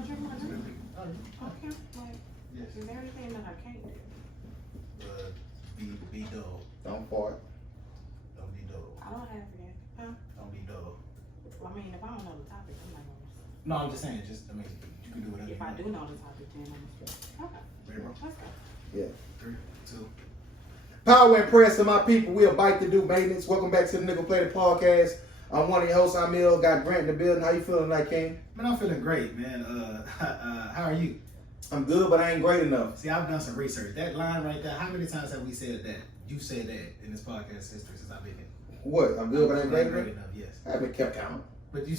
I drink my drink. Okay. Yes. Is there anything that I can't do? Be dull. Don't fart. Don't be dull. I don't have it. Huh? Don't be dull. Well, I mean, if I don't know the topic, I'm not gonna. No, I'm just saying. You can do whatever. If I do know the topic, then I'm okay. Very well. Let's go. Yeah. 3, 2. Power and press to my people. We are Bike to Do Maintenance. Welcome back to the Nickel Plated Podcast. I'm one of your hosts. I'm Emil. Got Grant in the building. How you feeling tonight, King? Man, I'm feeling great, man. How are you? I'm good, but I ain't great enough. See, I've done some research. That line right there. How many times have we said that? You said that in this podcast history since I've been here. What? I'm good, but I ain't great enough? Yes. I haven't kept count. But you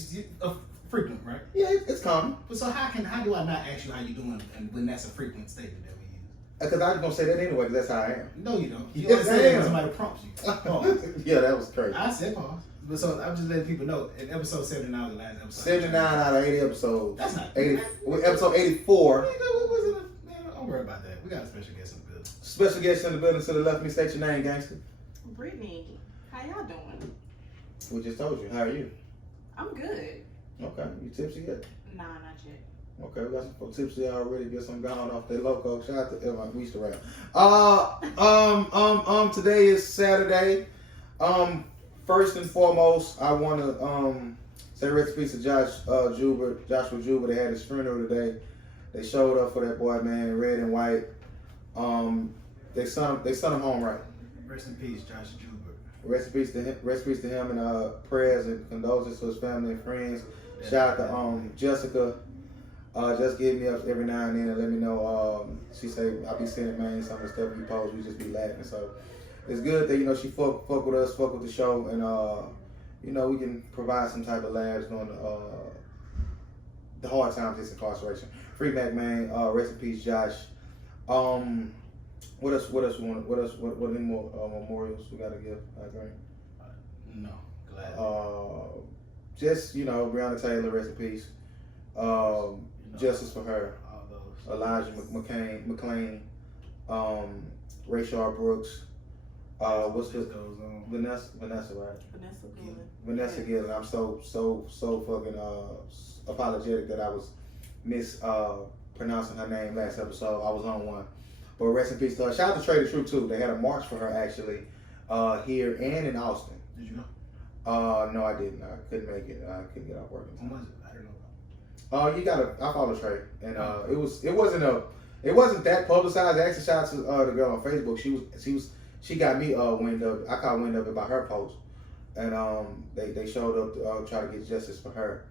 frequent, right? Yeah, it's common. But so how do I not ask you how you doing and when that's a frequent statement that we use? Because I was going to say that anyway, because that's how I am. No, you don't. You Yes, only say that I am. when somebody prompts you. Pause. Yeah, that was crazy. I said pause. But so I'm just letting people know, in episode 79 was the last episode. 79 out of 80 episodes. That's not 80. Episode 84. Man, don't worry about that. We got a special guest in the building. Special guest in the building to the left of me. State your name, gangster. Brittany, how y'all doing? We just told you. How are you? I'm good. Okay. You tipsy yet? Nah, not yet. Okay, we got some folks tipsy already. Get some gone off their loco. Shout out to everyone. We used to rap. Today is Saturday. First and foremost, I want to say rest in peace to Joshua Juba. They had his funeral today. They showed up for that boy, man, red and white. They sent him home right. Rest in peace, Josh Juba. Rest in peace to him. Rest in peace to him, and prayers and condolences to his family and friends. Shout out to Jessica. Just give me up every now and then and let me know. She say I be sending man some of the stuff you post. We just be laughing. So it's good that she fuck with us, fuck with the show, and we can provide some type of laughs during the hard times of this incarceration. Free Mac, man. Rest in peace, Josh. What else? What any more memorials we gotta give? No, glad. Just Breonna Taylor, rest in peace. Justice for her. All those. Elijah McClain, Rayshard Brooks. What's this? Goes on. Vanessa, right? Vanessa Gillen. Vanessa Gillen. I'm so fucking apologetic that I was mispronouncing her name last episode. I was on one. But rest in peace to her. Shout out to Trader True too. They had a march for her actually here and in Austin. Did you know? No, I didn't. I couldn't make it. I couldn't get off work. When was it? I don't know. I follow Trey, and it wasn't that publicized. Actually, shout out to the girl on Facebook. She got me wind up. I caught wind up about her post, and they showed up to try to get justice for her.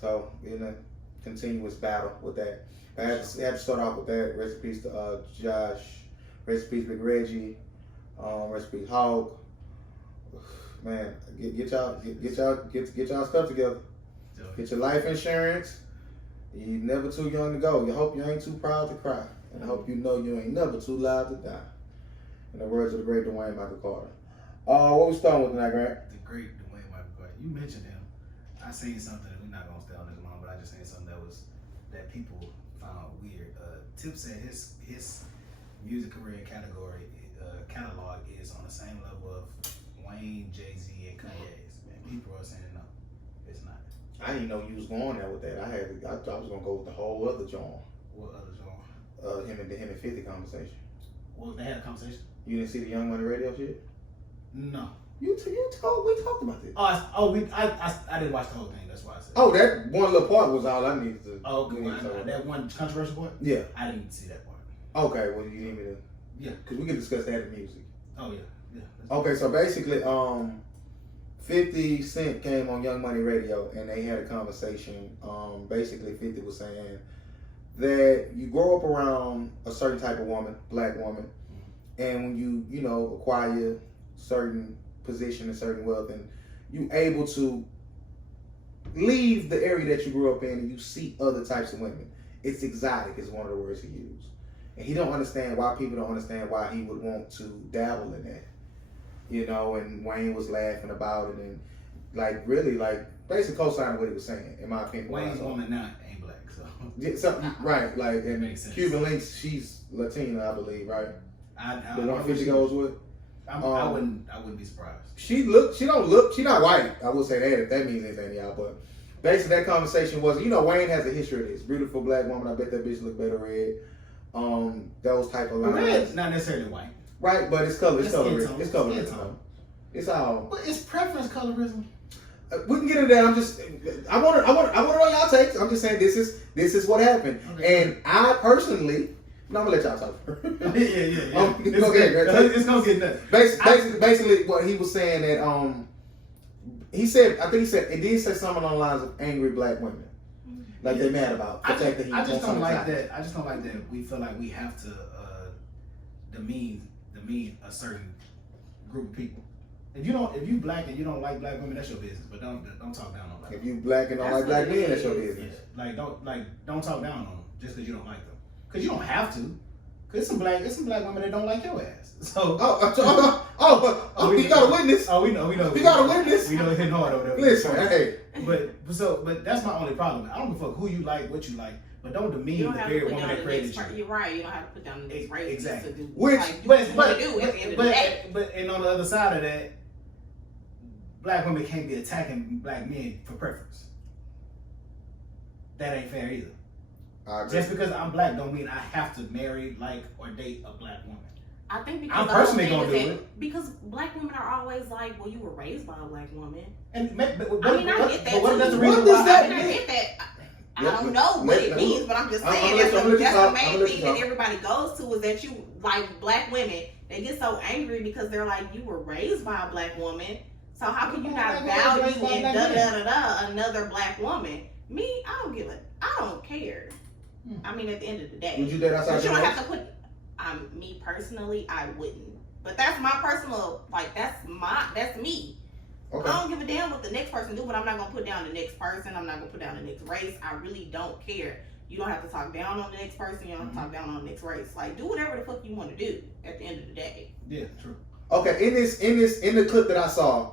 So in a continuous battle with that. I had to start off with that. Rest in peace to Josh. Rest in peace Big Reggie. Rest in peace Hawk. Man, get y'all stuff together. Get your life insurance. You're never too young to go. I hope you ain't too proud to cry. And I hope you know you ain't never too loud to die. In the words of the great Dwayne Michael Carter. What we starting with tonight, Grant? The great Dwayne Michael Carter. You mentioned him. I seen something, we're not going to stay on this long, but I just seen something that people found weird. Tip said his music career category catalog is on the same level of Wayne, Jay-Z, and Kanye's. Man, people are saying no, it's not. I didn't know you was going there with that. I thought I was gonna go with the whole other genre. What other genre? Him and 50 conversation. Well, they had a conversation. You didn't see the Young Money radio shit? No. We talked about this. I didn't watch the whole thing. That's why I said. Oh, that one little part was all I needed to. Oh, okay. That one controversial part. Yeah. I didn't even see that part. Okay, well you need me to. Yeah. Because we can discuss that in music. Oh yeah. Okay, so basically, 50 Cent came on Young Money Radio and they had a conversation. Basically, 50 was saying that you grow up around a certain type of woman, black woman, and when you acquire certain position and certain wealth, and you able to leave the area that you grew up in and you see other types of women. It's exotic is one of the words he used. And he don't understand why people don't understand why he would want to dabble in that. And Wayne was laughing about it and basically co-signing what he was saying, in my opinion. Wayne's woman now ain't black, so. Yeah, right, and makes sense. Cuban Links, she's Latina, I believe, right? The one 50 goes with? I wouldn't be surprised. She not white. I will say that if that means anything, y'all. But basically that conversation was, Wayne has a history of this. Beautiful black woman, I bet that bitch look better red. Those type of lines. Red, not necessarily white. Right, but it's color. It's colorism. It's skin colorism. tone. It's all. But it's preference colorism. We can get into that. I want to know y'all takes. I'm just saying this is what happened, and I personally. No, I'm gonna let y'all talk. yeah. It's gonna get nuts. Basically, what he was saying that he said it did say something along the lines of angry black women, like they're mad about the fact that he. I just don't like that. I just don't like that. We feel like we have to demean a certain group of people. If you black and you don't like black women, that's your business. But don't talk down on black. If you black and don't like black men, that's your business. Yeah. Don't talk down on them just because you don't like them. Because you don't have to. Because some black women that don't like your ass. So you got a witness. Oh, we know. You got a witness. We know it hitting hard over there. Listen, hey. But that's my only problem. I don't give a fuck who you like, what you like. But don't demean the very woman that created you. You're right. You don't have to put down the next race. Exactly. To do Which, what you want to do at the end of the day. But on the other side of that, black women can't be attacking black men for preference. That ain't fair either. Just because I'm black don't mean I have to marry, like, or date a black woman. I think because I'm personally gonna do it. Because black women are always like, well, you were raised by a black woman. And I get that What does that mean? I get that. I don't know what it means, but I'm just saying that's the main thing that everybody goes to is that you like black women. They get so angry because they're like, you were raised by a black woman, so how can you not value and another black woman? Me, I don't care. I mean, at the end of the day, would you date outside? But you don't have to put. Me personally, I wouldn't. But that's my personal, that's me. Okay. I don't give a damn what the next person do, but I'm not gonna put down the next person. I'm not gonna put down the next race. I really don't care. You don't have to talk down on the next person. You don't have to talk down on the next race. Like, do whatever the fuck you want to do at the end of the day. Yeah, true. Okay, in the clip that I saw,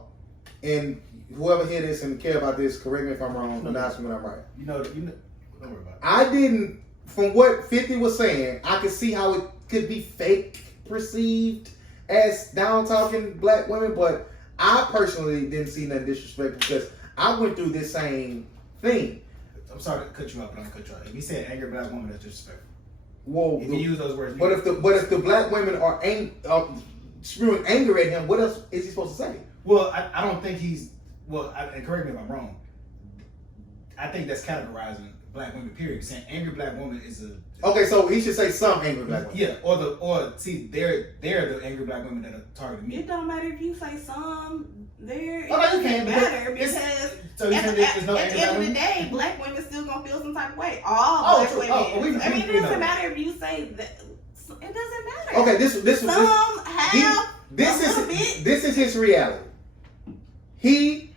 and whoever hear this and care about this, correct me if I'm wrong, and ask me when I'm right. You know, don't worry about it. I didn't, from what 50 was saying, I could see how it could be fake perceived as down talking black women, but I personally didn't see nothing disrespectful because I went through this same thing. I'm sorry to cut you off, but I'm gonna cut you off. If you say angry black woman, that's disrespectful. Whoa! If you use those words, but if the black women are spewing anger at him, what else is he supposed to say? Well, I don't think he's. Well, and correct me if I'm wrong. I think that's categorizing black women. Period. Saying angry black woman is a. Okay, so he should say some angry black women. Yeah, or they're the angry black women that are targeting me. It don't matter if you say some. It doesn't matter because so at the end of the day, black women still gonna feel some type of way. All black women. It doesn't matter if you say that. It doesn't matter. Okay, this is his reality. He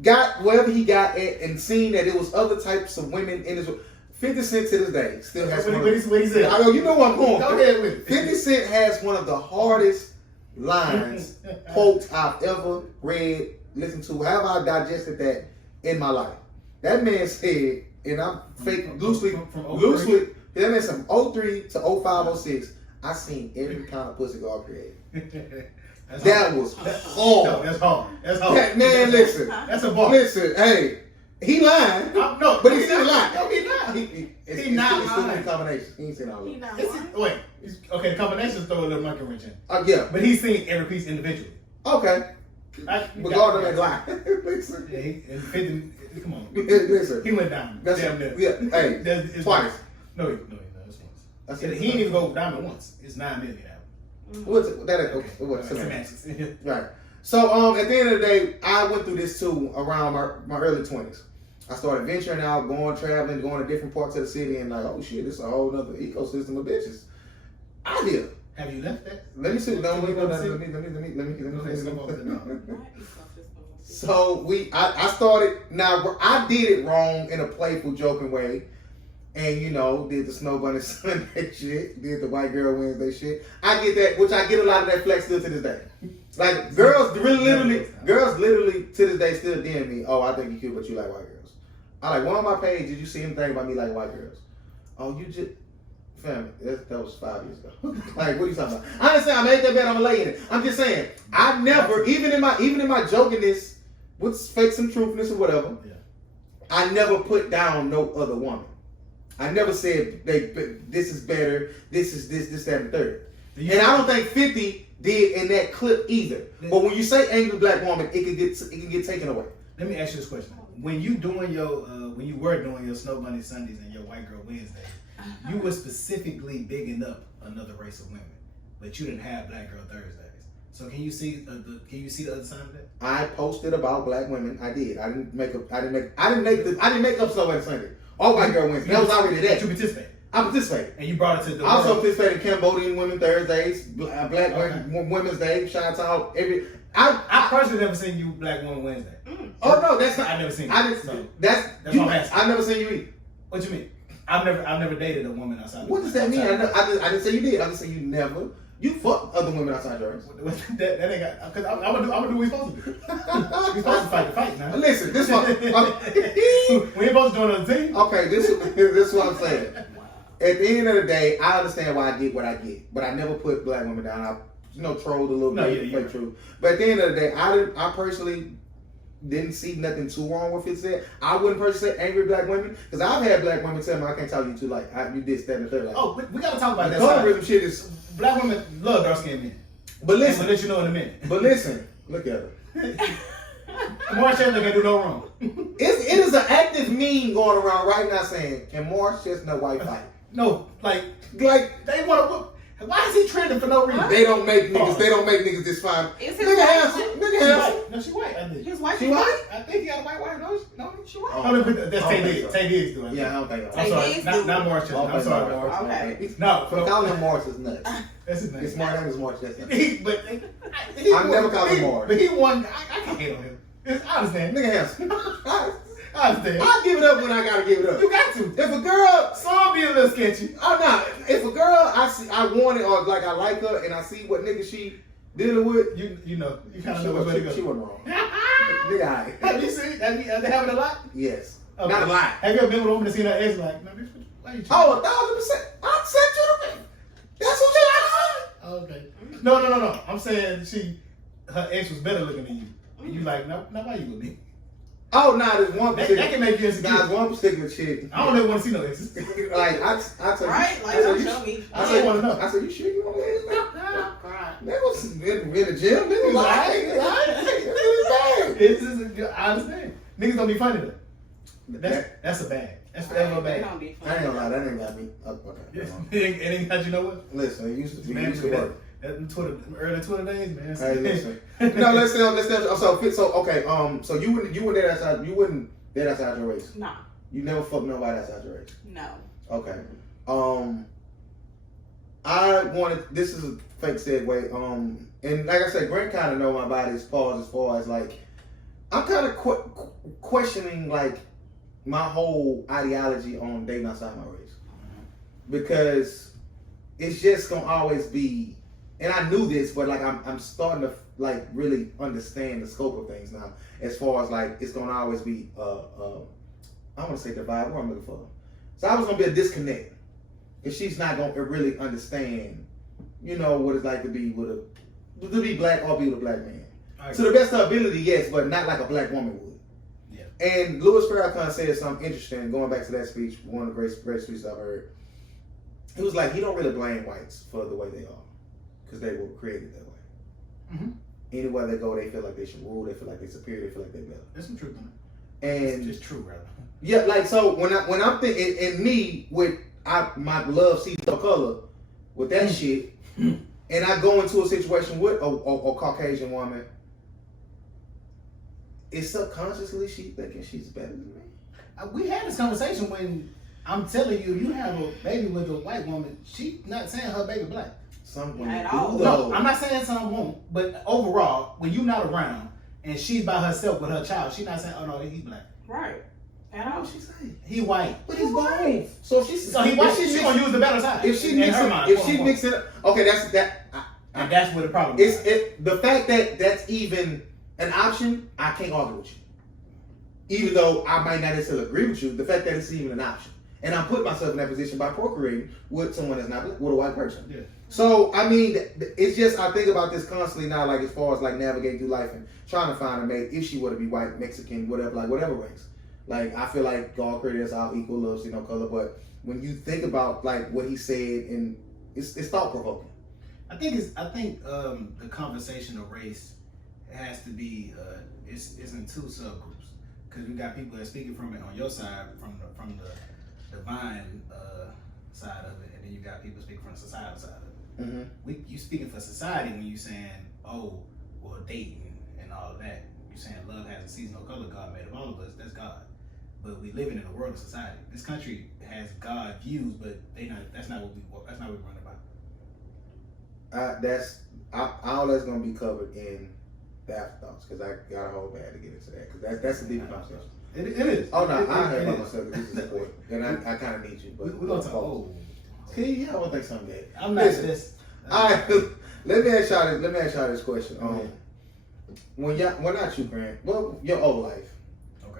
got wherever he got at and seen that it was other types of women in his. 50 Cent to this day still has what he said. I know you know what I'm going. Go ahead with it. 50 Cent has one of the hardest lines, quotes I've ever read, listened to, however I digested that in my life. That man said, and I'm loosely, that man said from 03 to 05, 06, I seen every kind of pussy God created. That was hard. No, that's hard. Man, listen. That's a bar. Listen, hey. He lying. No, but he's still lying. No, he's not. He's not lying. It's combinations. He ain't seen all of it. Wait. Okay, combinations throw a little monkey wrench in. Yeah. But he's seen every piece individually. Okay. Regardless of that lie. Listen. Yeah, come on. Listen. He went down. That's damn near. Yeah. Hey. Twice. No, that's once. He didn't even go diamond once. It's 9 million now. What's semantics? Right. So at the end of the day, I went through this too around my early 20s. I started venturing out, traveling, going to different parts of the city, and like, oh shit, this is a whole other ecosystem of bitches out here. Have you left that? Let me see. Let me. So I started. Now I did it wrong in a playful, joking way, and did the Snow Bunny Sunday shit, did the White Girl Wednesday shit. I get that, which I get a lot of that flex still to this day. Like girls literally to this day still DM me. Oh, I think you're cute, but you like white girls. I like one on my page. Did you see anything about me like white girls? Oh, you just family. That was 5 years ago. Like, what are you talking about? I understand. I made that bet. I'm laying it. I'm just saying. I never, even in my jokiness, with fake some truthness or whatever. Yeah. I never put down no other woman. I never said this is better, this, that, and the third. And I don't think 50 did in that clip either. But when you say angry black woman, it can get taken away. Let me ask you this question: when you were doing your Snow Bunny Sundays and your White Girl Wednesday, you were specifically bigging up another race of women, but you didn't have Black Girl Thursdays. So can you see the other side of that? I posted about black women. I did. I didn't make up Snow Bunny Sunday. All White Girl Wednesday. That was already there. You participated. I participated. And you brought it to the I also world. participated in Cambodian Women Thursdays, Black Women's Day, shout out I personally never seen you Black Woman Wednesday. Oh no, that's not. I never seen you. I didn't. No. That's what I'm asking. I've never seen you either. What you mean? I've never dated a woman outside. What does that mean? I didn't say you did. I just say you never. You fucked other women outside your race. That ain't got. Because I'm gonna do what we supposed to do. We supposed to fight the fight now. Listen, this one. We ain't supposed to do it on the team. Okay, this is what I'm saying. At the end of the day, I understand why I get what I get, but I never put black women down. I trolled a little bit, play true. But at the end of the day, I personally didn't see nothing too wrong with it. Said I wouldn't personally say angry black women because I've had black women tell me I can't tell you too like you did that and the third. Like, oh, we gotta talk about that. Colorism shit is black women love dark skinned men. But listen, we'll let you know in a minute. But listen, look at her. Morris Chestnut can do no wrong. It is an active meme going around right now saying, "Can Morris Chestnut white fight?" No, like they want to. Why is he trending for no reason? They don't make niggas. They don't make niggas this fine. Nigga handsome. No, she white. I think. He's white. She white? I think he got a white wife. No, she white. Oh, that's Tay Diggs. Tay Diggs doing. Yeah, I don't think. I'm sorry. Not Morris Chestnut. I'm sorry, Morris. Okay. No, calling him Morris is nuts. That's his name. His smart name is Morris Chestnut. I've never called him Morris. But he won. I can't hate on him. I understand. Nigga handsome. I understand. I give it up when I gotta give it up. You got to. If a girl, some be a little sketchy. Oh no. If a girl I want it or like I like her and I see what nigga she dealing with, you know, you kind of know where to go. She wasn't wrong. Nigga, alright. Have you seen? Have they having a lot? Yes. Okay. Not a lot. Have you ever been with a woman that seen her ex like, no, bitch, why you cheating? Oh, 1,000%. I said you the That's what you like. Okay. No. I'm saying her ex was better looking than you. And you like, no, why you with me? Oh, nah, there's one particular. That can make you insecure. Nah, there's one particular chick. I don't ever want to see no exes. Like, I tell you. Right? Like, don't show me. I don't want to know. I said, you sure you want to That was in the gym. Niggas like, I understand. Niggas don't be funny though. That's a bag. That's forever a bag. I ain't gonna lie, that ain't got me. Okay. It ain't got you know what? Listen, it used to work. That early Twitter days, man. Hey, listen. No, let's so okay. So you wouldn't date outside. You wouldn't date outside your race. No. You never fuck nobody outside your race. No. Okay. I wanted. This is a fake segue. And like I said, Grant kind of know my body as far as like, I'm kind of questioning like my whole ideology on dating outside my race because it's just gonna always be. And I knew this, but like I'm starting to like really understand the scope of things now. As far as like it's gonna always be I want to say divide. What I'm looking for. So I was gonna be a disconnect, if she's not gonna really understand, you know, what it's like to be black or be with a black man. To the best of her ability, yes, but not like a black woman would. Yeah. And Louis Farrakhan said something interesting. Going back to that speech, one of the great speeches I've heard. He was like, he don't really blame whites for the way they are. Because they were created that way. Mm-hmm. Anywhere they go, they feel like they should rule. They feel like they're superior. They feel like they're better. There's some truth in it. And it's true, brother. Yeah, like so when I'm thinking, and me with my love sees no color with that shit, and I go into a situation with a Caucasian woman, is subconsciously she thinking she's better than me? We had this conversation when I'm telling you, you have a baby with a white woman. She not saying her baby black. Some women do. No, I'm not saying some won't, but overall, when you're not around and she's by herself with her child, she's not saying, "Oh no, he's black." Right. At all. What's she saying? He white, but he's both. So he white. She's gonna use the better side. If she mix it, okay, that's that. And that's where the problem is. The fact that that's even an option, I can't argue with you. Even though I might not necessarily agree with you, the fact that it's even an option, and I'm putting myself in that position by procreating with someone that's not with a white person. Yeah. So, I mean, it's just, I think about this constantly now, like as far as like navigating through life and trying to find a mate, if she were to be white, Mexican, whatever, like whatever race. Like I feel like God created us all equal, love, see no color. But when you think about like what he said, and it's thought provoking. I think the conversation of race has to be it's in two subgroups, because you got people that speaking from it on your side from the divine side of it, and then you got people speaking from the societal side of it. Mm-hmm. You speaking for society when you saying, oh, well, dating and all of that. You saying love has a season, no color. God made of all of us. That's God. But we living in a world of society. This country has God views, but that's not what we run about. All that's gonna be covered in the afterthoughts, because I got a whole bad to get into that, because that's a deeper conversation. It is. Oh no, I heard about myself. This is important, and I kind of need you. But we're gonna talk. Oh, see, yeah, I want to think something good. I'm not this. All right, let me ask y'all this question. When not you, Grant, well, your old life.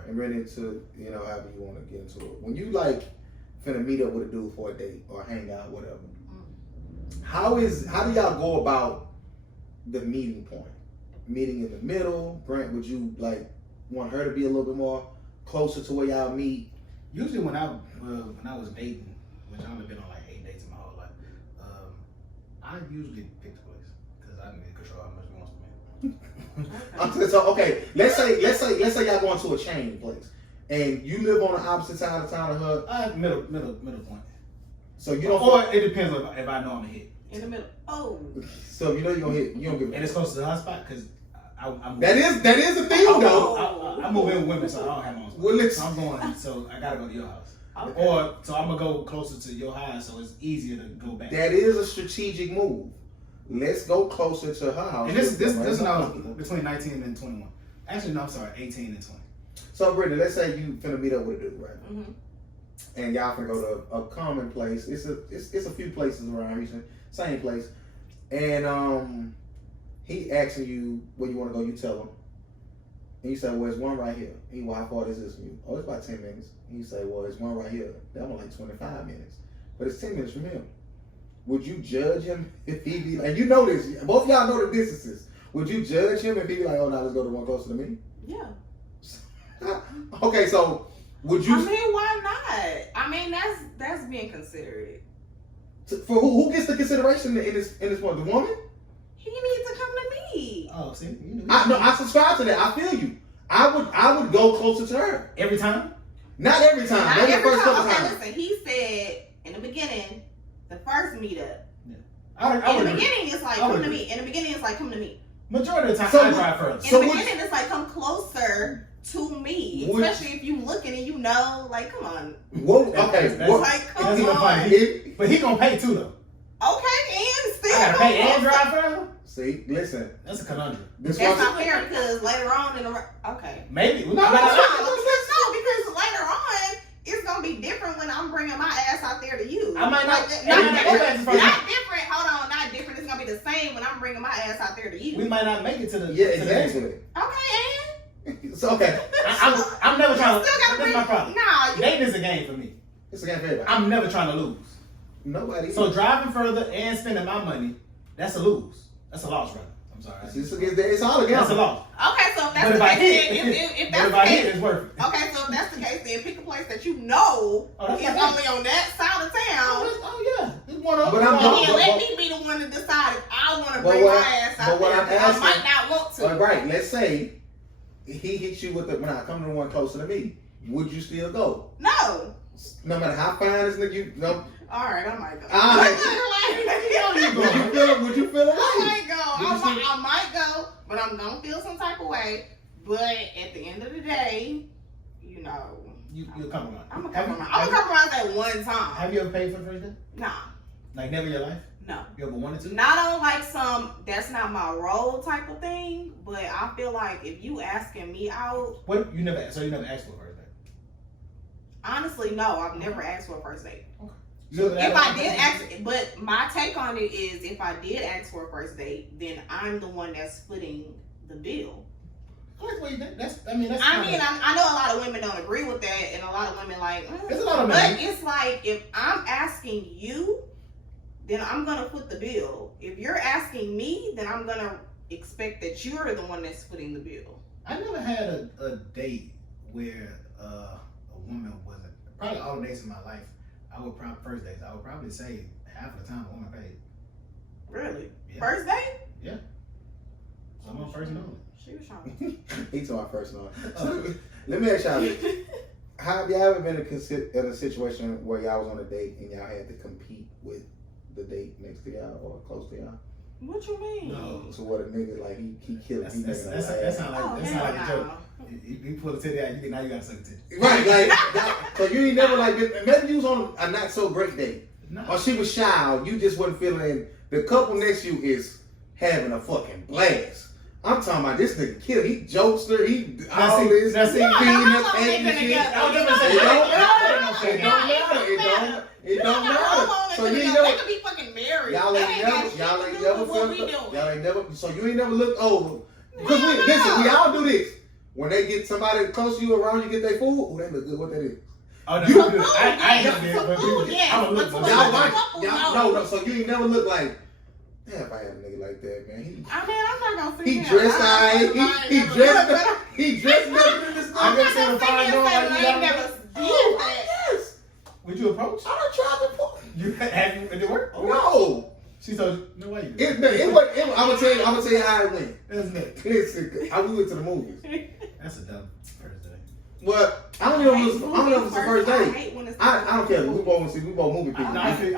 And ready to, however you want to get into it. When you like finna meet up with a dude for a date or hang out, whatever, how do y'all go about the meeting point? Meeting in the middle? Grant, would you like want her to be a little bit more closer to where y'all meet? Usually when I was dating, which I've only been on like 8 dates in my whole life, I usually pick the place because I need to control how much we want to spend. So okay, let's say y'all going to a chain place, and you live on the opposite side of town of her. Middle point. So you don't. Or it depends if I know I'm gonna hit. In the middle. Oh. So you know you're gonna hit. You don't give. And it's close to the hot spot because that is the thing though. I move in with women, so I don't have my own spot. Well, so I'm going. So I gotta go to your house. Okay. Or so I'm gonna go closer to your house, so it's easier to go back. That is a strategic move. Let's go closer to her house. And this when I was between 19 and 21. Actually, no, I'm sorry, 18 and 20. So, Brittany, let's say you finna meet up with a dude, right? Mm-hmm. And y'all finna go to a common place. It's a few places around Houston, same place. And he asking you where you want to go. You tell him, and you say, "Well, it's one right here." He, "Well, how far is this from you?" "Oh, it's about 10 minutes." And you say, "Well, it's one right here." That one like 25 minutes, but it's 10 minutes from him. Would you judge him if he be like, you know this, both of y'all know the distances. Would you judge him if he be like, "Oh, now let's go to one closer to me"? Yeah. Okay, so would you? I mean, why not? I mean, that's being considerate. For who gets the consideration in this one? The woman? He needs to come to me. Oh, see, I subscribe to that. I feel you. I would go closer to her every time. Not every time. Not Maybe every the first time. couple Okay, times. listen. He said in the beginning, the first meetup. Yeah. In the beginning, it's like come to me. In the beginning, it's like come to me. Majority of the time, I drive first. In the beginning, it's like come closer to me, especially if you looking and you know, like, come on. Whoa, okay. Like, come on. But he gonna pay too though. Okay, and still. I gotta pay and drive further. See, listen. That's a conundrum. That's not fair because later on in the maybe no, because later on it's gonna be different when I'm bringing my ass out there to you. I might not. Not different. Hold on, not different. It's gonna be the same when I'm bringing my ass out there to you. We might not make it to the exactly. Okay, so okay. I'm never trying to. That's my problem. Nah, dating is a game for me. It's a game for everybody. I'm never trying to lose. Nobody. So driving further and spending my money, that's a lose. That's a loss, right? I'm sorry. It's all a game. That's a loss. Okay, so if that's the case, if that's the case, it's worth it. Okay, so if that's the case, then pick a place that you know is only on that side of town. Oh yeah, it's one of them. But let me be the one to decide if I want to bring my ass out there. I might not want to. All right, let's say he hits you with the, when I come to the one closer to me, would you still go? No. No matter how fine this nigga, you know. All right, I might go. All right. Would you feel it? I might go. I might go, but I'm gonna feel some type of way. But at the end of the day, you know, you'll compromise. I'm gonna compromise at one time. Have you ever paid for the first date? Nah. Like never in your life? No. You ever wanted to? Not on like some that's not my role type of thing, but I feel like if you asking me out, you never asked for a first date? Honestly, no, I've never asked for a first date. Okay. If I did ask, but my take on it is, if I did ask for a first date, then I'm the one that's footing the bill. I know a lot of women don't agree with that, and a lot of women like. It's a lot of men. But it's like if I'm asking you, then I'm gonna foot the bill. If you're asking me, then I'm gonna expect that you're the one that's footing the bill. I never had a date where a woman wasn't probably all the days of my life. I would probably say half of the time a woman paid. Really? Yeah. First date? Yeah. Someone first known. She was trying. He's my first known. So, let me ask y'all this. Have y'all ever been in a situation where y'all was on a date and y'all had to compete with the date next to y'all or close to y'all? What you mean? No. So what a nigga like he killed me. That sound like a joke. You pull a titty out, now you gotta suck a titty. Right, like so you ain't never like been, maybe you was on a not so great date. No. Or she was shy, or you just wasn't feeling. The couple next to you is having a fucking blast. I'm talking about this nigga killer. He jokester. He all this. That's it. Being up, and shit. It don't matter. So you ain't never. They could be fucking married. Y'all ain't never. So you ain't never looked over. Because listen, we all do this. When they get somebody close to you around, you get their food. Oh, that look good. What that is? Oh, no, you, I ain't never did, but I don't look. No. So you ain't never look like. Damn, if I had a nigga like that, man. I'm not gonna. He dressed alright. He dressed better than this nigga. I never seen a fine girl like you. I never did that. Yes. Would you approach? I done tried to pull. You have did it work? No. She told you, no way. I'm gonna tell you how it went. That's it. Listen, we went to the movies. That's a dumb first day. Well, I don't know if it's the first day. I don't care. We both movie people. No, I feel.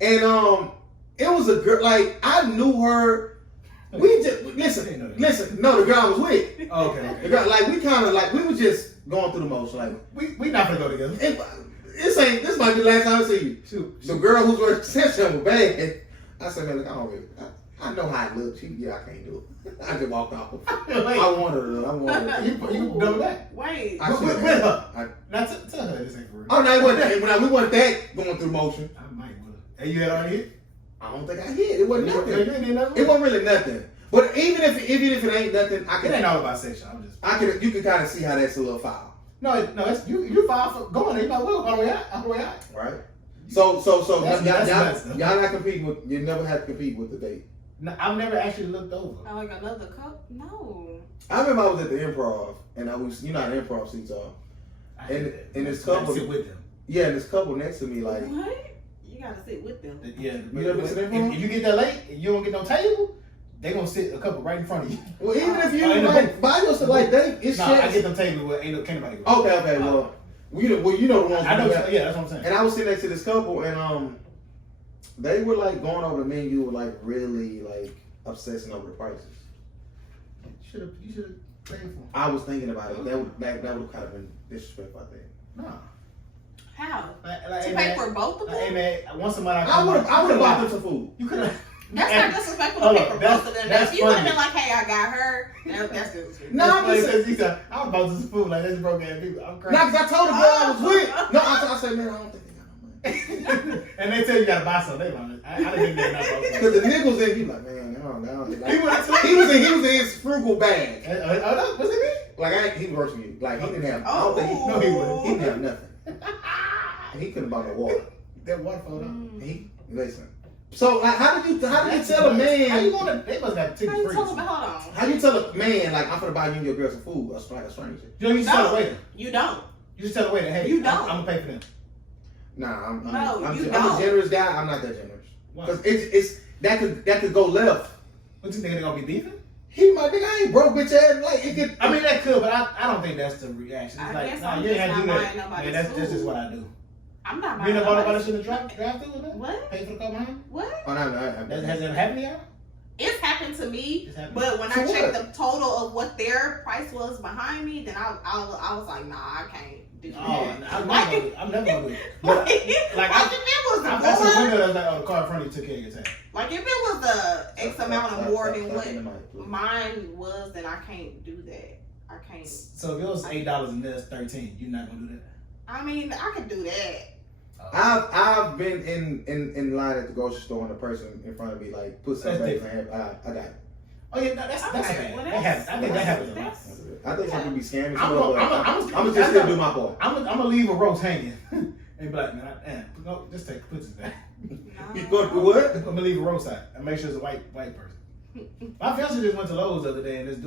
And it was a girl. Like I knew her. We just listen. No, the girl I was with. Oh, okay. The girl, like we kind of like we were just going through the motion. Like we not gonna go together. This might be the last time I see you. Shoot. The girl who's wearing exception was bad. And I said, man, look, I know how it looks. I can't do it. I just walked off. I wanted her. You done that? Wait. I with her. Now tell her this ain't for real. Oh no, it wasn't. We wasn't that going through motion. I might would. Hey, you had already hit? I don't think I hit. It wasn't nothing. You did nothing? It wasn't really nothing. But even if it ain't nothing, It ain't all about sex. You can kind of see how that's a little foul. No, it's you fine for going there. You know, we'll all the way out. Right. So That's y'all not competing with. You never had to compete with the date. No, I've never actually looked over. Like another cup? No. I remember I was at the Improv, and I was, you know how the Improv seats are. And this couple, sit with them. Yeah, and this couple next to me, like. What? You gotta sit with them. Yeah. You never been to the Improv? If you get there late and you don't get no table, they gonna sit a couple right in front of you. Well, even if you like buy yourself like it's shit. I get them tables where can't nobody go. Okay. Well, you know the ones. I know. Yeah, that's what I'm saying. And I was sitting next to this couple, and they were like going over the menu, like really like obsessing over the prices. You should have paid for them. I was thinking about it. That would kind of been disrespectful, I think. No. How? Like, to pay for both of them? Hey man, once somebody I would have bought them some food. You could have. That's not disrespectful to pay for both of them. If you would have been like, hey, I got her, that's disrespectful. No, I'm just saying. He said, I was about to some food like this broke ass people. I'm crazy. No, because I told the girl I was with. No, I said, man, I don't think they got no money. And they tell you gotta buy something. They like, I didn't think they not bought something. Because the nigga was in, he was like, man, I don't know. Like, he was in his frugal bag. Oh, no, what's it mean? Like he works for you. Like he didn't have. Oh, I don't think no, he wouldn't. He didn't have nothing. And he couldn't have bought no water. That water flowed up. Listen. So like, how did you tell a man? How you gonna? They must have tickets free. Hold on. How you tell a man like I'm gonna buy you and your girl some food? A stranger. You just tell the waiter. You don't. You just tell the waiter, hey, you don't. I'm gonna pay for them. Nah, I'm don't. a generous guy. I'm not that generous. Why? Because it's that could go left. What you think they're gonna be beefing? He my nigga, I ain't broke bitch ass. Like it could. I mean that could, but I don't think that's the reaction. It's like, nah, you ain't had to do that. Yeah, that's just what I do. I'm not buying. You never bought us in the drive through with that? What? Pay for the car behind? What? Oh no, has that happened to y'all? It's happened to me, but when I checked the total of what their price was behind me, then I was like, nah, I can't do that. Oh, I'm never gonna do it. Like if it was more, that's the window that's like, oh, the car in front of you took care of your time. Like if it was a X amount of more than what mine was, then I can't do that. I can't. So if it was $8 and there's 13, you're not gonna do that? I mean, I could do that. I've been in line at the grocery store and the person in front of me like put something back in my hand. I got it. Oh yeah, that's bad. That happens. I think that happens a lot. I think some can be scamming. I'm gonna just still do my part. I'm gonna leave a roast hanging and be like, man, just take the pussies back. You gonna do what? I'm gonna leave a roast out and make sure it's a white person. My fiance just went to Lowe's the other day and this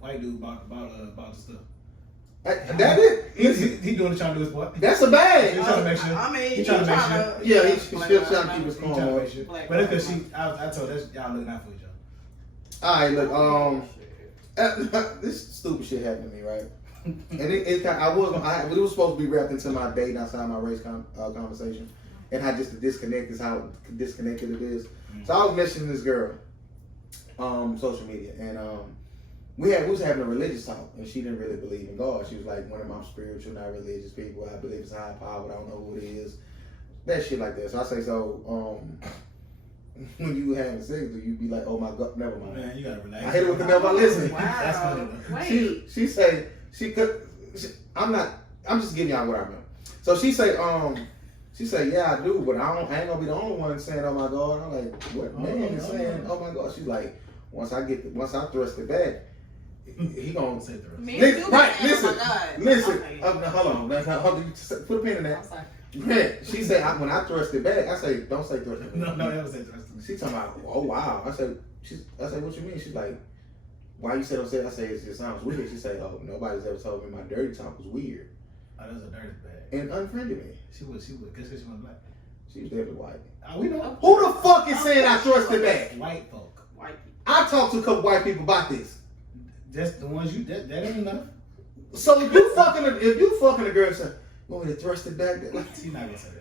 white dude bought the stuff. That it. He doing trying to do his part. That's a bag. He's trying to make sure. I mean, he trying to make sure. Yeah, he's still trying to keep his He trying to calm. make sure. But that's because I told her y'all looking out for each other. All right, look. This stupid shit happened to me, right? And it was supposed to be wrapped into my date outside my race conversation, and how just the disconnect is how disconnected it is. So I was messaging this girl, social media, and we was having a religious talk, and she didn't really believe in God. She was like, one of my spiritual, not religious people. I believe it's high power, but I don't know who it is. That shit like that. So I say, when you having sex, do you be like, oh my God, never mind. Man, you gotta relax. I hit it with the never listen. Wow. That's funny. Wait. She say I'm just giving y'all what I know. So she say yeah I do, but I ain't gonna be the only one saying oh my God. I'm like, what man is saying oh my God? She's like, once I thrust it back, he gonna say thrust. Listen. Okay. Hold on. Put a pin in that. I'm sorry. Man, she said when I thrust it back, I say don't say thrust it back. No, never say thrust. She talking about oh wow. I said what you mean? She's like, why you say don't say it? I say it just sounds weird. She say, oh, nobody's ever told me my dirty talk was weird. Oh, that was a dirty bag. And unfriended me. She would. Guess she wasn't black. She was definitely white. We know. Who the fuck is saying I thrust it back? White folk. White people. I talked to a couple white people about this. That's the ones that ain't enough. So if you fucking a girl and say, you want me to thrust it back? She's not gonna say that.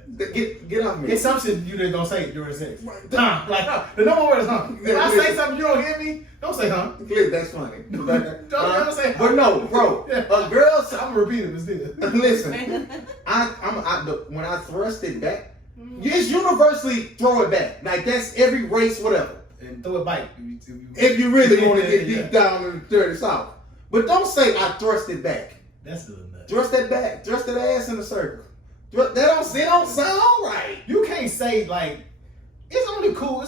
Get off me. It's something you just don't say during sex. Like, the number one is huh. If I say something you don't hear me, don't say huh. That's funny. Don't ever say huh. But no, bro. A girl. I'm gonna repeat it, but still. Listen, when I thrust it back, it's universally throw it back. Like that's every race, whatever. And throw it back. If you really want to get deep down in the dirty south. But don't say I thrust it back. That's still enough. Thrust that back. Thrust that ass in a circle. That don't sound right. You can't say like it's only cool.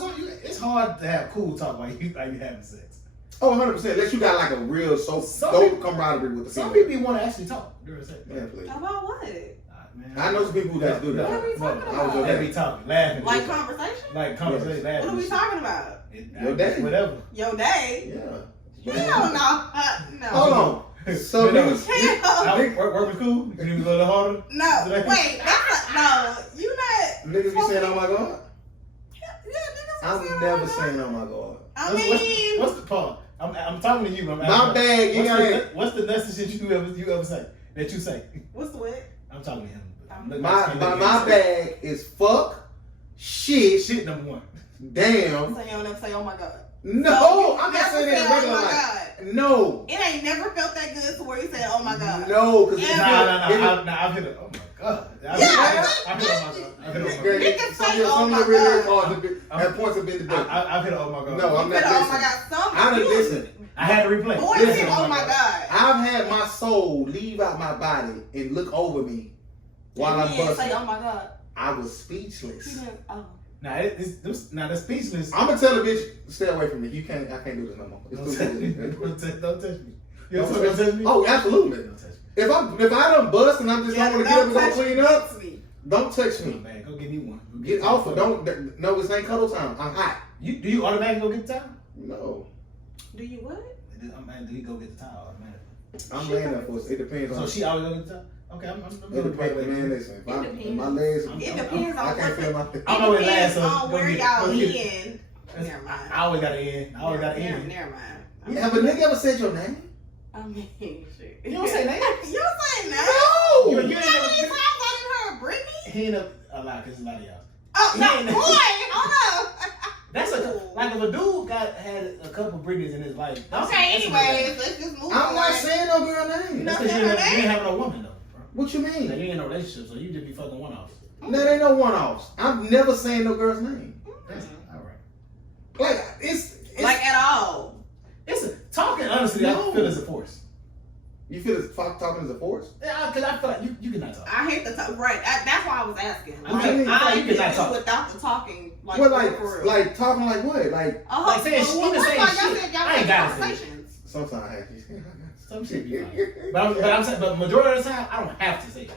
It's hard to have cool talk while you having sex. Oh, 100%. Unless you got like a real dope camaraderie with the some female. people want to actually talk during sex. Yeah, please. About what? Man. I know some people who guys do that. What are we talking about? They be talking, laughing. Like conversation? Like conversation, laughing. What are we talking about? Your day. Whatever. Your day? Yeah. Hell no. Hold on. So niggas, work was cool. You need to go a little harder. No, wait. No, you not. Niggas be saying, "Oh my God." Yeah, niggas. I'm never saying, "Oh my God." I mean, what's the part? I'm talking to you. My bag. You got what's the nicest shit you ever say that you say? what's the what? I'm talking to him. My bag is fuck, shit, number one. Damn. So you don't ever say, "Oh my God." No, So I'm not saying it in "Oh regular my life. God." No. It ain't never felt that good to where you said, "Oh my God." No, because I've hit it. Oh my God. I've hit oh my God. Niggas say, "Oh some my of the really God." hard at points have been debated. I've hit oh my God. No, I'm You not said, "Oh my listening. God." I didn't listen. I had to replay. Boys Listen, say, "Oh my God." I've had my soul leave out my body and look over me while I'm Say, busting. "Oh my God." I was speechless. Oh. Now the speechless. I'm gonna tell a bitch, stay away from me. I can't do this no more. It's Don't too touch me. good. Don't touch me. You don't touch me? Oh, absolutely. Don't touch me. If I done bust and I'm just don't want to get up and go clean up, Me. don't touch me. Man, go get me one. Get off of no, this ain't cuddle time. I'm hot. Do you automatically go get the towel? No. Do you what? Do you go get the towel automatically? I'm laying there for it. It depends on. So she always go get the towel? Okay, I'm It depends, man. Listen, if my legs, It depends I on can't feel my. I don't know where it lasts, so on go where get it. y'all Go get it. in. Never mind. I always got to end. Never mind. Yeah, have a nigga ever said your name? I mean, shit. You don't say names? You don't say names. No. You How ain't many never. times I done heard Brittany? He ain't a lot because it's a lot of y'all. Oh, He no, ain't- boy, hold up. That's like if a dude had a couple Britneys in his life. Okay, anyways, let's just move on. I'm not saying no girl name. No. That's because you ain't having a woman though. Bro. What you Like, mean? you ain't in a relationship, so you just be fucking one offs. That ain't no one-offs. I'm never saying no girl's name. That's all right. Like it's Like at all. Talking honestly. No. I feel it's a force. You feel it's talking as a force? Yeah, because I feel like you cannot talk. I hate the talk. Right. That's why I was asking. I mean, I you can cannot do talk. without the talking. Like, Well, for real. like talking like what? Like Like saying shit, even saying shit. I ain't got to say it. sometimes I have Some shit be like. But majority of the time, I don't have to say it.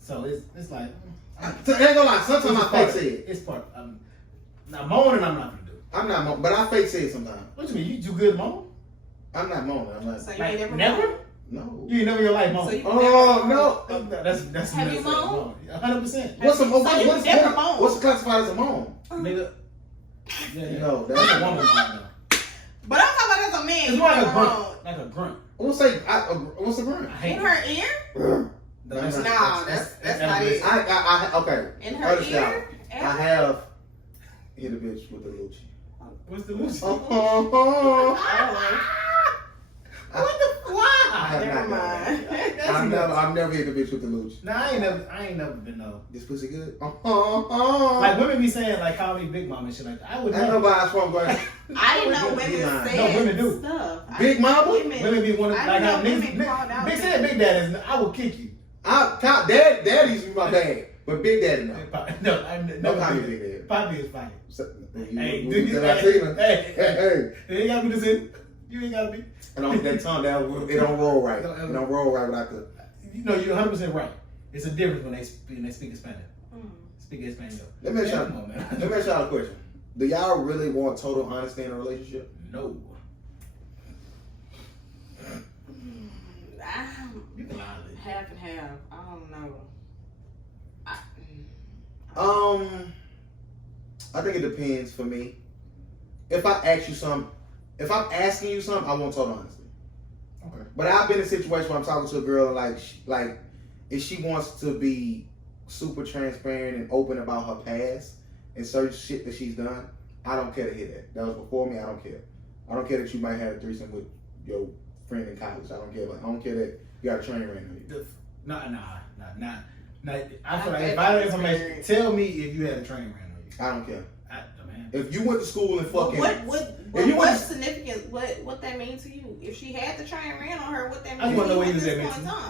So it's like. I ain't gonna lie. Sometimes I fake say it. It's part. Now moaning, I'm not gonna do. I'm not, but I fake say it sometimes. What you mean? You do good moan? I'm not moaning. I'm not. So you Like ain't never? No. You ain't never in your life moaned. So no. That's have you moaned? 100%. What's classified as a moan? Nigga. Yeah. No, That's a woman moan though. But I'm talking about as a man. It's more like a grunt. Like a grunt. What's a grunt? In her ear? That's No, that's not it. Okay. In her ear? I have hit a bitch with a Lucci. What's the Lucci? Why? Never mind. I've never hit a bitch with the Lucci. Nah, I ain't never been no. This pussy good? Like women be saying like call me Big Mama and shit like that. I would I know never. why that's what I'm going. I didn't know women said No, women do. stuff. Big Mama? Women be one of like how women Big called out. Big said Big Daddy. I will kick you. Dad used to be my dad, but Big Daddy no. No, I No never call me did. Big Daddy. Poppy is fine. Hey, You do you? I seen her. Hey, Hey. you ain't gotta be this in. You ain't gotta be. And on that tongue, it don't roll right. It don't roll right without the. You know, you're 100% right. It's a difference when they speak Spanish. Speak Espanol. Let me ask y'all, Come on, man. let me ask y'all a question. Do y'all really want total honesty in a relationship? No. You can lie to me. Half and half. I don't know. I think it depends for me. If I'm asking you something, I want total honesty. Okay. But I've been in a situation where I'm talking to a girl and like if she wants to be super transparent and open about her past and certain shit that she's done, I don't care to hear that. That was before me. I don't care. I don't care that you might have a threesome with your friend in college. I don't care. I don't care that you got a train ran on you. Nah. I feel like if I have information, tell me if you had a train ran on you. I don't care. Man. If you went to school and fucking. What's significant? What that mean to you? If she had the train ran on her, what that mean? I just want to know what you was at.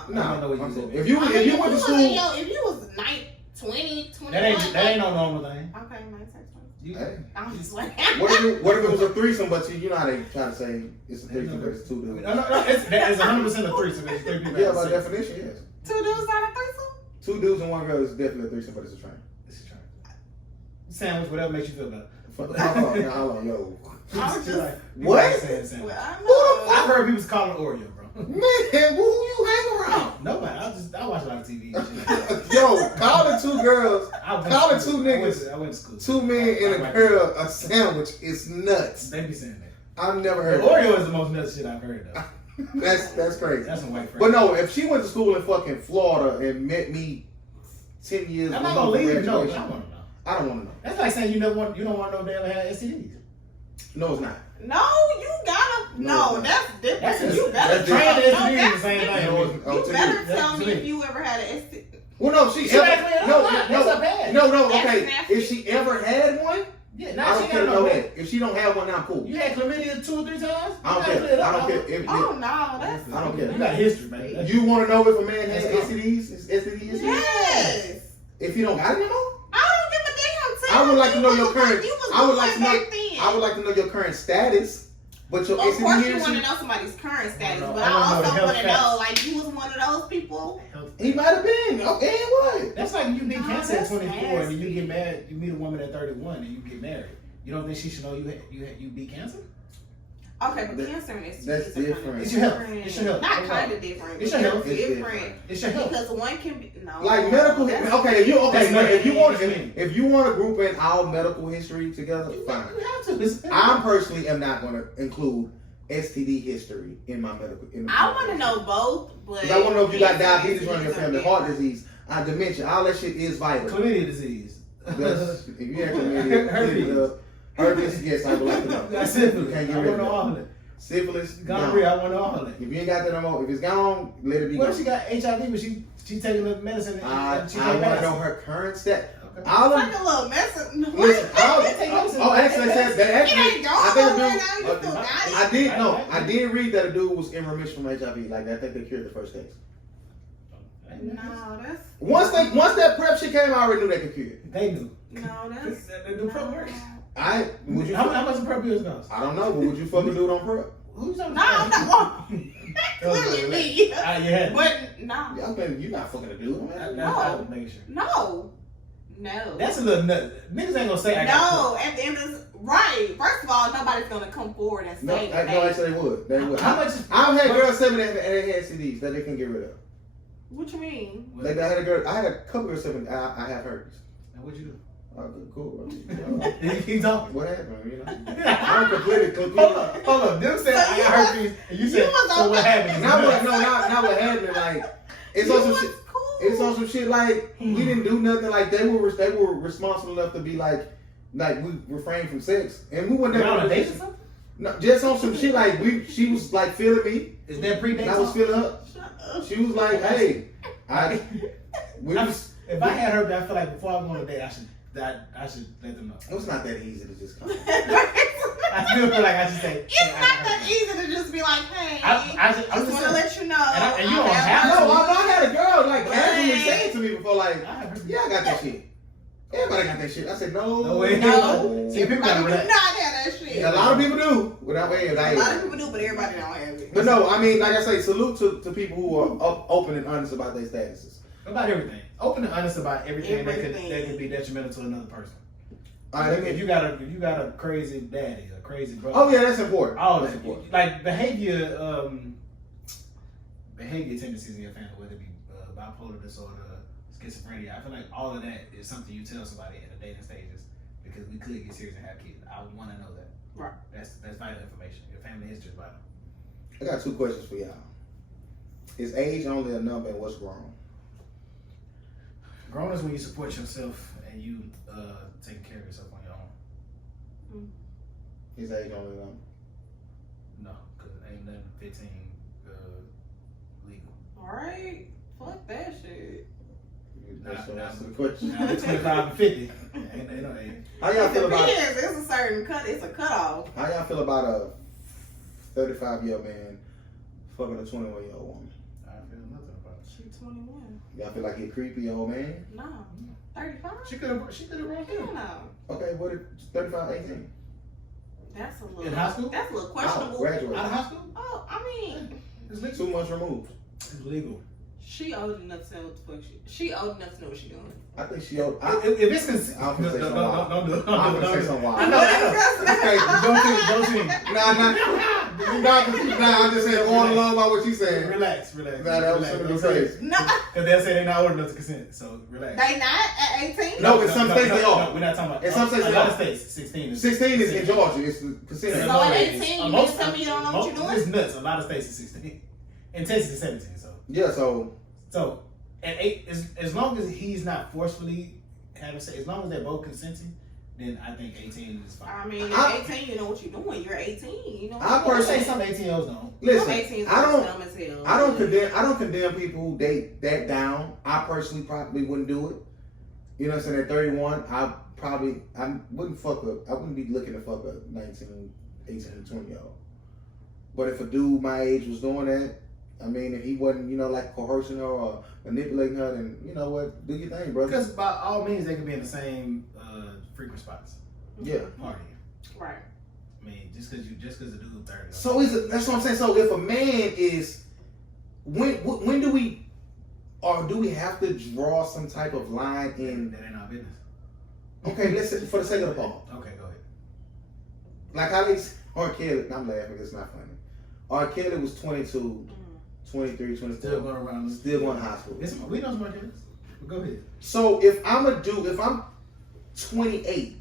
No, I don't know what you was at. If you went to school, if you was 20, 21, that ain't no normal thing. Okay, 19, hey. I'm just like. What if it was a threesome? But you know how they try to say it's a threesome, but it's two dudes. No, it's 100% a threesome. It's three people. Yeah, by definition, yes. Two dudes not a threesome? Two dudes and one girl is definitely a threesome, but it's a train. It's a train. Sandwich, whatever makes you feel better. Hold on, yo. I was just like, what? I've heard people call it Oreo, bro. Man, who you hang around? Nobody. I watch a lot of TV and shit. Yo, calling two girls, calling two niggas, I went to school. two men and a girl a sandwich is nuts. They be saying that. I've never heard. Oreo is the most nuts shit I've heard though. That's crazy. That's some white friends. But no, if she went to school in fucking Florida and met me 10 years I'm not gonna leave. No, I want to know. I don't want to know. That's like saying you don't want to know they ever had STDs. No, it's not. No, you gotta. No, that's different. That's you better. Trans No, STD that's is the same different. thing. You better tell me if you ever had an STD. Well, no, she That's okay. nasty. If she ever had one, Yeah, I now don't she care got to know no that. If she don't have one, now I'm cool. You had chlamydia 2 or 3 times? I don't care. I don't care. Oh no, that's. I don't care. You got history, man. You want to know if a man has STDs? STDs? Yes. If he don't got it no more? I don't give a damn. I would like to know your current. I would like to know your current status. But your of STD course, you history. want to know somebody's current status, but I I wanna know the also health want to facts. know, like, you was one of those people. He might have been. Okay, what? That's like you beat No, cancer at that's 24 and then you nasty. get married. You meet a woman at 31 and you get married. You don't think she should know you beat cancer? Okay, but cancer and STDs That's are different. kinda It's your health. different. It's your health. Not That's kind all. of different. It's your health. It's It's different. It's your health. Because one can be no. Like medical. That's- Okay, if That's if you want to group in all medical history together, fine. You have to. It's I personally am not going to include STD history in my medical. I want to know both, but 'Cause I want to know if you got diabetes STDs running your are family, different. heart disease, dementia, all that shit is vital. chlamydia disease. If you have chlamydia, herpes, yes, I would like to know. That's syphilis. You can't I get want rid to know of all it. of it. Syphilis, Gonorrhea, no. I want to know all of it. If you ain't got that no more, if it's gone, let it be What gone. if she got HIV, but she taking the medicine and she I can't want to pass know it? her current stat. Okay. All of Like a little mess of. listen, actually, I did read that a dude was in remission from HIV. Like I think they cured the first case. No, that's. Once that prep shit came, I already knew they could cure it. They knew. No, that's. The prep works. How much the prep pills cost? I don't know, but would you fucking do it on prep? Who's talking No, I'm not going. Clearly me. Yeah. But no. Yeah, I mean, you're not fucking a dude, man. I was making sure. No. No. That's a little nut. Niggas ain't gonna say I got no, at the end of this, right. First of all, nobody's gonna come forward and say No, actually they would. They would. How much? I've had girls say me that they had CDs that they can get rid of. What you mean? Like I had a couple girls say me I have herpes. And what'd you do? Cool. Keep talking. What happened? You know, I'm completely. Hold up. Them said I got herpes, and you said so. What happened? Not what happened. Like it's on some shit. Cool. It's on some shit like we didn't do nothing. Like they were responsible enough to be like we refrained from sex, and we weren't never. No, just on some shit like she was like feeling me. Is that pre-date? I was feeling her. She was like, "Hey, if I had herpes, I feel like before I go on a date, I should let them know. It's not that easy to just come. I feel like I should say. It's not that easy to just be like, hey, I just want to let you know. And you don't have to. No, I had a girl like casually saying to me before, like, yeah, I got that shit. Everybody got that shit. I said, no. See, people do not have that shit. A lot of people do. Without way, a lot of people do, but everybody don't have it. But no, I mean, like I say, salute to people who are open and honest about their statuses. About everything. Open and honest about everything. That could be detrimental to another person. If you got a crazy daddy, a crazy brother. Oh yeah, that's important. All that's important. Like behavior tendencies in your family, whether it be bipolar disorder, schizophrenia. I feel like all of that is something you tell somebody in the dating stages because we could get serious and have kids. I would want to know that. Right. That's vital information. Your family history is vital. I got 2 questions for y'all. Is age only a number and what's grown? Grown is when you support yourself and you taking care of yourself on your own. Is age only a number? No, because ain't nothing 15 legal. Alright. Fuck that shit. That's the question. Now 25 and 50. How y'all feel about it? It's a certain cut. It's a cutoff. How y'all feel about a 35-year-old man fucking a 21-year-old woman? I feel nothing about it. She 21. Y'all feel like he a creepy old man? No. 35? She could have run through. No. Okay, what if 35, 18? That's a little. In high school? That's a little questionable. Graduate. Out of high school? Oh, I mean, it's legal. 2 months removed. It's legal. She old enough to know what the fuck she old enough to know what she doing. I think she old. If it's consistent, I'm gonna say something wild. Don't do it. I'm gonna say something wild. I know. Don't see me. Nah, I'm just saying, going along by what you saying. Relax. Nah, that was something crazy. No. Because they'll say they're not old enough to consent, so relax. They not at 18? No, in some states they are. No, we're not talking about. In some states a they lot are. of states, 16 is. 16 is in Georgia. It's consent. So at 18, you mean to tell me you don't know what you're doing? It's nuts. A lot of states is 16. In Texas, it's 17. So. Yeah. So at 8, as long as he's not forcefully having sex, as long as they're both consenting, then I think 18 is fine. I mean, at 18, you know what you're doing. You're 18. You know. I personally say some 18-year-olds don't. Listen, 18 I don't condemn people who date that down. I personally probably wouldn't do it. You know what I'm saying? At 31, I wouldn't be looking to fuck a 19, 18, 20-year-old. But if a dude my age was doing that, I mean, if he wasn't, like coercing her or manipulating her, then you know what, do your thing, brother. Because by all means, they could be in the same frequent spots. Yeah. Party. Right. I mean, just because the dude 30. So that's what I'm saying. So if a man is, when do we, or do we have to draw some type of line in? That ain't our business. Okay, let's for the sake of the ball. Okay, go ahead. Like how they, R. Kelly, I'm laughing, it's not funny. R. Kelly was 22, 23, 24. Still going around. Still going to high school. We know some R. Kellys. But go ahead. So if I'm 28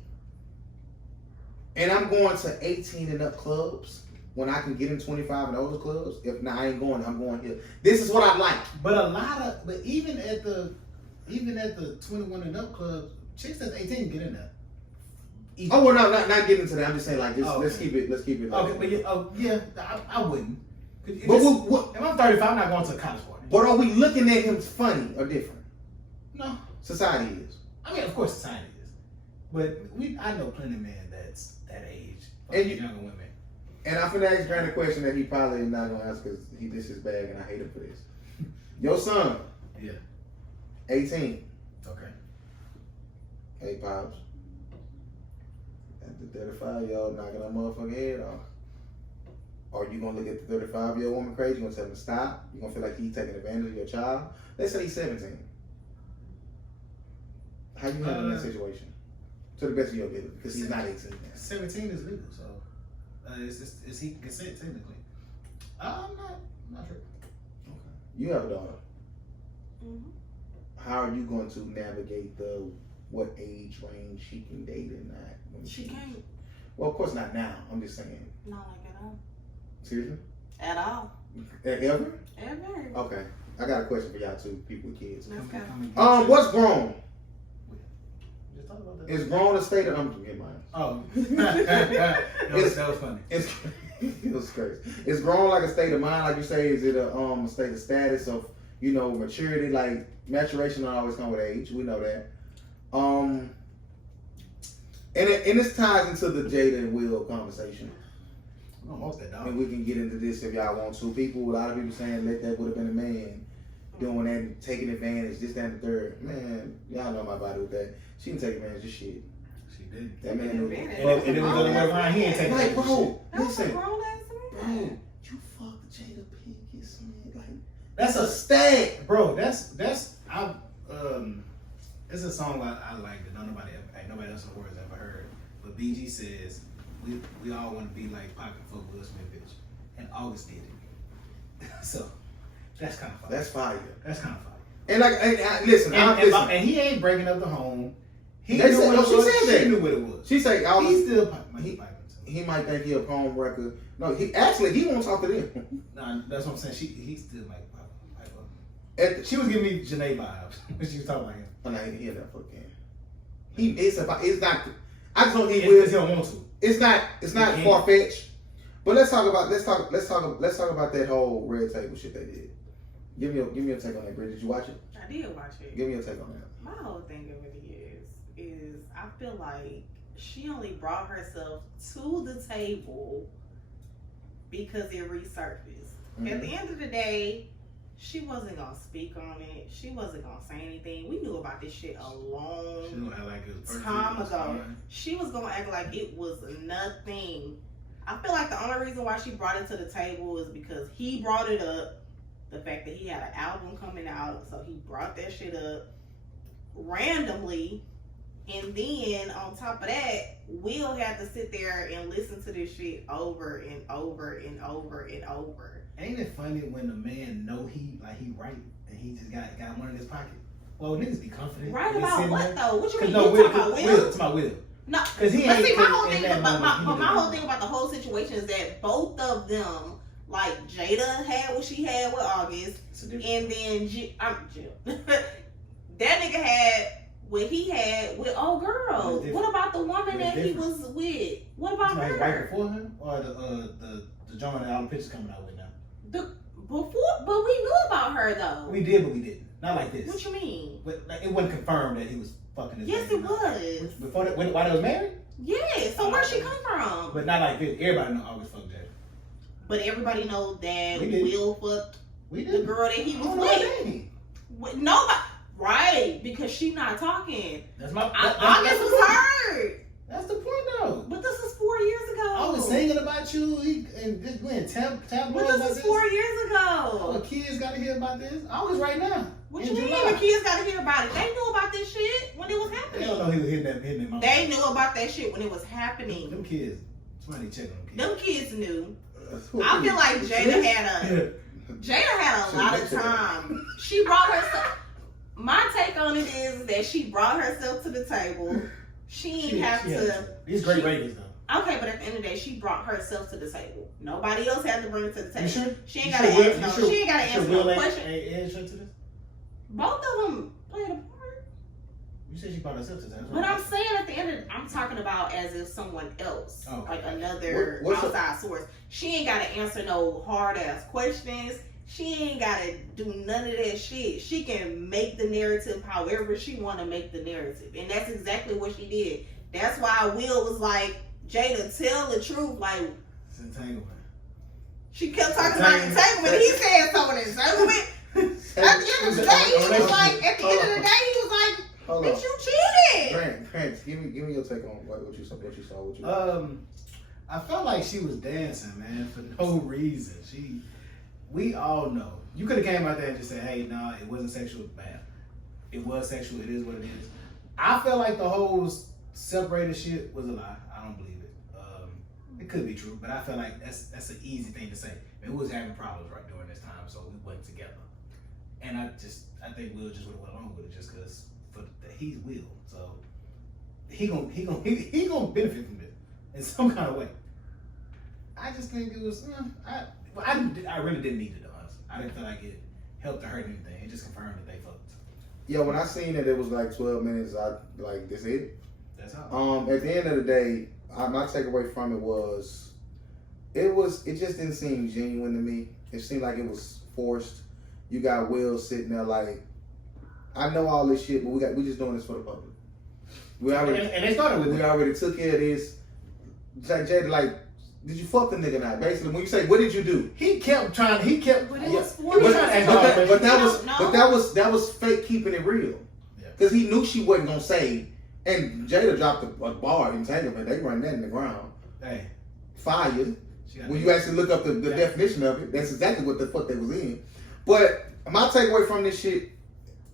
and I'm going to 18 and up clubs when I can get in 25 and older clubs, if not, I ain't going, I'm going here. This is what I like. But even at the 21 and up clubs, chicks that's 18 get in there. Oh well, no, not getting into that. I'm just saying like this. Okay. Let's keep it. Okay, but I wouldn't. But if I'm 35, I'm not going to a college party. But are we looking at him funny or different? No. Society is. I mean, of course, society is. But I know plenty of men that's that age, and younger women. And I'm finna ask Grant a question that he probably not gonna ask because this is bag and I hate him for this. Your son. Yeah. 18. Okay. Hey pops. At the 35-year-old knocking that motherfucking head off. Are you gonna look at the 35-year-old woman crazy? You gonna tell him to stop? You gonna feel like he's taking advantage of your child? Let's say he's 17. How you handle that situation? To the best of your ability, because he's not 18 now. 17 is legal, so is he consent technically? I'm not sure. Okay. You have a daughter. Mm-hmm. How are you going to navigate what age range she can date and not? She can't. Well, of course not now. I'm just saying. Not like at all. Seriously? At all. Ever? Ever. Okay. I got a question for y'all too, people with kids. What's grown? Just talk about that. Is grown a state of? I'm gonna get mine. Oh, that was funny. It was crazy. Is grown like a state of mind, like you say? Is it a state of status of maturity? Like maturation don't always come with age. We know that. And this ties into the Jada and Will conversation. And we can get into this if y'all want to. A lot of people saying that would have been a man doing that and taking advantage, this, that, and the third. Man, y'all know my body with that. She didn't take advantage of shit. She did. That man knew. And it was other way around. He ain't taking advantage. Like, bro, listen. Bro, you fucked Jada Pinkett, man. Like, that's a stat. Bro, it's a song I like that nobody else in the world has ever heard. But BG says, we all want to be like Pac and fuck Will Smith, bitch. And August did it. So, that's kind of fire. That's fire. That's kind of fire. And listen, and he ain't breaking up the home. She knew what it was. She said, he's still he might think he a home record. No, he won't talk to them. Nah, that's what I'm saying. He still might pipe up. She was giving me Janae vibes when she was talking about him. Oh, no, he that fucking. It's not. I just don't think he don't want to. It's not far fetched. But let's talk about that whole red table shit they did. Give me a take on that, Bridget. Did you watch it? I did watch it. Give me a take on that. My whole thing of it is I feel like she only brought herself to the table because it resurfaced. Mm-hmm. At the end of the day, she wasn't gonna speak on it. She wasn't gonna say anything. We knew about this shit a long time ago. She was gonna act like it was nothing. I feel like the only reason why she brought it to the table is because he brought it up. The fact that he had an album coming out, so he brought that shit up randomly. And then on top of that, Will had to sit there and listen to this shit over and over and over and over. Ain't it funny when the man know he right and he just got one in his pocket? Well, niggas be confident. Right about what though? What you mean? No, you talking about Will? It's about Will. No, because he ain't. See, my whole thing about the whole situation is that both of them, like Jada had what she had with August, and then Jill. That nigga had what he had with old girl. What about the woman that he was with? What about her? Right before him, or the joint that all the pictures coming out with now? Before, but we knew about her though. We did, but we didn't. Not like this. What you mean? But like, it wasn't confirmed that he was fucking his. Yes, it was. Before that, while they was married. Yeah. So where'd she come from? But not like this. Everybody know August fucked Jada. But everybody knows that Will fucked the girl that he was with. Nobody. Right, because she not talking. That's my. August was hurt. That's the point, though. But this was 4 years ago. I was singing about you and just went tabloids. But this was 4 years ago. Oh, the kids got to hear about this. I was right now. What you mean the kids got to hear about it? They knew about this shit when it was happening. They don't know he was hitting them. They knew about that shit when it was happening. Them kids. Somebody check on them kids knew. I feel like Jada had a lot of time. She brought herself. My take on it is that she brought herself to the table. She didn't have to. These great ratings though. Okay, but at the end of the day, she brought herself to the table. Nobody else had to bring it to the table. You sure? She ain't got to answer no. She ain't got to answer no question. Answer to this? Both of them played a part. You said she brought herself to the table. But I'm saying at the end of I'm talking about as if someone else, like another outside source. She ain't got to answer no hard ass questions. She ain't gotta do none of that shit. She can make the narrative however she wanna make the narrative. And that's exactly what she did. That's why Will was like, Jada, tell the truth. Like, it's entanglement. She kept talking about entanglement. He said something entanglement. At the end of the day, he was like, bitch, you cheated. Grant, give me your take on what you saw. I felt like she was dancing, man, for no reason. We all know. You could have came out there and just said, hey, nah, it wasn't sexual. Bam. It was sexual. It is what it is. I felt like the whole separated shit was a lie. I don't believe it. It could be true, but I feel like that's an easy thing to say. We was having problems right during this time, so we went together. And I think Will just would have went along with it just because he's Will, so he gonna benefit from it in some kind of way. I just think it was. I really didn't need it, honestly. I didn't feel like it helped or hurt anything. It just confirmed that they fucked. Yeah, when I seen that it was like 12 minutes, I like this it. That's how. At the end of the day, my takeaway from it was, it just didn't seem genuine to me. It seemed like it was forced. You got Will sitting there like, I know all this shit, but we just doing this for the public. And they started with we already took care of this. Jada, like, did you fuck the nigga now? Basically, when you say, what did you do? He kept trying. But it was that was fake keeping it real. Because he knew she wasn't gonna say. And Jada dropped a bar, Entanglement. They run that in the ground. Hey, fire. When you actually look up the definition of it, that's exactly what the fuck they was in. But my takeaway from this shit,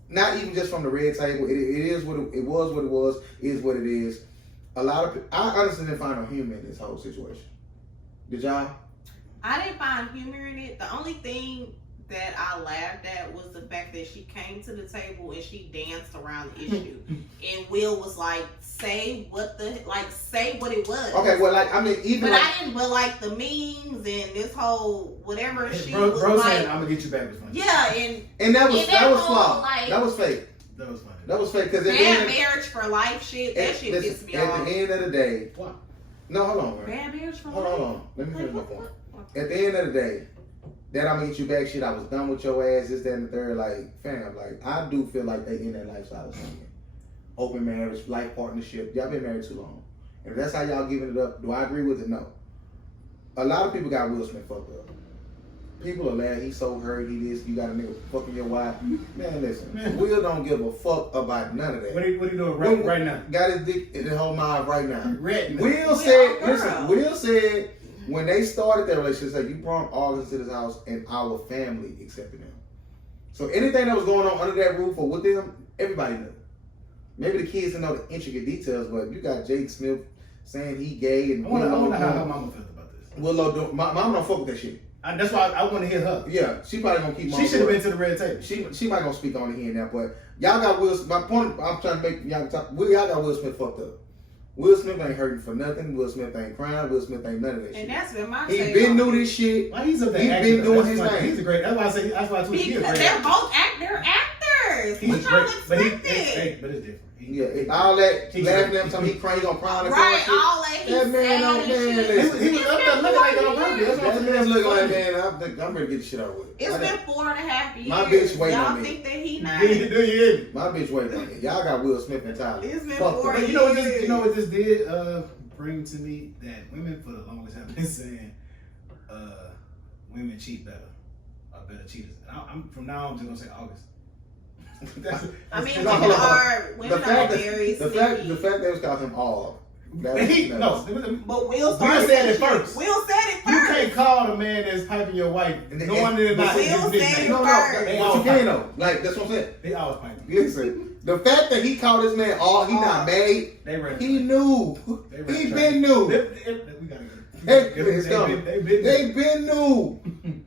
not even just from the red table, it is what it was, is what it is. A lot of people, I honestly didn't find no humor in this whole situation. Did y'all? I didn't find humor in it. The only thing that I laughed at was the fact that she came to the table and she danced around the issue. And Will was like, say what it was. Okay, well, like, I mean, even but like, I didn't, but like the memes and this whole whatever she bro was saying, like, I'm gonna get you back this money. yeah, and that was flawed. Like, that was fake. That was funny. That was fake because bad marriage for life shit. That shit pissed me off. At the end of the day, what? No, hold on, man. Bad marriage for Hold life. on. Let me finish my point. At the end of the day, that I'm gonna get you back shit. I was done with your ass. This, that, and the third. Like, fam, like, I do feel like they in that lifestyle of something. Open marriage, life partnership. Y'all been married too long. And if that's how y'all giving it up, do I agree with it? No. A lot of people got Will Smith fucked up. People are laughing. He's so hurt. He this. You got a nigga fucking your wife. Man, listen. Will don't give a fuck about none of that. What are you doing right now? Got his dick in his whole mind right now. Right. Will said when they started their relationship, like, you brought August to this house and our family accepted him. So anything that was going on under that roof or with them, everybody knew. Maybe the kids didn't know the intricate details, but you got Jade Smith saying he gay and I wonder how her mama felt about this. Willow, my mama don't fuck with that shit. That's why I want to hear her. Yeah, she probably gonna keep. She should have been to the red table. She might gonna speak on it here and there, but y'all got Will. My point I'm trying to make y'all talk. Y'all got Will Smith fucked up. Will Smith ain't hurting for nothing. Will Smith ain't crying. Will Smith ain't none of that shit. And that's been my He been doing this shit. Why he's up there? He been doing his thing. He's a great. That's why I say. That's why I tweet. Because they're both they're actors. He's What y'all great, but expected? but it's different. All that laughing at him, something he crying, he gonna cry on the Right, all that he that man don't said. man. He was up there looking like that on purpose. That's what That man looking like, man, I'm ready to get the shit out with. It's been 4.5 years. My bitch waiting Y'all on me. think that he not? Do you? My bitch waiting on me. Y'all got Will Smith and Tyler. It's been Fuck 4 them. years. You know what this did bring to me? That women for the longest have been saying women cheat better, are better cheaters. And I'm from now on, I'm just gonna say August. Women are very the fact they was calling him all. But Will said it first. Will said it first. You can't call the man that's piping your wife. No one did not. Will said it No, first. but you can't know. Like, that's what I'm saying. They always piping. Listen, the fact that he called this man all, he not married. He knew. He been new. We gotta They been new.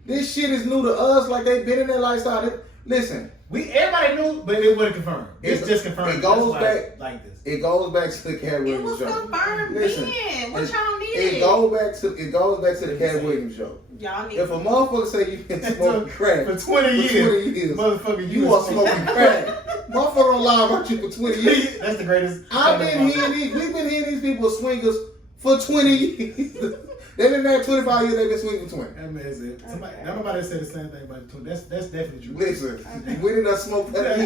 This shit is new to us. Like, they been in that lifestyle. Listen. Everybody knew, but it wasn't confirmed. It's just confirmed. It goes back like this. It goes back to the Cat Williams show. It was confirmed then. What y'all needed? It goes back to the Cat Williams show. Y'all need. If a motherfucker say you been smoking crack for 20 years, motherfucker, you are smoking crack. Motherfucker don't lie about you for 20 years. That's the greatest. We've been hearing these people swingers for 20 years. They've been married 25 years, they've been swinging for 20. That man said, nobody said the same thing about 20. That's definitely true. Listen, we didn't smoke that.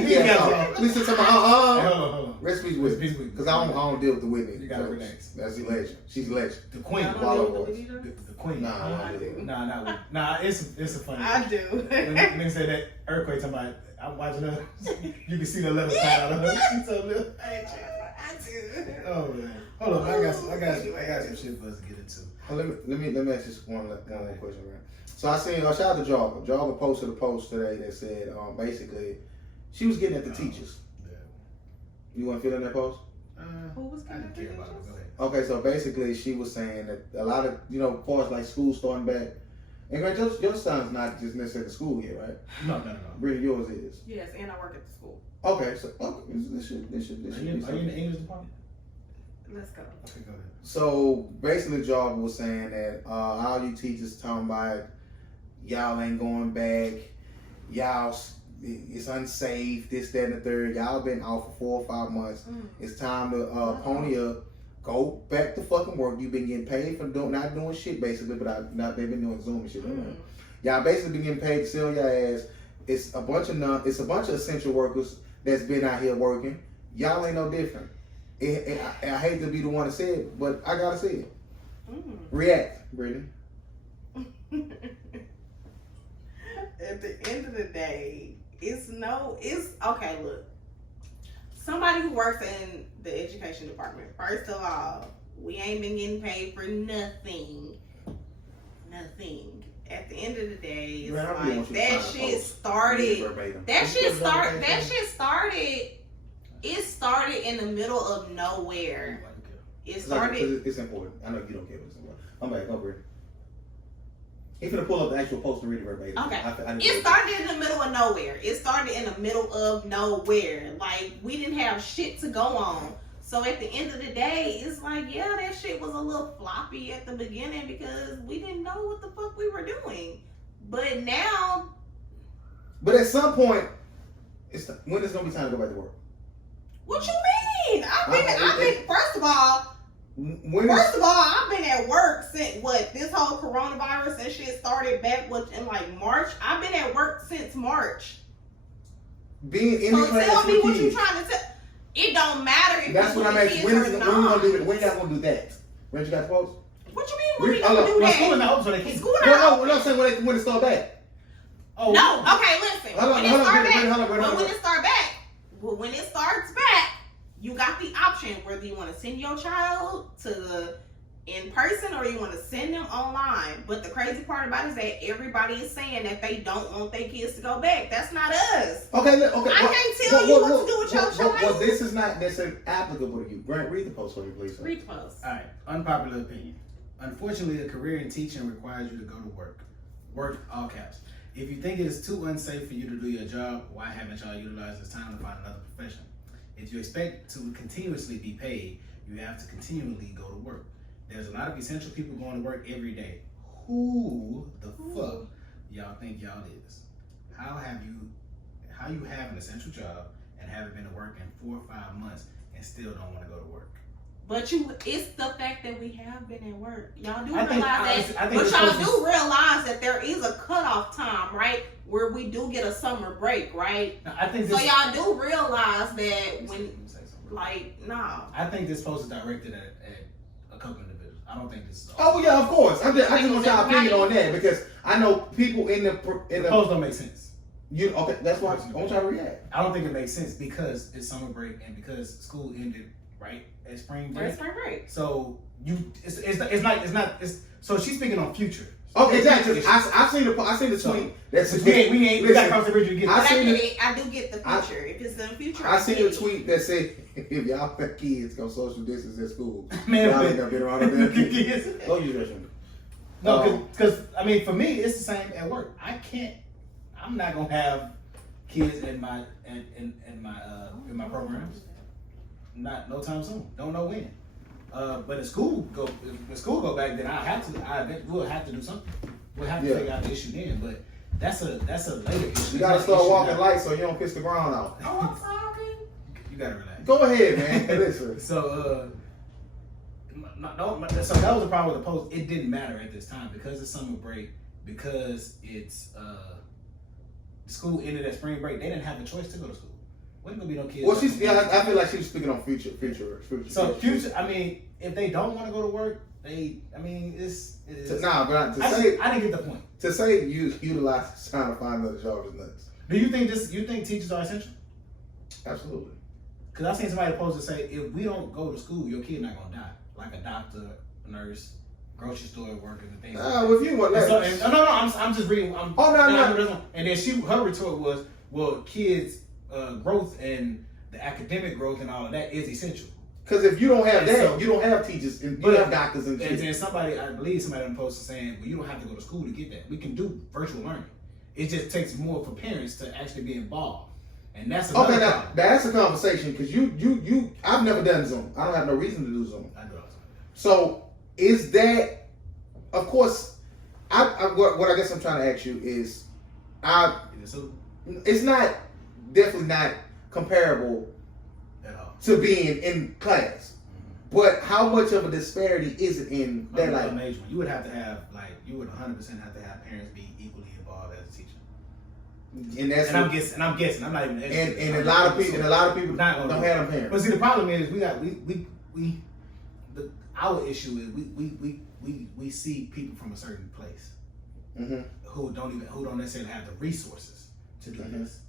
Listen to my hold on. Rest peace with me. Because I don't deal with the Whitney. You gotta relax. That's the legend. She's a legend. The queen. The queen. Nah, it's a funny. I do. When nigga said that earthquake, talking about, I'm watching her, you can see the level coming out of her. She's so little. I do. Oh man. Hold on, I got some shit for us to get into. Let me ask you one more question, man. So I seen, shout out to Java. Java posted a post today that said, basically, she was getting at the teachers. You want to fill in that post? Who was I didn't care about it. Go ahead. Okay, so basically she was saying that a lot of, as far as like school starting back, and Grant, your son's not just necessarily in school yet, right? No. Really, yours is. Yes, and I work at the school. Okay, so this should Are you in the English department? Let's go. Okay, go ahead. So basically, Job was saying that all you teachers talking about y'all ain't going back, y'all it's unsafe, this, that, and the third. Y'all been out for 4 or 5 months. It's time to pony up, go back to fucking work. You've been getting paid for not doing shit basically, but they've been doing Zoom and shit. Y'all basically been getting paid to sit on your ass. It's a bunch of essential workers that's been out here working. Y'all ain't no different. I hate to be the one to say it, but I gotta say it. React, Brittany. At the end of the day, it's okay. Look, somebody who works in the education department. First of all, we ain't been getting paid for nothing. At the end of the day, it's like that shit started. It started in the middle of nowhere. It started. It's important. I know you don't care, but it's important. I'm back. Go, Brittany. If you're gonna pull up the actual post and read it verbatim. Okay. It started in the middle of nowhere. Like, we didn't have shit to go on. So at the end of the day, it's like, yeah, that shit was a little floppy at the beginning because we didn't know what the fuck we were doing. But now. But at some point, when is it gonna be time to go back to work? What you mean? First of all, I've been at work since this whole coronavirus and shit started back in like March. I've been at work since March. Being in the class, tell me what you trying to tell. It don't matter if that's what I'm asking. When you gonna do it? When y'all gonna do that? When you got the post? What you mean? When we gonna do that? School not open, so they can't. No, I'm saying when it start back. Oh no. Okay, listen. When it starts back, you got the option whether you want to send your child to in person or you want to send them online. But the crazy part about it is that everybody is saying that they don't want their kids to go back. That's not us. Okay. I can't tell you what to do with your child. Well, this is not necessarily applicable to you. Grant, read the post for me, please. Sir. Read the post. All right. Unpopular opinion. Unfortunately, a career in teaching requires you to go to work. Work, all caps. If you think it is too unsafe for you to do your job, why haven't y'all utilized this time to find another profession? If you expect to continuously be paid, you have to continually go to work. There's a lot of essential people going to work every day. Who the fuck y'all think y'all is? How you have an essential job and haven't been to work in 4 or 5 months and still don't want to go to work? But it's the fact that we have been at work. Y'all do realize that there is a cutoff time, right? Where we do get a summer break, right? So y'all do realize that I think this post is directed at a couple individuals. I don't think this is. Oh yeah, of course. I just want y'all opinion on that because I know people in the post don't make sense. Okay? That's why I want y'all to react. I don't think it makes sense because it's summer break and because school ended right at spring break. So so she's speaking on future. Okay, exactly. I seen the tweet that said we got to cross the bridge to get. I do get the future. If it's in the future, I seen a tweet that said if y'all have kids go social distance at school, man, y'all ain't gonna get around their kids. Go use that shit. No, because I mean, for me, it's the same at work. I'm not gonna have kids in my programs. No time soon. Don't know when. But when school go back, then we'll have to do something. We'll have to figure out the issue then. But that's a later issue. You gotta start walking light so you don't piss the ground out. Oh, I'm sorry. You gotta relax. Go ahead, man. Listen. So so that was the problem with the post. It didn't matter at this time because it's summer break, because it's school ended at spring break. They didn't have a choice to go to school. Wasn't gonna be no kids. Well, I feel like she was speaking on future. So future. I mean, if they don't want to go to work, it's. Nah, but I didn't get the point. To say you utilize time to find another job is nuts. Do you think you think teachers are essential? Absolutely. Because I seen somebody post to say, if we don't go to school, your kid not gonna die. Like a doctor, a nurse, grocery store workers, and things. With you, what? No. I'm just reading. No. And then her retort was, well, kids' growth and the academic growth and all of that is essential. Because if you don't have that, so, you don't have teachers and you don't have doctors and shit. And then somebody, I believe somebody on the post is saying, well, you don't have to go to school to get that. We can do virtual learning. It just takes more for parents to actually be involved. And that's another problem. That's a conversation because I've never done Zoom. I don't have no reason to do Zoom. I do all the time. So is that, of course, what I guess I'm trying to ask you is, it's not, definitely not comparable at all to being in class. Mm-hmm. But how much of a disparity is it in that? Like, major one. You would have to have, like, you would 100% have to have parents be equally involved as a teacher. And I'm guessing. I'm not even. And a lot of people don't have them parents. But see, the problem is our issue is we see people from a certain place mm-hmm. who don't necessarily have the resources to do mm-hmm. this.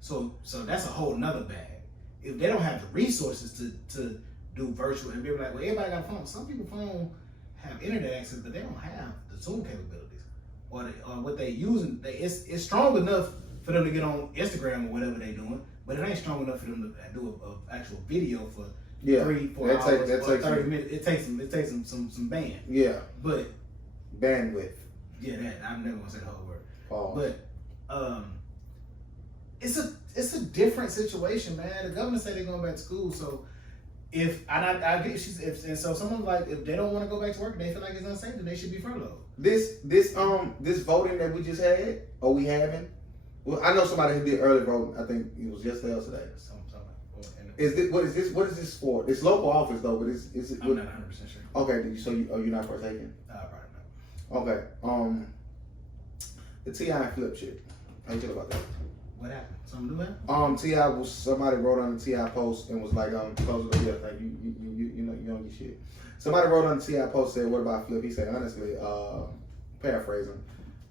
So that's a whole nother bag. If they don't have the resources to do virtual, and people are like, well, everybody got a phone. Some people's phone have internet access, but they don't have the Zoom capabilities or what they using. It's strong enough for them to get on Instagram or whatever they're doing, but it ain't strong enough for them to do an actual video for 3-4 hours or 30 minutes. It takes them some band. Yeah. But bandwidth. Yeah, that I'm never gonna say the whole word. Oh. But it's a different situation, man. The government said they're going back to school, so so someone's like, if they don't want to go back to work and they feel like it's unsafe, then they should be furloughed. This voting that we just had, or we having? Well, I know somebody who did early voting. I think it was yesterday or today. What is this for? It's local office though, but is it? I'm not 100% sure. Okay, so you're not partaking? Probably not. Okay. The T.I. flip shit. How you feel about that? What happened? Something new happened? T.I. somebody wrote on the T.I. post and was like, close it up, yeah, like you know, you don't get shit. Somebody wrote on the T.I. post, said, what about flip? He said, honestly, paraphrasing,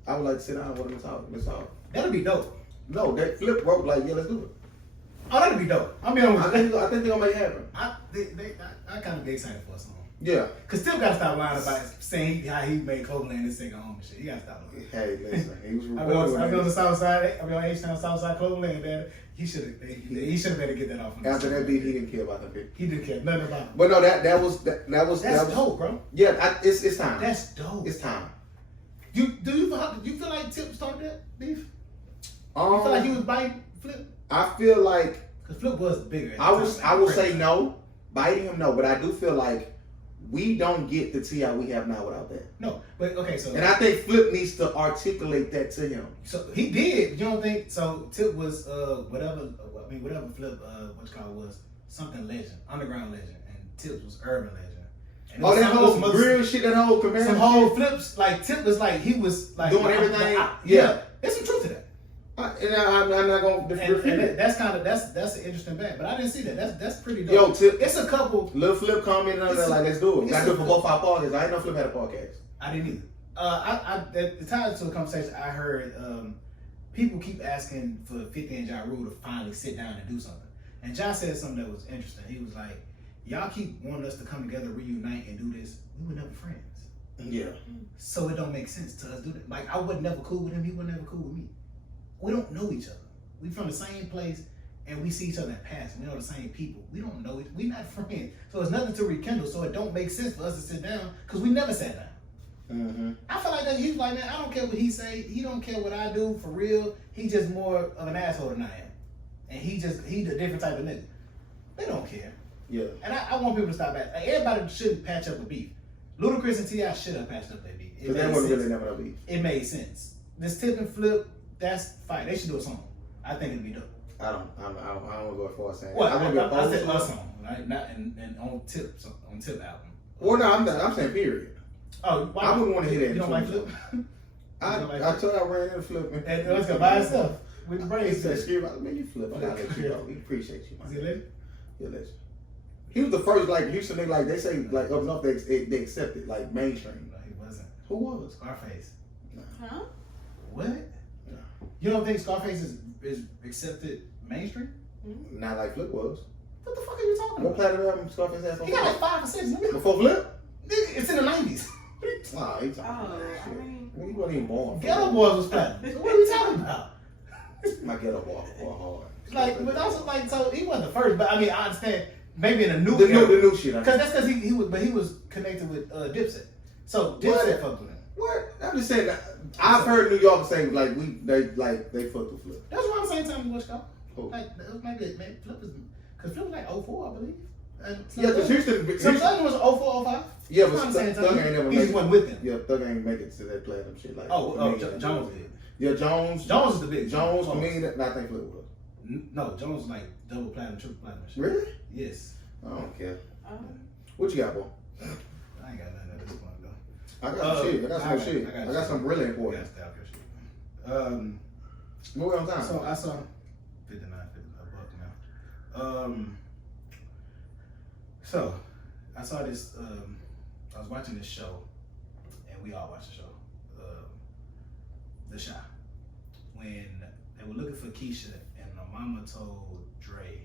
I would like to sit down with him and talk. That'd be dope. No, that flip wrote like, yeah, let's do it. Oh, that'd be dope. I think they're gonna make it happen. I kind of get excited for us. Yeah. Cause Tim gotta stop lying about saying how he made Cleveland his second home and shit. He gotta stop lying. Hey, listen, he was I be on the south side. I be on H-Town, south side Cleveland, man. He should have better get that off. After that beat, he didn't care about the beat. He didn't care nothing about it. But no, that was dope, bro. Yeah, it's time. That's dope. It's time. You feel like Tip started that beef? You feel like he was biting Flip? I feel like because Flip was bigger. I will say no, biting him no, but I do feel like we don't get the T.I. we have now without that. No, but okay, so and I think Flip needs to articulate that to him. So he did. You don't think so? Tip was whatever Flip was something legend, underground legend, and Tip was urban legend. And that whole real shit, that whole command, some whole Flips like Tip was like he was like doing everything. Yeah, there's some truth to that. I'm not gonna defend it. That's an interesting bet, but I didn't see that. That's pretty dope. Yo, Tip, it's a couple. Little Flip commented on that like, let's do it. We gotta do it for both our podcasts. I didn't know Flip had a podcast. I didn't either. It ties to a conversation I heard. People keep asking for 50 and Ja Rule to finally sit down and do something, and Ja said something that was interesting. He was like, "Y'all keep wanting us to come together, reunite, and do this. We were never friends. Yeah. So it don't make sense to us do that. Like I was never cool with him. He was never cool with me. We don't know each other. We from the same place and we see each other in passing. We know the same people. We don't know it. We not friends. So it's nothing to rekindle. So it don't make sense for us to sit down because we never sat down. Mm-hmm. I feel like that he's like, man, I don't care what he say. He don't care what I do for real. He's just more of an asshole than I am. And he's a different type of nigga. They don't care. Yeah. And I want people to stop that. Like, everybody shouldn't patch up a beef. Ludacris and T.I. should have patched up their beef. Because they wasn't really never no beef. It made sense. This Tip and Flip, that's fine. They should do a song. I think it'd be dope. I don't want to go as far as saying. Well, I said a song, right? Not and on Tip album. Well, no, I'm saying period. Oh, why? I wouldn't want to hear that. You don't like Flip? I told you I ran into Flip. And let's go buy his stuff with the braids. He said, "Scream out, man, you Flip. I gotta let you go. We appreciate you, man." Is he legend? Yeah, legend. He was the first, like Houston nigga, like they say, like up north, they accepted, like mainstream. No, he wasn't. Who was? Scarface. Huh? What? You don't think Scarface is accepted mainstream? Mm-hmm. Not like Flip was. What the fuck are you talking What about? platinum album Scarface has? He got like 5 or 6. Nigga. Before Flip? It's in the 90s. Nah, he talking about shit. He wasn't even born. Ghetto Boys was platinum. So what are we talking about? My ghetto walk hard. Like, but also like, so he wasn't the first. But I mean, I understand. Maybe in the new shit. Because that's because he was connected with Dipset. So Dipset fucked with him. What? I'm just saying. I've heard New York say like they fucked with Flip. That's what I'm saying. Tell me what's called. Oh. Like maybe Flip is because Flip was like 04, I believe. And Yeah, because Houston. Some other was 04, 05. Yeah, but Thug ain't never he just wasn't with them. Yeah, Thug ain't make it to that platinum shit like. Jones did. Yeah, Jones is the big. Jones, I mean, I think Flip was. No, Jones was like double platinum, triple platinum shit. Really? Yes. I don't care. What you got, boy? I ain't got nothing at this point though. I got some shit. I got some really important. What on time? So I saw 59, a buck now. So I saw this. I was watching this show, and we all watched the show, The Shy. When they were looking for Keisha, and the mama told Dre,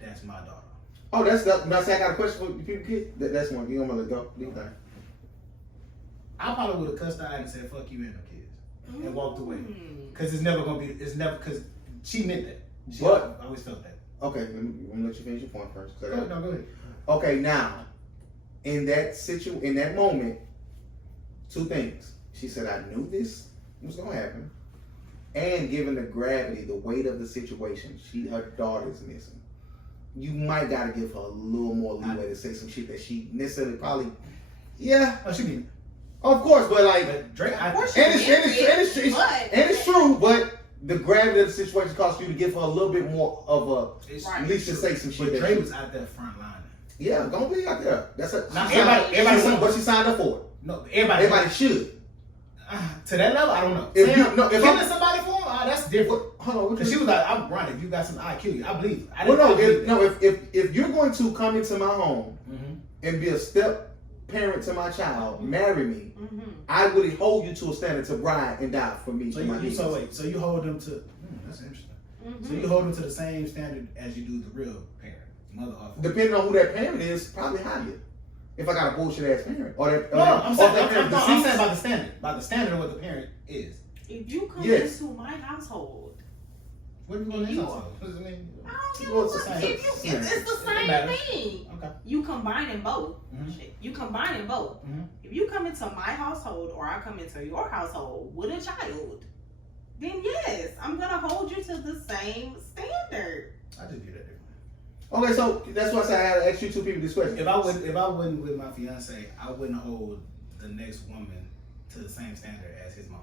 "That's my daughter." Oh, that's the. Now, say I got a question for people, kids. That's one. You don't want to go. Leave that. I probably would have cussed her out and said, "Fuck you and them kids," and walked away. Because it's never gonna be. It's never because she meant that. She always felt that. Okay, let me let you finish your point first. Go ahead. Okay, now, in that moment, two things. She said, "I knew this was gonna happen," and given the gravity, the weight of the situation, her daughter's missing. You might gotta give her a little more leeway to say some shit that she necessarily probably. Yeah. Oh, she mean. Of course, but like Drake, it's true, but the gravity of the situation caused you to give her a little bit more of a at least to say some shit. But Drake was out there front line. Yeah, gonna be out there. That's a everybody but she signed up for it. No, everybody should. To that level, I don't know. If killing somebody for him, that's different. Hold on, because she was like, "I'm running. If you got something, I'll kill you." I believe. If you're going to come into my home and be a step parent to my child, marry me, I would hold you to a standard to bride and die for me. So you hold them to that's interesting. So you hold them to the same standard as you do the real parent, mother or father. Depending on who that parent is, probably higher. If I got a bullshit ass parent, I'm saying about the standard of what the parent is. If you come into my household, what are you going to household? What does it mean? I don't give a fuck. It's the same thing. Okay. You combining both. You combining both. If you come into my household or I come into your household with a child, then yes, I'm gonna hold you to the same standard. I just do that differently. Okay, so that's why I said I had to ask you two people this question. If I wasn't with my fiance, I wouldn't hold the next woman to the same standard as his mom.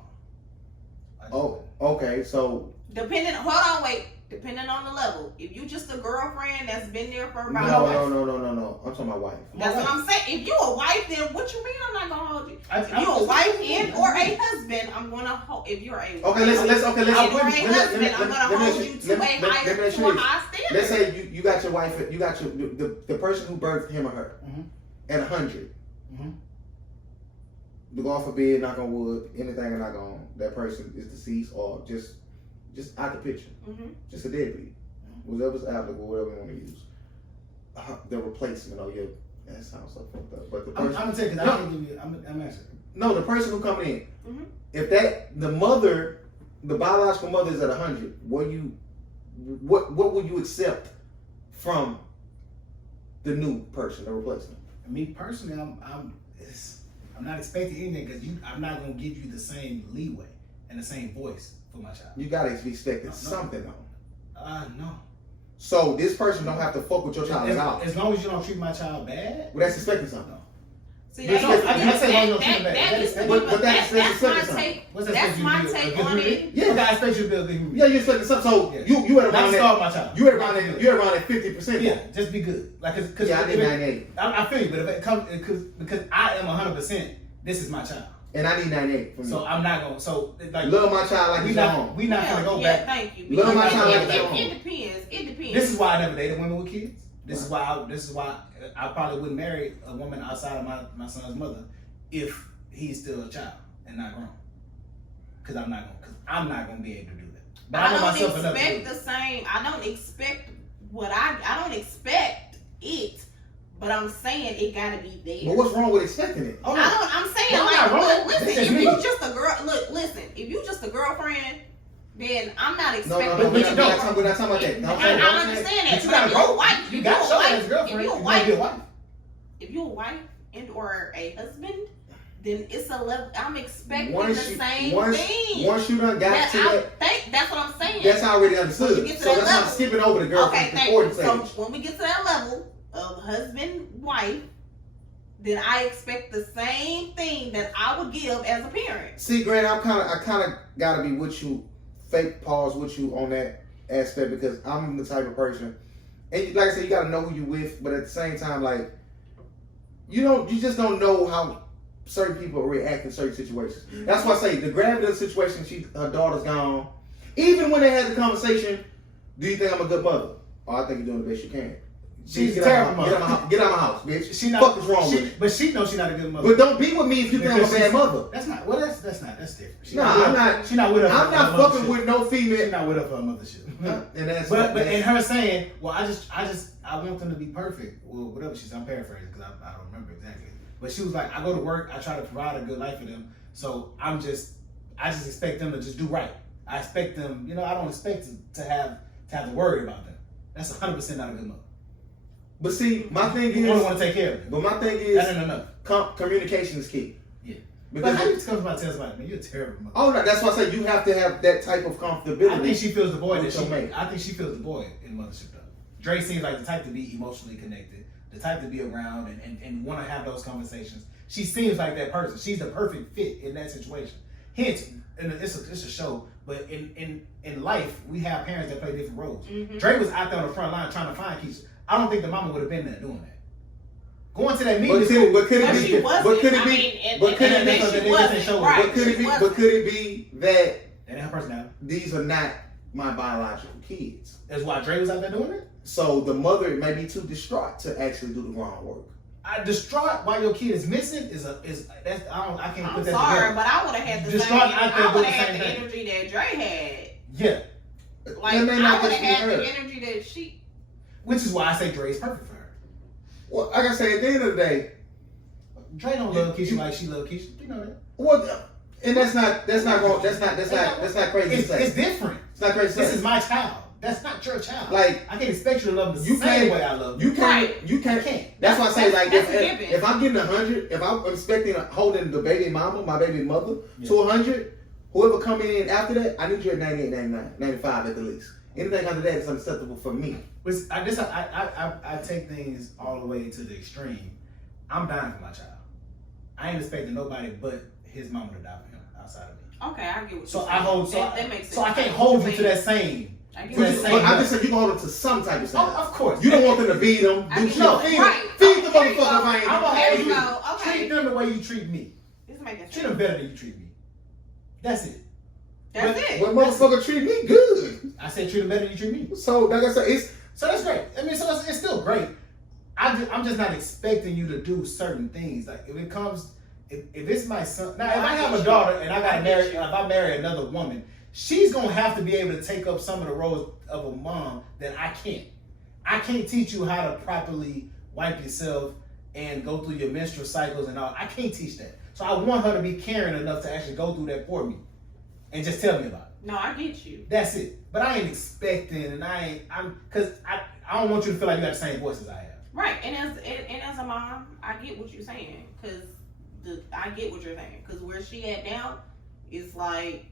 Okay, so depending on the level. If you just a girlfriend that's been there for about no. I'm talking about wife. That's what I'm saying. If you a wife, then what you mean I'm not gonna hold you? If you a wife or a husband, I'm gonna hold. If you're a I'm gonna hold you to a higher standard. Let's say you got your wife. You got the person who birthed him or her at 100. The God forbid, knock on wood, anything or knock on, that person is deceased or just out the picture. Just a deadbeat. Whatever's applicable, whatever you want to use. The replacement of your, that sounds so fucked up. But the person, I'm taking that. I'm asking. No, the person who coming in, if the biological mother is at 100, what would you accept from the new person, the replacement? Me personally, I'm not expecting anything because I'm not gonna give you the same leeway and the same voice for my child. You gotta be expecting something though. No. So this person don't have to fuck with your child at all. As long as you don't treat my child bad. Well, that's expecting something. No. See, that's my take on it. Yeah, I expect you to be a good human. Yeah, you expecting something. So you at around that. My child. You at around that 50%. Yeah, just be good. Like, cause I need 98. I feel you, but if it comes because I am 100%. This is my child. And I need 98 from you. So I'm not gonna. So like, love my child like it's your own. We not gonna go back. Thank you. Love my child like it's your own. It depends. This is why I never dated women with kids. This is why I probably wouldn't marry a woman outside of my son's mother if he's still a child and not grown. Because I'm not gonna be able to do that. But I don't expect the same. I don't expect I don't expect it. But I'm saying it gotta be there. But what's wrong with expecting it? I'm saying, listen, if you just a girl, if you just a girlfriend, then I'm not expecting. No, we're not talking about that. I understand that. But you gotta grow. You gotta show that as a girlfriend. If you're a wife and or a husband, then it's a level. I'm expecting the same thing. Once you done got to that, that's what I'm saying. That's already understood. So that's why I'm skipping over the girlfriend. Okay, thank you. So when we get to that level of husband, wife, then I expect the same thing that I would give as a parent. See, Grant, I kind of gotta be with you, fake pause with you on that aspect because I'm the type of person, and like I said, you gotta know who you with, but at the same time, like you just don't know how certain people react in certain situations. Mm-hmm. That's why I say the gravity of the situation. Her daughter's gone. Even when they had the conversation, do you think I'm a good mother? Oh, I think you're doing the best you can. She's a terrible mother. Get out of my house, bitch. She not, fuck is wrong with it? But she knows she's not a good mother. But don't be with me if you think I'm a bad mother. That's not. Well, that's different. She's not with her. I'm not fucking with no female. She's not with her for her mother shit. And that's but her saying, well, I want them to be perfect. Well, whatever she said, I'm paraphrasing because I don't remember exactly. But she was like, I go to work, I try to provide a good life for them. So I just expect them to just do right. I expect them, I don't expect to have to worry about them. That's 100% not a good mother. But see, my thing is, you only want to take care of them. But my thing is, that ain't enough. Communication is key. Yeah. Because but how you come about tell somebody, man, you're a terrible mother. Oh no, that's why I say you have to have that type of comfortability. I think she feels the void that she made. I think she feels the void in mothership though. Dre seems like the type to be emotionally connected, the type to be around and want to have those conversations. She seems like that person. She's the perfect fit in that situation. Hence, and it's a show, but in life, we have parents that play different roles. Mm-hmm. Dre was out there on the front line trying to find Keisha. I don't think the mama would have been there doing that. Going to that meeting, but could it be that and her personality? These are not my biological kids. That's why Dre was out there doing it. So the mother may be too distraught to actually do the groundwork. Distraught while your kid is missing is I can't put that together. I'm sorry, but I would have had the same. I would have had the energy that Dre had. Yeah, like I would have had the energy that she. Which is why I say Dre is perfect for her. Well, like I say, at the end of the day, Dre don't love Keisha like she loves Keisha. You know that. Well, and that's not crazy. It's different. It's not crazy. This is my child. That's not your child. Like I can't expect you to love the same way I love you. You can't. That's why I say like if I'm getting 100, if I'm expecting holding the baby mama, my baby mother to 100, whoever come in after that, I need you at 98, 99, 95 at the least. Anything under that is unacceptable for me. I take things all the way to the extreme. I'm dying for my child. I ain't expecting nobody but his mama to die for him outside of me. Okay, I get what so you're I hold that makes sense. So I can't hold you to that same. I just said you can hold them to some type of standard. Of course. You don't want them to beat them. Feed the motherfucker. I'm gonna treat them the way you treat me. Treat them better than you treat me. That's it. That's it. When motherfucker treat me good. I said treat them better than you treat me. So like I said, so that's great. I mean, so it's still great. I'm just not expecting you to do certain things. Like if it comes, if it's my son. Now, if I have a daughter and I gotta marry, if I marry another woman, she's gonna have to be able to take up some of the roles of a mom that I can't. I can't teach you how to properly wipe yourself and go through your menstrual cycles and all. I can't teach that. So I want her to be caring enough to actually go through that for me and just tell me about it. No, I get you. That's it. But I ain't expecting, and because I don't want you to feel like you got the same voice as I have. Right, and as a mom, I get what you're saying, because I get what you're saying, because where she at now is like,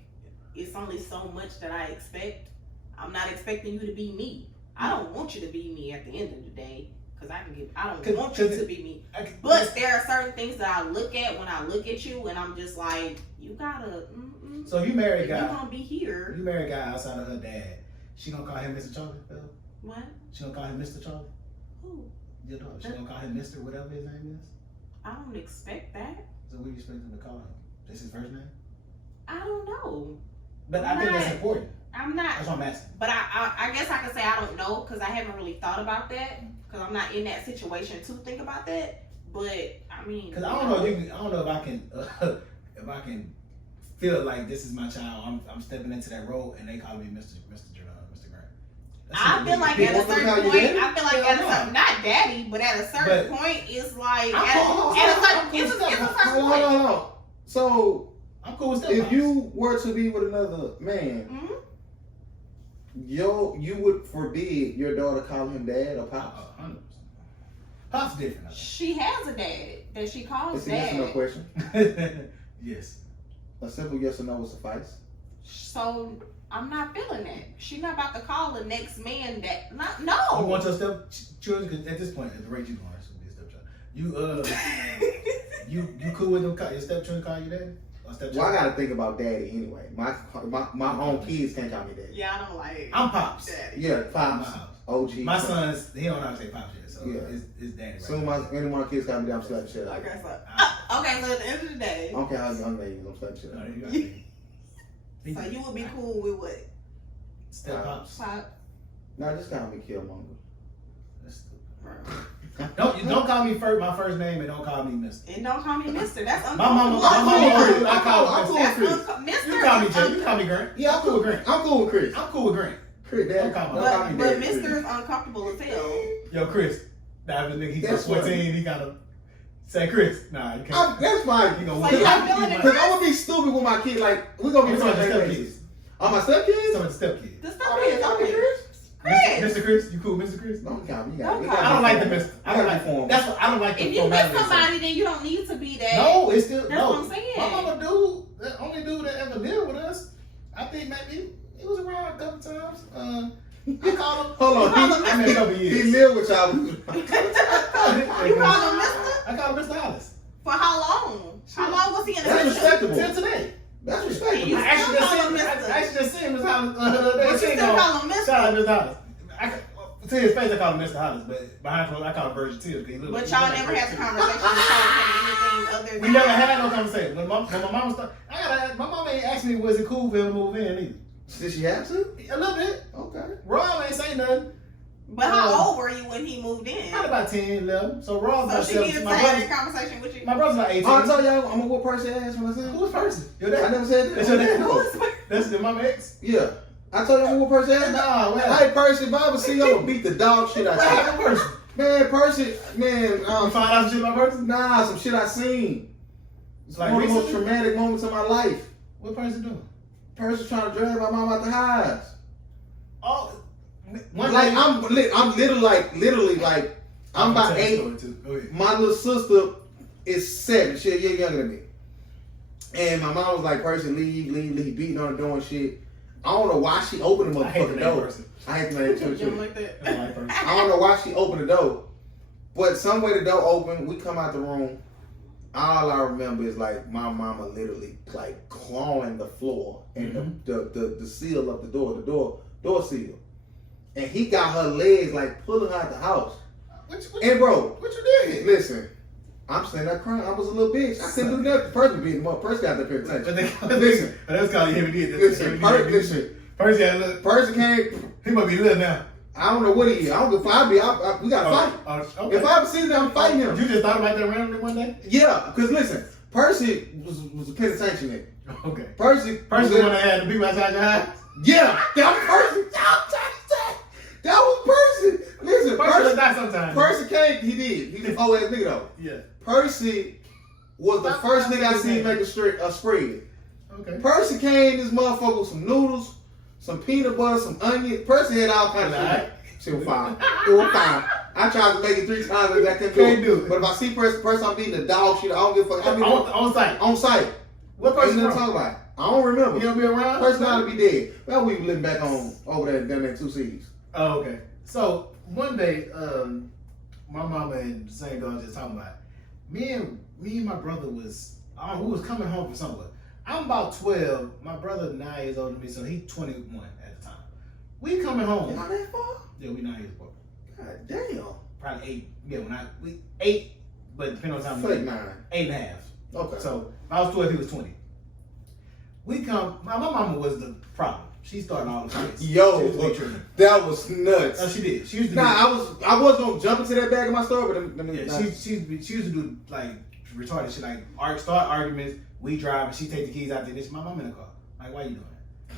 it's only so much that I expect. I'm not expecting you to be me. I don't want you to be me at the end of the day, because I don't want you to be me. But there are certain things that I look at when I look at you, and I'm just like, you gotta. So if you marry a guy, you're gonna be here. You marry a guy outside of her dad. She gonna call him Mr. Chocolate, Phil? What? She gonna call him Mr. Chocolate? Who? Your daughter. She gonna call him Mr. whatever his name is? I don't expect that. So what do you expect him to call him? That's his first name? I don't know. But I think that's important. I'm not. That's what I'm asking. But I guess I can say I don't know, because I haven't really thought about that, because I'm not in that situation to think about that. But I mean, because I don't know if I can feel like this is my child. I'm stepping into that role and they call me Mr. Grant. I feel like at a certain point, not daddy, but at a certain point, it's like it's a certain point. So I'm cool with that. If you were to be with another man, You would forbid your daughter calling him dad or pops? 100%. Pops different. She has a dad that she calls It's a dad. yes or no question. Yes. A simple yes or no will suffice. So I'm not feeling that. She's not about to call the next man that. You No. want your stepchildren? Because at this point, at the rate you going, that's gonna be a stepchild. You cool with them? Your stepchildren call you daddy? Or stepchild? Well, I gotta think about daddy anyway. My own kids can't call me daddy. Yeah, I don't like. I'm pops. Daddy. Yeah, In pops. my house. OG. My son's he don't know how to say pops yet, so Yeah. it's daddy. Right Soon now. as any of my kids call me daddy, I'm slapping shit out. Okay, so at the end of the day, I don't care how young they is, I'm slapping shit No, out. you got me. so you would be cool with what? Step pops. Pop? Nah, just call me Killmonger. That's stupid. Right. Don't call me my first name and don't call me Mister. And don't call me Mister. That's My mama, uncomfortable. I call I'm him cool Mister. with Chris. Mister. You call me Jay. You call me Grant. Yeah, I'm cool with Grant. I'm cool with Chris. I'm cool with Grant. Chris, dad. Don't call me- Don't call me But daddy, Mister Chris. is uncomfortable as hell. Yo, Chris. That was nigga. He's That's 14. He gotta say Chris. Nah, you can't. That's fine. You gonna So you not feeling it, Because I'm gonna be stupid with my kids. Like, we're gonna be I'm talking friends about like stepkids. kids. Oh, my stepkids? Some of the stepkids. The I stuff mean, is call me okay. Chris. Chris. Mr. Chris, you cool, Mr. Chris? Don't call me. You Don't gotta call I don't like the form. Mr. I I don't gotta like form. That's what I don't like. If the you miss formality. somebody, then you don't need to be that. No, it's still That's no. what I'm saying. My mama dude, the only dude that ever lived with us, I think maybe he was around a couple times. I call him. Hold on. I mean, a couple He years. lived with y'all. You call him Mister? I call him Mr. Hollis. For how long? How long was he in the That's picture? respectable. Till today. That's You respectable. still I actually call him just seen Mr. Hollis. But you still call him Mister. Shout out Mr. Hollis. To his face, I call him Mr. Hollis, but behind closed, I call him Virgin Tears because he looks. But y'all never had the conversation to tell him anything other than We never had no conversation. When my mama started, my mama ain't asked me was it cool for him to move in either. Did she have to? A little bit. Okay. Rob ain't say nothing. But how old were you when he moved in? Probably about 10, 11. So Rob So about she needed 7. to My have that brother, conversation with you. my brother's like 18. Oh, I told y'all I'm a whoop person ass when I said Who was person? Your I dad? never said that. That's your dad? Who is That's your mama ex? Yeah. I told you I'm a whoop person ass. Nah, what Hey, happened? Percy, if I ever see you, I'm gonna beat the dog shit out What you. happened person? Man, Percy, man, You find out some shit about person? nah, some shit I seen. It's Like one of the most recently? traumatic moments of my life. What person doing? Percy trying to drag my mom out the house. Oh, one Like day- I'm literally like I'm about I'll tell you a 8. story, too. Go ahead. My little sister is 7. She's a year younger than me. And my mom was like, Percy, leave, beating on the door and shit. I don't know why she opened the I hate the motherfucking name door. person. I hate the name too. You don't like that? I don't like person. I don't know why she opened the door. But some way the door opened, we come out the room. All I remember is like my mama literally like clawing the floor and the seal of the door seal. And he got her legs like pulling her out the house. And bro, What you did? listen, I'm standing there crying. I was a little bitch. I couldn't do nothing. Person beat him up. Person got the But attention. they, Listen, that's called heavy did. listen, listen. First, yeah, look. Person came. He must be little now. I don't know what he is. I don't give a fuck. We got to fight. Okay. If I ever see him, I'm fighting him. You just thought about that randomly one day? Yeah, because listen, Percy was a penitentiary nigga. Okay. Percy First was one that had the people outside your house? yeah, that was Percy. That was Percy. Listen, First one Percy, die sometimes. Percy came. He did. He was an old ass nigga though. Yeah. Percy was the first nigga I seen make a spread. Okay. Percy came this motherfucker with some noodles, some peanut butter, some onion. Percy had all kinds of shit. Shit was fine. It was fine. I tried to make it 3 times and I couldn't Can't do do it. it. But if I see Percy, I'm beating the dog shit. I don't give a fuck. I mean, On site. on site. What Ain't person nothing to from? talk about. I don't remember. You don't be around? Percy gotta be dead. Well, we living back on over there down there 2 C's. Oh, okay. So one day, my mama and the same girl just talking about me and my brother was we was coming home from somewhere. I'm about 12. My brother 9 years older than me, so he's 21 at the time. We coming home. Not that far? Yeah, we 9 years apart. God damn. Probably 8. Yeah, we 8, but depending on the time. It's like 9. 8.5. Okay. So if I was 12, he was 20. We come. My mama was the problem. She started all the fights. Yo, She was big tripping. that was nuts. No, she did. She used to. Nah, I was gonna jump into that bag of my story, but she used to do like retarded shit, like start arguments. We drive and she take the keys out there. This my mom in the car. Like, why you doing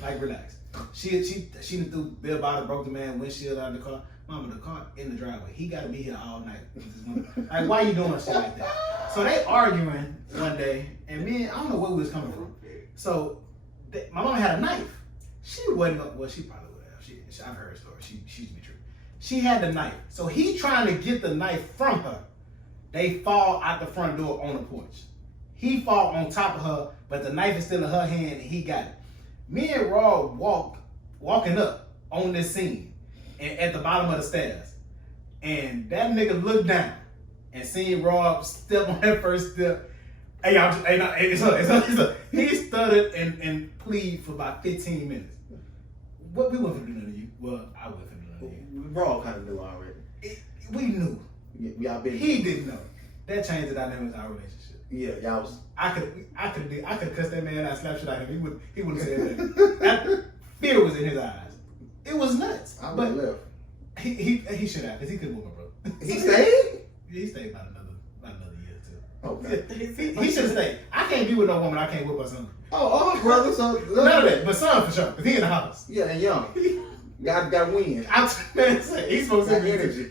that? Like, relax. She threw Bill bottle, broke the man windshield out of the car. Mama, the car in the driveway. He got to be here all night. Like, why you doing shit like that? So they arguing one day, and me, I don't know where we was coming from. So my mama had a knife. She wasn't. Well, she probably would have. I've heard her story. She used to be true. She had the knife. So he trying to get the knife from her. They fall out the front door on the porch. He fall on top of her, but the knife is still in her hand and he got it. Me and Raw walking up on this scene and at the bottom of the stairs. And that nigga looked down and seen Raw step on that first step. Hey, y'all, it's her. He stuttered and pleaded for about 15 minutes. What we wasn't doing to you? Well, I wasn't doing to you. Raw kind of knew already. We knew. Y'all been. He didn't know. That changed the dynamics of our relationship. Yeah, y'all was. I could cuss that man out, slap shit out of him. He wouldn't say that. Fear was in his eyes. It was nuts. I would have left. He should have, because he couldn't whoop my brother. He stayed? He stayed about another year too. Okay. He should have stayed. I can't be with no woman I can't whip her son. Oh, brother, so None of that, but son for sure, because he in the house. Yeah, and young. Got win. Man, he's supposed to Got energy.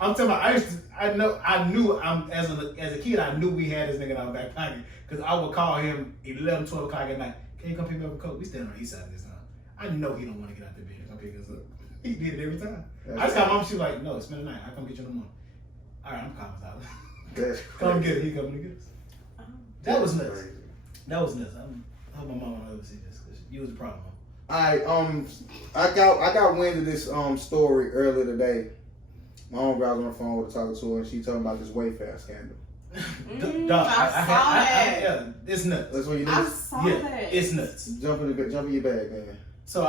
I'm telling you, I knew as a kid, I knew we had this nigga in our back pocket, because I would call him 11, 12 o'clock at night. Can you come pick me up a coat? We stand on the east side this time. I know he don't want to get out the bed and come pick us up. He did it every time. I just called mom, she was like, no, spend the night. I'll come get you in the morning. All right, I'm calling Tyler. That's Come get it. He coming to get us. That was nuts. That was nuts. I hope my mom won't ever see this, because you was the problem. Alright, I got wind of this story earlier today. My homegirl was on the phone with her talking to her, and she talking about this Wayfair scandal. I saw that. Yeah, it's nuts. That's what you I need. saw Yeah, that. it's nuts. Jump in your bag, man. So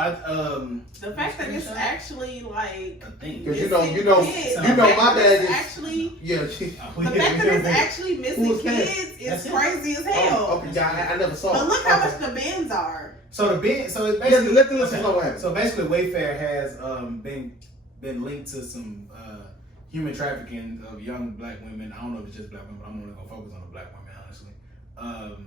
the fact that it's actually like a thing. Because you missing know kids. my dad is actually yeah. the fact that it's actually missing Who's that? kids is crazy as hell. Okay, yeah, I never saw. But it. look how much the bins are. So the bin, so it's basically let the listeners know what happened. So basically, Wayfair has been linked to some human trafficking of young black women. I don't know if it's just black women, but I'm only gonna focus on the black women, honestly.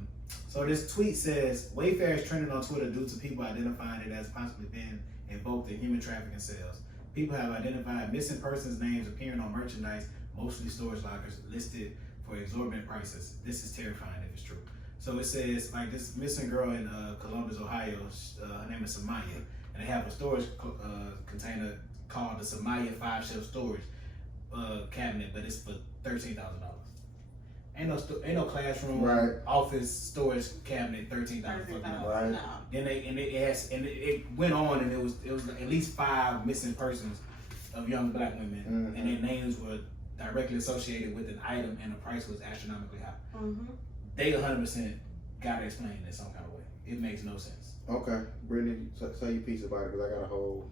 So this tweet says Wayfair is trending on Twitter due to people identifying it as possibly being invoked in human trafficking sales. People have identified missing persons' names appearing on merchandise, mostly storage lockers, listed for exorbitant prices. This is terrifying if it's true. So it says, like, this missing girl in Columbus, Ohio, her name is Samaya, and they have a storage container called the Samaya 5-shelf storage cabinet, but it's for $13,000. Ain't no classroom, right. Office storage cabinet, $13,000. Right. No. Then it went on, and it was at least 5 missing persons of young black women, and their names were directly associated with an item, and the price was astronomically high. Mm-hmm. They 100% gotta explain it in some kind of way. It makes no sense. Okay, Brittany, say your piece about it, because I got a whole.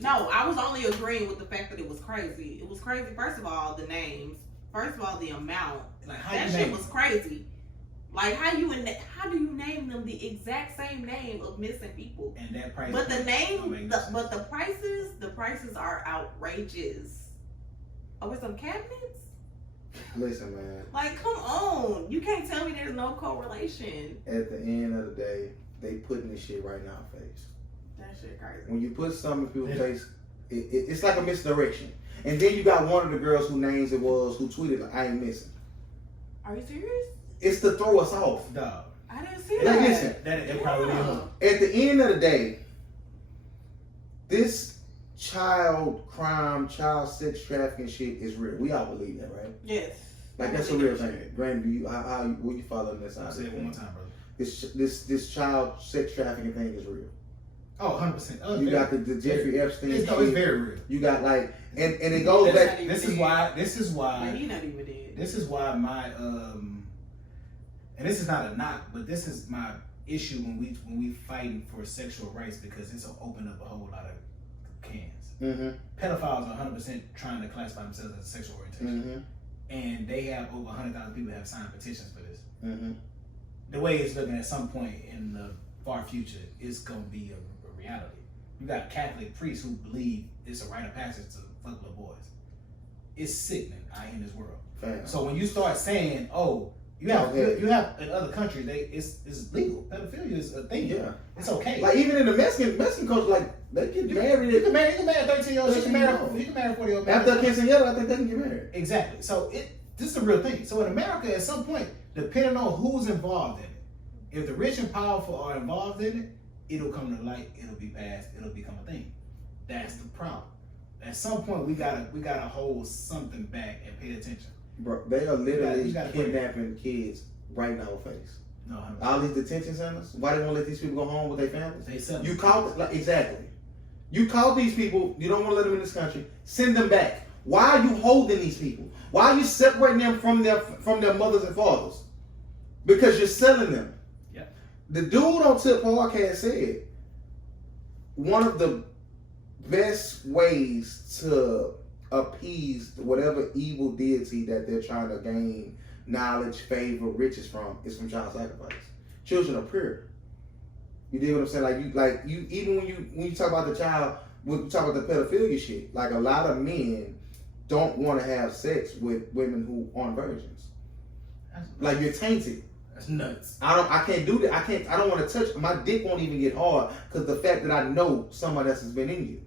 No, I was only agreeing with the fact that it was crazy. It was crazy. First of all, the names. First of all, the amount. Like, That shit was crazy. Like, how do you name them the exact same name of missing people? And that price. But the name, no but the prices are outrageous. Over some cabinets? Listen, man. Like, come on. You can't tell me there's no correlation. At the end of the day, they putting this shit right in our face. That shit crazy. When you put something in people's face, it's like a misdirection. And then you got one of the girls whose names it was who tweeted, like, I ain't missing. Are you serious? It's to throw us off. Dog. I didn't see Like, that. listen. That probably Yeah. is. At the end of the day, this child sex trafficking shit is real. We all believe that, right? Yes. Like, that's a real thing. Graham, will you follow this out? Say it one more time, brother. This child sex trafficking thing is real. Oh, 100%. Oh, You got the Jeffrey Epstein It's shit. very real. You got like, and it goes back. This is why. But he not even dead. This is why my and this is not a knock, but this is my issue when we fighting for sexual rights, because it's open up a whole lot of cans. Mm-hmm. Pedophiles are 100% trying to classify themselves as a sexual orientation, and they have over 100,000 people have signed petitions for this. Mm-hmm. The way it's looking, at some point in the far future, it's gonna be a reality. You got Catholic priests who believe it's a rite of passage to fuck little boys. It's sickening out in this world. Fam. So when you start saying, "Oh, you have in other countries, it's legal. Pedophilia is a thing. Yeah, it's okay. Like even in the Mexican culture, like they get married. You can marry a 13-year-old. You can marry a 40-year-old. After a quinceañera, I think they can get married. Exactly. So this is a real thing. So in America, at some point, depending on who's involved in it, if the rich and powerful are involved in it, it'll come to light. It'll be passed. It'll become a thing. That's the problem. At some point, we gotta hold something back and pay attention. Bro, they are literally You gotta kidnapping kids right in our face. No, all these detention centers. Why they won't let these people go home with their families? They sell you caught exactly. You caught these people. You don't want to let them in this country. Send them back. Why are you holding these people? Why are you separating them from their mothers and fathers? Because you're selling them. Yep. The dude on Tip Podcast said one of the best ways to appease whatever evil deity that they're trying to gain knowledge, favor, riches from is from child sacrifice. Children are pure. You dig what I'm saying? Like you even when you talk about the child, when you talk about the pedophilia shit, like a lot of men don't want to have sex with women who aren't virgins. Like you're tainted. That's nuts. I can't do that. I don't want to touch. My dick won't even get hard because the fact that I know someone else has been in you.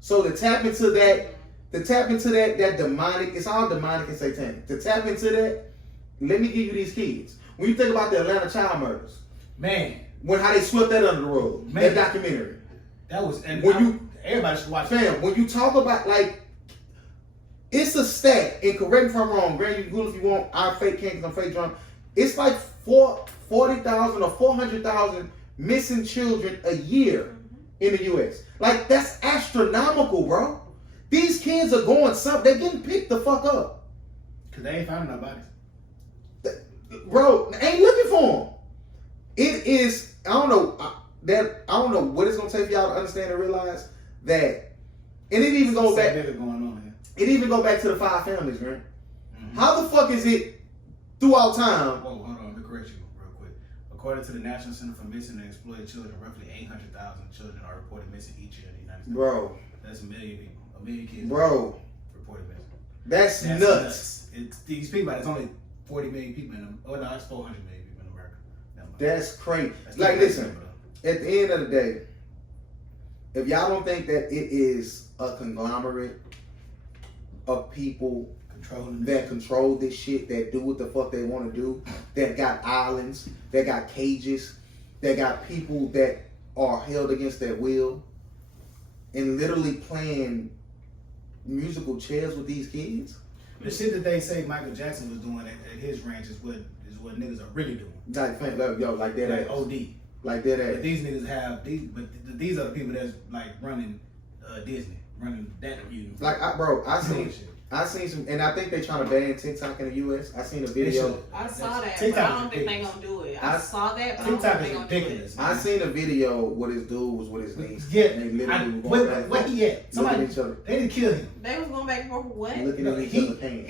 So to tap into that demonic, it's all demonic and satanic. To tap into that, let me give you these kids. When you think about the Atlanta child murders, man, how they swept that under the rug, that documentary. That was, and everybody should watch fam, that. When you talk about, like, it's a stat, and correct me if I'm wrong, Grant, you can Google if you want, I fake can't because I'm fake drunk. It's like 40,000 or 400,000 missing children a year in the U.S. Like, that's astronomical, bro. These kids are going they're getting picked the fuck up. Because they ain't finding no bodies. Bro, ain't looking for them. It is, I don't know what it's going to take for y'all to understand and realize that, and it even goes back, going on here. It even go back to the 5 families, man. Mm-hmm. How the fuck is it throughout time? Whoa, hold on, let me correct you real quick. According to the National Center for Missing and Exploited Children, roughly 800,000 children are reported missing each year in the United States. Bro. That's a million people. A million kids. Bro. Reported missing. That's nuts. It's these people, there's only 40 million people in them. Oh, no, it's 400 million people in America. That's crazy. Like, listen, at the end of the day, if y'all don't think that it is a conglomerate of people that control this shit, that do what the fuck they want to do, that got islands, that got cages, that got people that are held against their will, and literally playing musical chairs with these kids. The shit that they say Michael Jackson was doing at his ranch is what niggas are really doing. Like that like ass. OD. Like that ass. But these niggas have these are the people that's like running Disney, running that music. Like I seen some, and I think they trying to ban TikTok in the U.S. I seen a video. I saw that, TikTok but I don't think they gonna do it. I saw that, but TikTok I don't think is they ridiculous. gonna do it. I seen a video where this dude was with his niece. Yeah, and they literally were going where he at? Somebody, each other. they didn't kill him. They was going back and forth for what? Looking at each other's hands.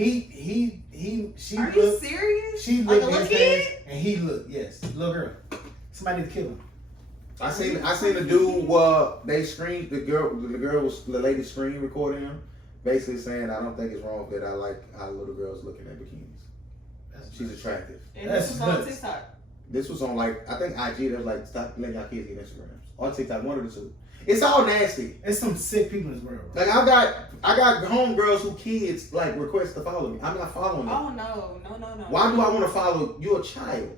She Are you serious? She Like looked a at little his kid? face, and he looked, yes, little girl. Somebody to kill him. I seen a dude they screened the lady screen recording him, basically saying, I don't think it's wrong that I like how little girls looking at bikinis. She's attractive. And this was on TikTok. This was on I think IG. That was like, stop letting y'all kids get Instagrams. On TikTok, one of the two. It's all nasty. There's some sick people in this world, bro. Like I got homegirls who kids like request to follow me. I'm not following them. Oh no. Why do I want to follow your child?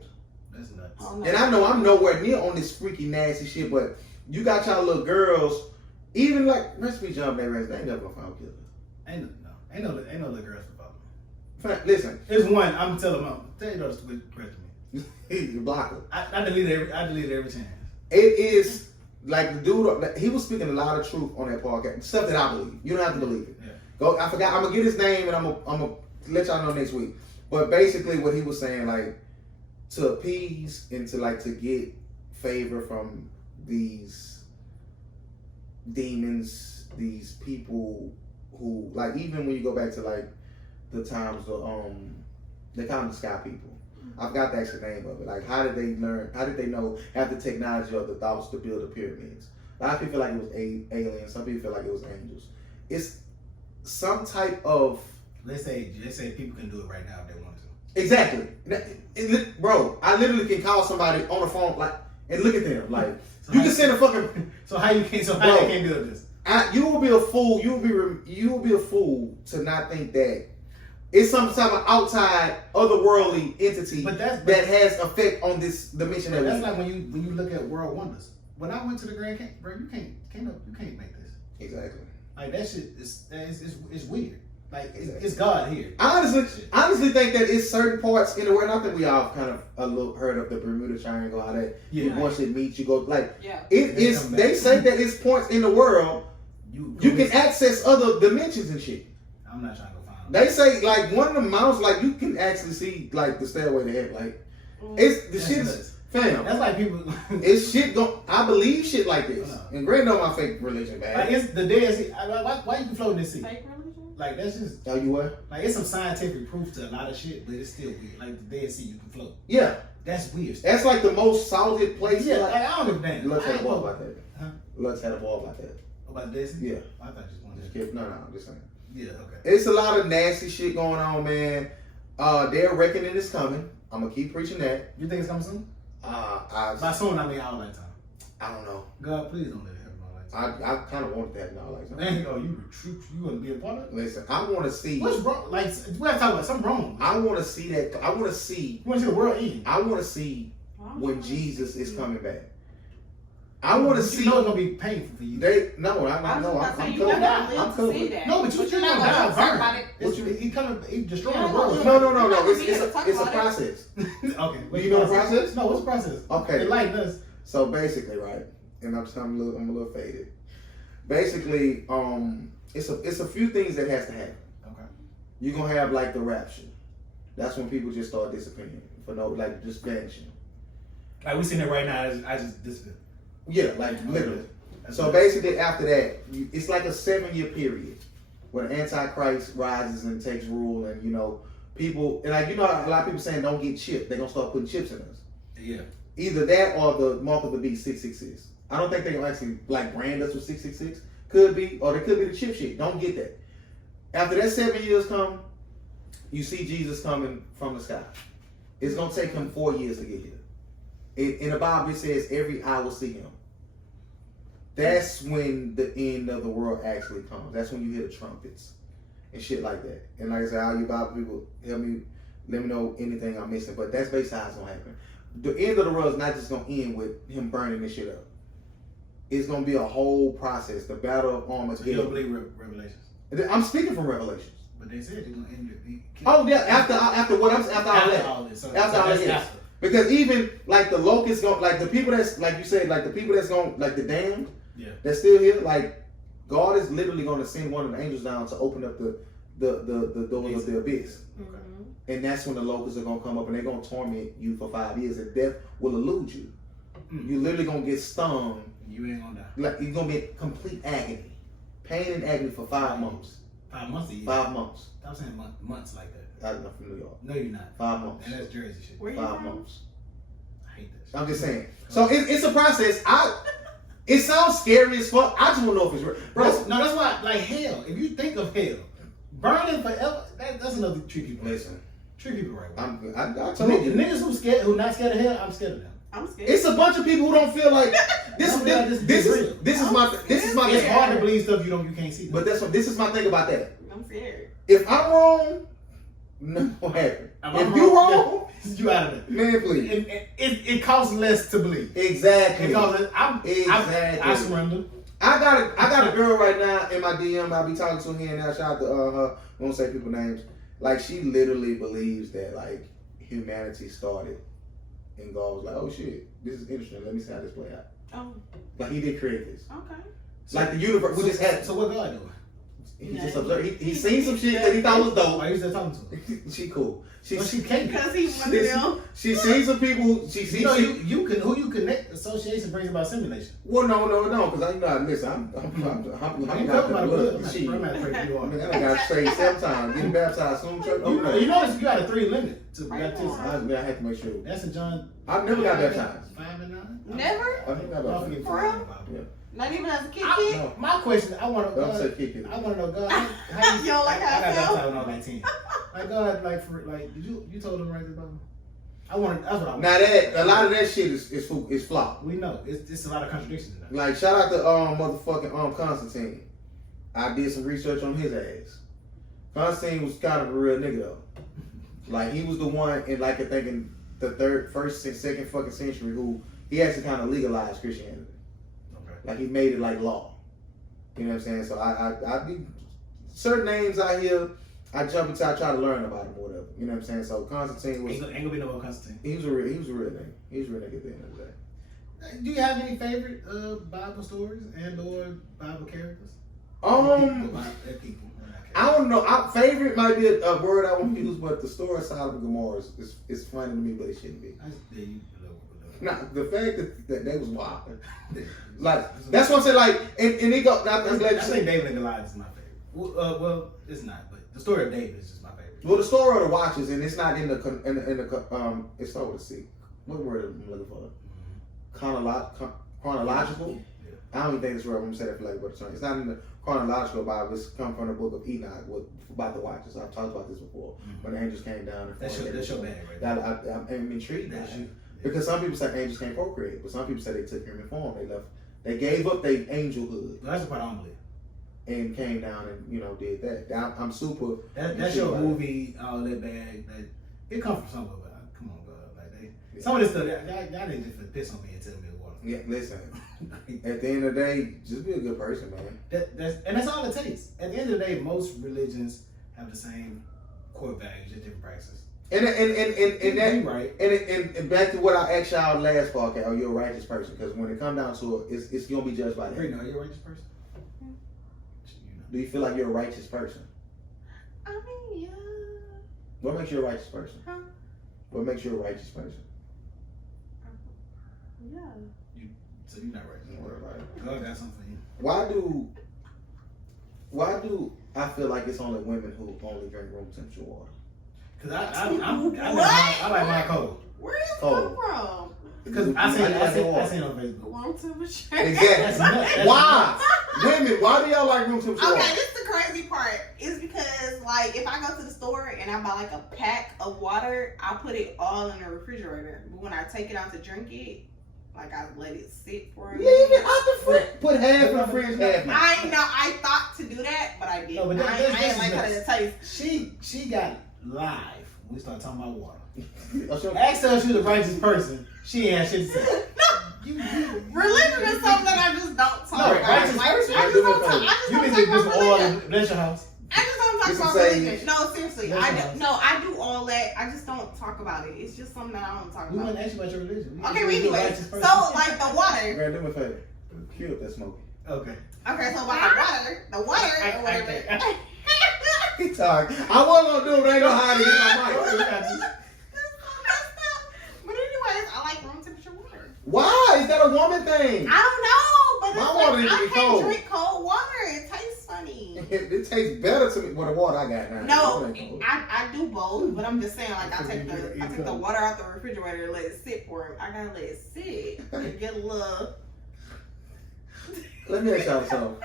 That's nuts. Oh, no. And I know I'm nowhere near on this freaky nasty shit, but you got y'all little girls, even like recipe jump that race, they ain't never gonna find killers. Ain't no little girls to follow. Listen, There's one. I'm telling them. Tell you those question me. you block her. I deleted every chance. It is like the dude. He was speaking a lot of truth on that podcast. Stuff that I believe. You don't have to believe it. Yeah. Go. I forgot. I'm gonna get his name and I'm gonna let y'all know next week. But basically, what he was saying, like, to appease and to get favor from these demons, these people who, like, even when you go back to the times of they call them the sky people. I forgot the actual name of it. Like, how did they learn? How did they know, have the technology or the thoughts to build the pyramids? A lot of people feel like it was aliens. Some people feel like it was angels. It's some type of. Let's say people can do it right now if they want to. Exactly, bro. I literally can call somebody on the phone and look at them like so you can send a fucking. So how you can't do this? You will be a fool. You will be a fool to not think that it's some type of outside, otherworldly entity that has effect on the mission that we. That's like when you look at world wonders. When I went to the Grand Canyon, bro, you can't make this. Exactly. Like that shit is weird. Like it's God here. I honestly think that it's certain parts in the world. I think we all kind of a little heard of the Bermuda Triangle. How that once it meets, you go like it is. They say that it's points in the world you can access other dimensions and shit. I'm not trying to go find them. They say like one of the mountains, like you can actually see like the stairway to heaven. Like it's the shit. Fam, that's like people. It's shit. I believe shit like this. And Greg know my fake religion, man. Like it's the Dead Sea. Why you can float in this sea? Fake religion? Like that's just. Oh, you what? Like it's some scientific proof to a lot of shit, but it's still weird. Like the Dead Sea, you can float. Yeah, that's weird. That's like the most solid place. Yeah, like, I don't give a damn. Let's have a ball about that. Huh? Let's have a ball about that. About the Dead Sea? Yeah. I thought you just wanted Just to. kidding. No, I'm just saying. Yeah, okay. It's a lot of nasty shit going on, man. Their reckoning is coming. I'm gonna keep preaching that. You think it's coming soon? By soon, I mean our lifetime. I don't know. God, please don't let it happen in our lifetime. I kind of want that now. Like, Man, you wouldn't be a part of it? listen, I want to see. What's wrong? Like, we have to talk about something wrong. I want to see that. I want to see. You want to see the world end? I want to see when Jesus is coming back. I want to see. You know it's gonna be painful for you. I'm cool. I'm I'm cool. No, but you're not gonna die burn. He coming. He destroying the world. No. It's a process. Okay. You know the process? No, what's the process? Okay. Enlighten us. So basically, right, and I'm a little faded. Basically, it's a few things that has to happen. Okay. You're gonna have like the rapture. That's when people just start disappearing just vanishing. Like we sitting there right now, I just disappeared. Yeah, like literally. So basically, after that, it's like a 7-year period where the Antichrist rises and takes rule, and people, and like a lot of people saying don't get chipped. They're gonna start putting chips in us. Yeah. Either that or the mark of the beast 666. I don't think they're gonna actually like brand us with 666. Could be, or they could be the chip shit. Don't get that. After that 7 years come, you see Jesus coming from the sky. It's gonna take him 4 years to get here. In the Bible, it says every eye will see him. That's when the end of the world actually comes. That's when you hear the trumpets and shit like that. And like I said, all you Bible people, help me, let me know anything I'm missing. But that's basically how it's gonna happen. The end of the world is not just gonna end with him burning this shit up. It's gonna be a whole process. The battle of Armageddon. So you don't believe Revelations? I'm speaking from Revelations. But they said they're gonna end it. Oh yeah, after all this. Because even like the locusts going, like the people that's like you said, like the people that's going, like the damned, that's still here. Like God is literally going to send one of the angels down to open up the doors of the abyss, and that's when the locusts are going to come up and they're going to torment you for 5 years, and death will elude you. You literally going to get stung. You ain't gonna die. Like you're going to be complete agony, pain and agony for 5 months. 5 months a year. 5 months. I'm saying months like that. I'm from New York. No, you're not. 5 months. And that's Jersey shit. Where you 5 from? months. I hate that shit. I'm just saying. So it's a process. It sounds scary as fuck. I just want to know if it's real. Bro, that's why, like hell, if you think of hell, burning forever, that's another treat people. Listen. Treat people right. I told you. Niggas who not scared of hell, I'm scared of them. I'm scared. It's a bunch of people who don't feel like this is my It's hard to believe stuff you can't see. But this is my thing about that. I'm scared. If I'm wrong, nothing will happen. If you wrong, you out of it. Man, please. It costs less to believe. Exactly. Because exactly. I surrender. I got a girl right now in my DM. I'll be talking to her here and now. Shout out to her. I won't say people's names. Like she literally believes that like humanity started, and God was like, "Oh shit, this is interesting. Let me see how this play out." Oh. Like he did create this. Okay. Like the universe, we just had. So what God doing? He just observed. He seen some shit that he thought was dope. Why you still talking to her? She cool. She can't because he one of them. She seen some people. She seen. You can who you connect. Association brings about simulation. Well, no, because I listen. I'm not the blood. She. I got straight 7 times. Getting baptized soon. Church. You notice you got a 3 limit to baptism. I had to make sure. That's a John. I never got baptized. 5 and 9. Never. I never got baptized. For real? Yeah. Not even as a kid. No. My question, I want to. Don't say kick it. I want to know God. How You don't like how I got I feel? baptized when I was like 10. Like God, did you told him right this Bible? I want. That's what I want. Now that a lot of that shit is flawed. We know it's a lot of contradictions in that. Like shout out to motherfucking Constantine. I did some research on his ass. Constantine was kind of a real nigga though. Like he was the one in like I think in the first and second fucking century who he actually kind of legalized Christianity. Okay. Like he made it like law. You know what I'm saying? So I be certain names out here. I jump into. I try to learn about him or whatever. You know what I'm saying? So Constantine was. Ain't gonna be no more Constantine. He was a real nigga. He was a real nigga at the end of the day. Do you have any favorite Bible stories and or Bible characters? People. I don't know. Favorite might be a word I won't use, but the story of Sodom and Gomorrah is funny to me, but it shouldn't be. Nah, the fact that they was wild. Like that's what I'm saying. Like and they go. I'm glad you I think David and Goliath is my favorite. Well, it's not, but the story of David is just my favorite. Well, the story of the Watchers, and it's not in the it's started with a C. What word am I looking for? Chronological. Yeah. I don't even think it's right when we say that for like what it's not in the chronological Bible. It's come from the book of Enoch about the Watchers. I've talked about this before. When the angels came down. And That's your bag right there. I'm intrigued because some people say angels can't procreate, but some people say they took human form. They gave up their angelhood. That's the part I don't believe. And came down and did that. I'm super. That's your movie, all that bag. That it come from somewhere. But come on, God, like some of this stuff. Y'all didn't just piss on me and tell me it was. Yeah, listen. At the end of the day, just be a good person, man. That's all it takes. At the end of the day, most religions have the same core values, just different practices. And that right. And back to what I asked y'all last podcast, are you a righteous person? Because when it comes down to it, it's gonna be judged by that. Are you a righteous person? Do you feel like you're a righteous person? I mean, yeah. What makes you a righteous person? Huh? What makes you a righteous person? Yeah. So you're not righteous. Right. God got something for you. Why do I feel like it's only women who only drink room temperature water? Because I like my cold. Where is it come from? Because I seen on Facebook. Room temperature. Exactly. Why? Women, why do y'all like room temperature water? Okay, this is the crazy part. It's because, like, if I go to the store and I buy, like, a pack of water, I put it all in the refrigerator. But when I take it out to drink it, like, I let it sit for a minute. Leave it out the fridge. Put half in the fridge, half in. I know. I thought to do that, but I didn't. No, but I didn't like how it tastes. She got live when we started talking about water. Ask her if she's a righteous person. She ain't had shit to say. Religion is something that I just don't talk about. Righteous Like, person. I just don't talk. You I need just to don't get talk some about oil religion. in bless your house. I just don't talk about religion. No, seriously. I do all that. I just don't talk about it. It's just something that I don't talk We about. want to ask you about your religion. Okay, but anyway, so like the water. Man, do me a favor. Cue up that smoking. Okay. Okay, so about the water or whatever. He talking. I wasn't gonna do it, but I ain't know how to get my mic. But anyways, I like room temperature water. Why? Is that a woman thing? I don't know, but My it's water like, needs to I be can't cold. drink cold water. It tastes funny. It tastes better to me with the water I got now. No, I do both, but I'm just saying, like, I take the water out the refrigerator and let it sit for it. I gotta let it sit and get a little. Let me ask y'all something.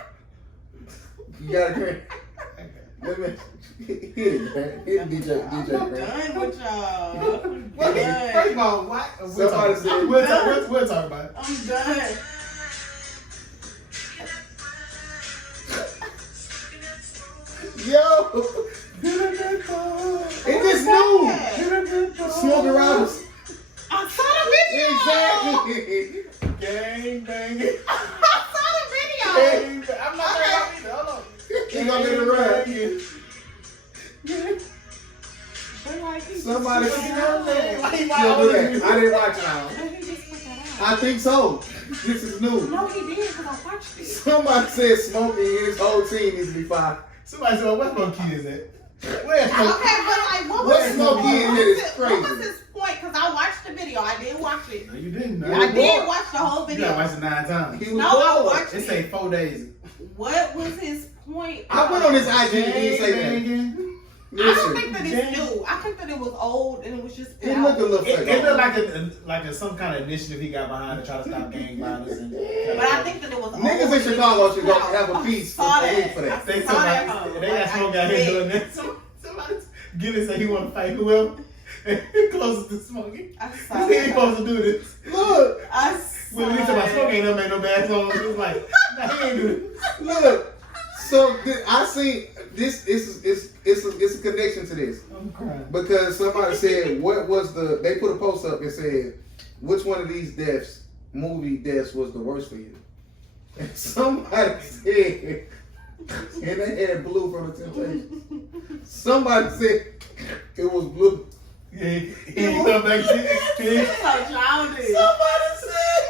You gotta drink. Let me hit it, man. Hit it, DJ. I'm done with y'all. Well, first of all, what? Somebody said We'll talk about it. I'm done. Yo, it is new. Smoking Robbins. I saw the video. Exactly. Gang bang. I saw the video. I'm not talking about either. Hold on. He gonna get it right. Somebody said, I didn't watch it all. I think so. This is new. No, he did because I watched it. Somebody said Smokey and his whole team needs to be fired. Somebody said, well, what Smokey is that? Where's Okay, Smokey? but like, what Where's Smokey in it is what was crazy. his point? Because I watched the video. I did watch it. No, you didn't. No. I did watch the whole You video. gotta watch it 9 times. He was No, I bored. watched It it. say 4 days. What was his point? I went on his IG and he didn't say that. I don't Listen, think that it's new. I think that it was old and it was just it looked a little fake. It looked like some kind of initiative he got behind to try to stop gang violence. But I think that it was Niggas old. in Chicago should go have a piece for saw a week that. for that. They Saw that hoe. somebody, they got Smoke out here doing that. Somebody Gilly said he want to fight whoever closest to Smokey. I He saw said he that. supposed to do this. Look, I saw When we talk about Smoke ain't never made no bad songs. It was like, nah, he ain't do this. look. So I see this. It's a connection to this I'm crying. because somebody said what was the? They put a post up and said which one of these movie deaths, was the worst for you? And somebody said, and they had Blue from the Temptations. Somebody said it was Blue. Yeah, he come back to it. So childish. Somebody said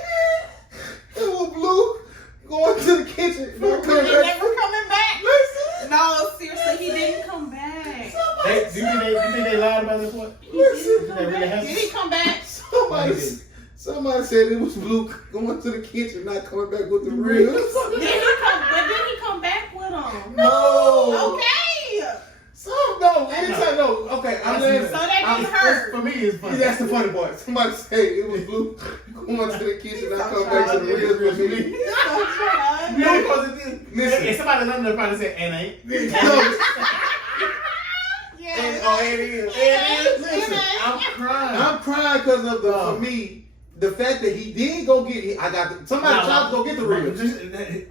it was Blue going to the kitchen. He Not coming back. never coming back. Listen. No, seriously, he didn't come back. Do you think they lied about that point? Listen. That really happened? Did he come back? Somebody said it was Blue going to the kitchen, not coming back with the ribs. Did he come back with him? No. Okay. Anytime, no. Okay, I'm So that didn't hurt. For me, it's funny. That's the funny part. Somebody said it was Blue going to the kitchen, not coming back to the ribs with me. No, because it did. Listen. If somebody in London probably said, and ain't. It is. Listen, I'm crying. I'm crying because of for me, the fact that he did go get it. Somebody tried to go get the ribs.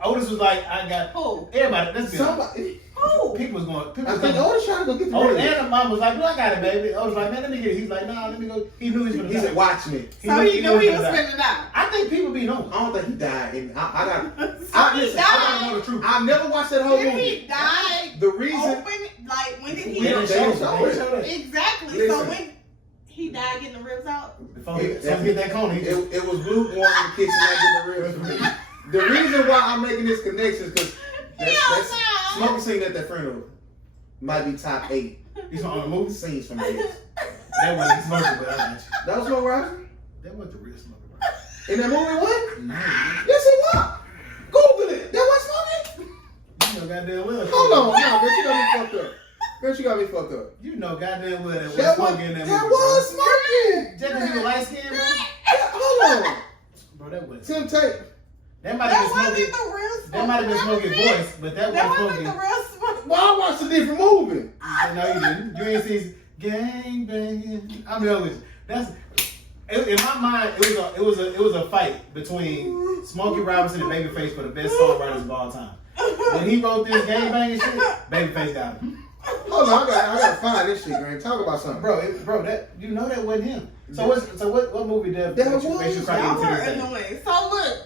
Otis was like, I got Who? everybody. Let's be honest. Somebody. Who? People was going. People I was think going. Otis trying to go get the Otis ribs. and the mom was like, "No, I got it, baby." Otis was like, "Man, let me get it." He's like, "Nah, let me go." He knew he was gonna. He said, "Watch me." So he knew he was gonna die. spending out. I think people be knowing. I don't think he died. And I He listen, I gotta know the truth. I've never watched that whole Did movie. he die? The reason. Like when did he? They don't show it. Exactly. Listen. So when he died getting the ribs out. Before he get that cone, he just. It was Blue going in the kitchen not getting the ribs for me. The reason why I'm making this connection is because that's Smokey scene at that funeral might be top 8 He's on the movie. scenes from this. That wasn't smoking, but I got you. That was Smokey Robinson? That wasn't the real smoking, bro. In that movie, what? No, Yes, it was. Google it. That was Smokey? you know goddamn well. Hold on. No, bitch, you got me fucked up. Bitch, you got me fucked up. You know goddamn well that was That was, smoking in that that movie. was Smokey. Just because he was light skinned, bro. Hold on. Bro, that was. Tim Tate. That might That have been wasn't smoking. the real smoke. That might have been smoking voice, but that That wasn't wasn't smoking. the real smoke. Well, I watched a different movie. No, you didn't. You ain't seen gang banging. I'm the always. That's in my mind. It was a fight between Smokey Robinson and Babyface for the best songwriters of all time. When he wrote this gang banging shit, Babyface got him. Hold on, I gotta find this shit, Grant. Talk about something. Bro, that you know that wasn't him. So what movie did That makes you was- cry Y'all into were this day? annoying. So look,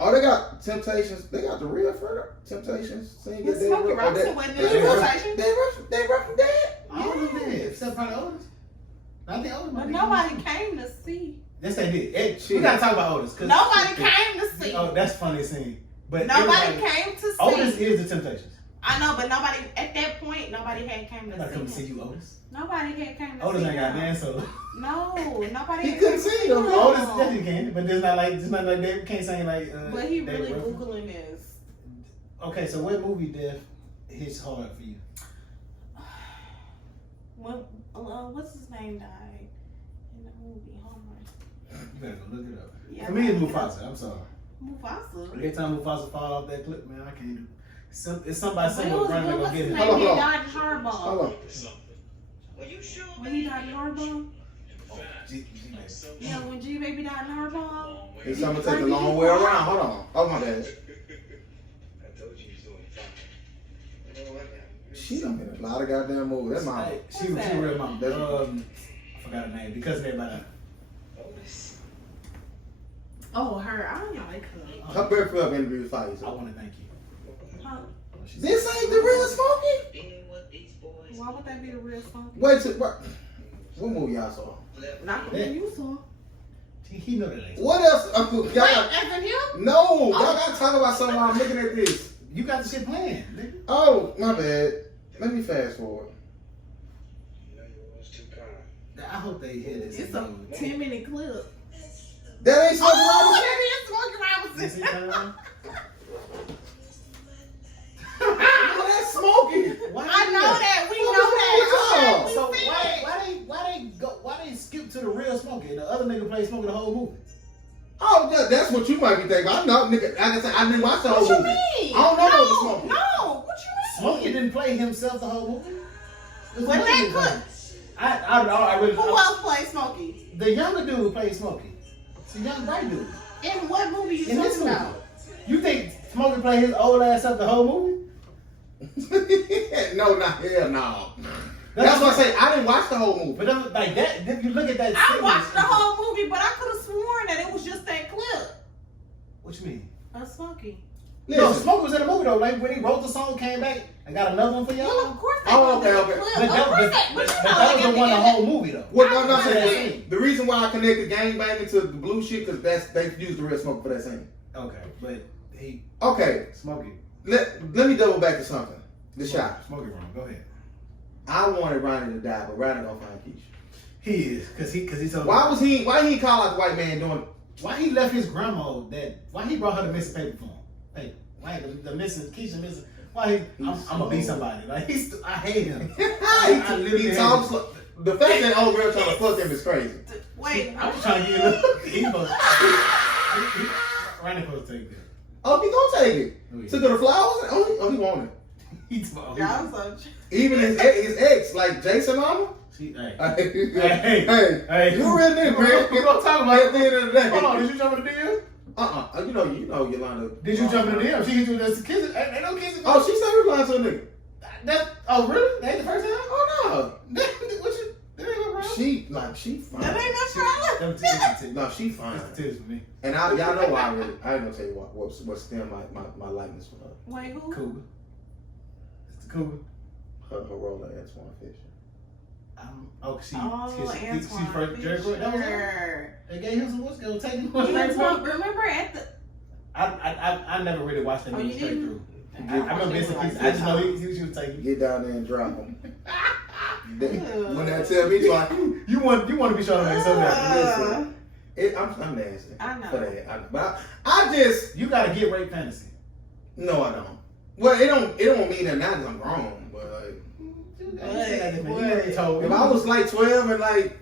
Oh, they got Temptations. They got the real further Temptations. Sing Miss Smokey Robinson wasn't in They the rough Temptations. from dead. All of them did, except probably Otis. I think Otis. But might be- nobody came to see. Yes, they did. We gotta talk about Otis. 'Cause- Nobody came to see. Oh, that's funny scene. But Nobody everybody- came to see. Otis is the Temptations. I know, but nobody at that point. Nobody had came Nobody to come to see see him. you, Otis. Nobody had came to Otis see ain't got him. dance solo. No, nobody. He had couldn't came to sing see though. him. Otis definitely can, but it's not like they can't sing like. But he David really Ruffin. googling this. Okay, so what movie death hits hard for you? When what's his name died in the movie? Hold on. You better go look it up. Yeah, For me, it's I gotta Mufasa. I'm sorry. Mufasa. Every time Mufasa fall off that clip, man, I can't do. It's somebody But saying it was running to what's go his get name? him. Hold He on. died in Hardball. Hold on. When he died in Hardball? G- Yeah, when G Baby died in Hardball. It's gonna take a long way around. Hold on. Oh my bad. She done been in a lot of goddamn movies. That's my. Hey, she real mama. I forgot her name because everybody. Oh, her. I don't like her. Her birthday up interview was fire. I want to thank you. Huh? This ain't the real Smokey. Why would that be the real song? Wait, what movie y'all saw? Not the one you saw. He know that ain't. What else? Y'all Wait, got, as in him? no, y'all gotta talk about something while I'm looking at this. You got the shit playing, nigga. Oh, my bad. Let me fast forward. I hope they hear this. It's a 10-minute clip. That ain't Smokey Oh, Robinson. that is Smokey You see Robinson. that? No, that's Smokey. I know that. We What know that. was So Okay, we see it. why they skip to the real Smokey? The other nigga played Smokey the whole movie. Oh, that's what you might be thinking. I know, nigga. Like I said, I didn't watch the whole What you movie. mean? I don't know no, the Smokey. No, what you mean? Smokey didn't play himself the whole movie. It was But Smokey that who played. could. I really. Who else played Smokey? The younger dude who played Smokey. It's a young white dude. In what movie you In this talking movie. about? You think Smokey played his old ass up the whole movie? No, not hell, no. That's what I say. I didn't watch the whole movie. But I'm like that, if you look at that, I scene, watched the whole movie, but I could have sworn that it was just that clip What you mean? of Smokey. No, Smokey was in the movie though. Like when he wrote the song, came back and got another one for y'all. Well, of course. Oh, okay. But that was the one, the whole movie though. Well, no, I'm not saying the reason why I connected gangbanging to the blue shit because they used the real Smokey for that scene. Okay, but he. Okay, Smokey. let me double back to something. The shot. Smokey wrong. Go ahead. I wanted Ronnie to die, but Ronnie gonna find Keisha. He is, cause he told. Why he call out the white man doing? Why he left his grandma that? Why he brought her the missing paper for him? Hey, why the missing Keisha missing? Why I'm gonna be somebody? Like I hate him. I literally he talks. The fact that old girl trying to fuck him is crazy. Wait, I'm just trying to get you. Ronnie supposed to take it. Oh, he gonna take it. Oh, yeah. Took her the flowers. Oh, he wanted it. y'all so. Even his ex, like Jason Mama. Hey, Hey, you real nigga, man. We gonna talk about at the end of the day. Hold on, did you jump in the DM? You know, Yolanda. Did you jump in the DM? She hit you with the kissing. Ain't no kissing. Oh, she started replying to a nigga. Oh, really? That ain't the first time? Oh That ain't no problem. no. She fine. That ain't no problem. No, she fine. That's the titties for me. And y'all know why I ain't gonna tell you what stemmed my likeness for her. Wait, who? Cougar. It's the Cougar. Her role in Antoine Fisher. She Antoine first Jericho. That was her. Fisher. They gave him some what's going to take him. Remember at the. I never really watched that movie straight through. I remember bits and pieces. I just know he was taking. Get down there and drop him. When they tell me twice, you want to be showing them so bad. I'm nasty. I know. For that. But I just you gotta get rape fantasy. No, I don't. Well, it don't mean that now that I'm grown, but like. If I was like 12 and like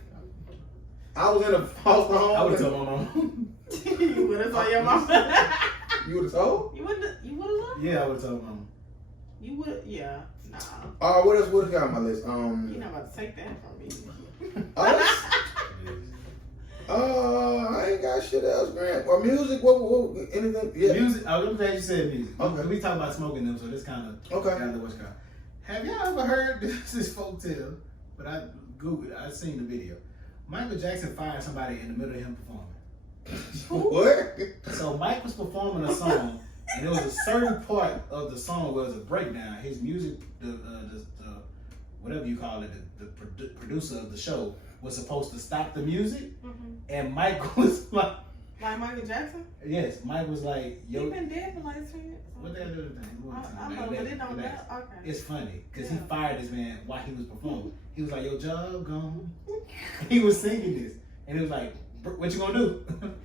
I was in a foster home, I would have told my mom. You would have told your mom. You would have told? You would have told? Yeah, I would have told my mom. You would, yeah. Nah. What else would have got on my list? You're not about to take that from me. I ain't got shit else, Grant. Or music? What? Anything? Yeah. Music. I'm glad you said music. Okay. We talk about smoking them, so this kind of okay. Kind of what's going. Have y'all ever heard this folk tale? But I googled it. I seen the video. Michael Jackson fired somebody in the middle of him performing. What? So Mike was performing a song, and there was a certain part of the song where it was a breakdown. His music, the whatever you call it, the producer of the show was supposed to stop the music, and Mike was like Michael Jackson? Yes, Mike was like, yo. He been dead for like 10 years. What the hell do the thing? I know, but it don't matter. Okay. It's funny, because he fired this man while he was performing. He was like, yo, job gone. He was singing this, and he was like, what you gonna do?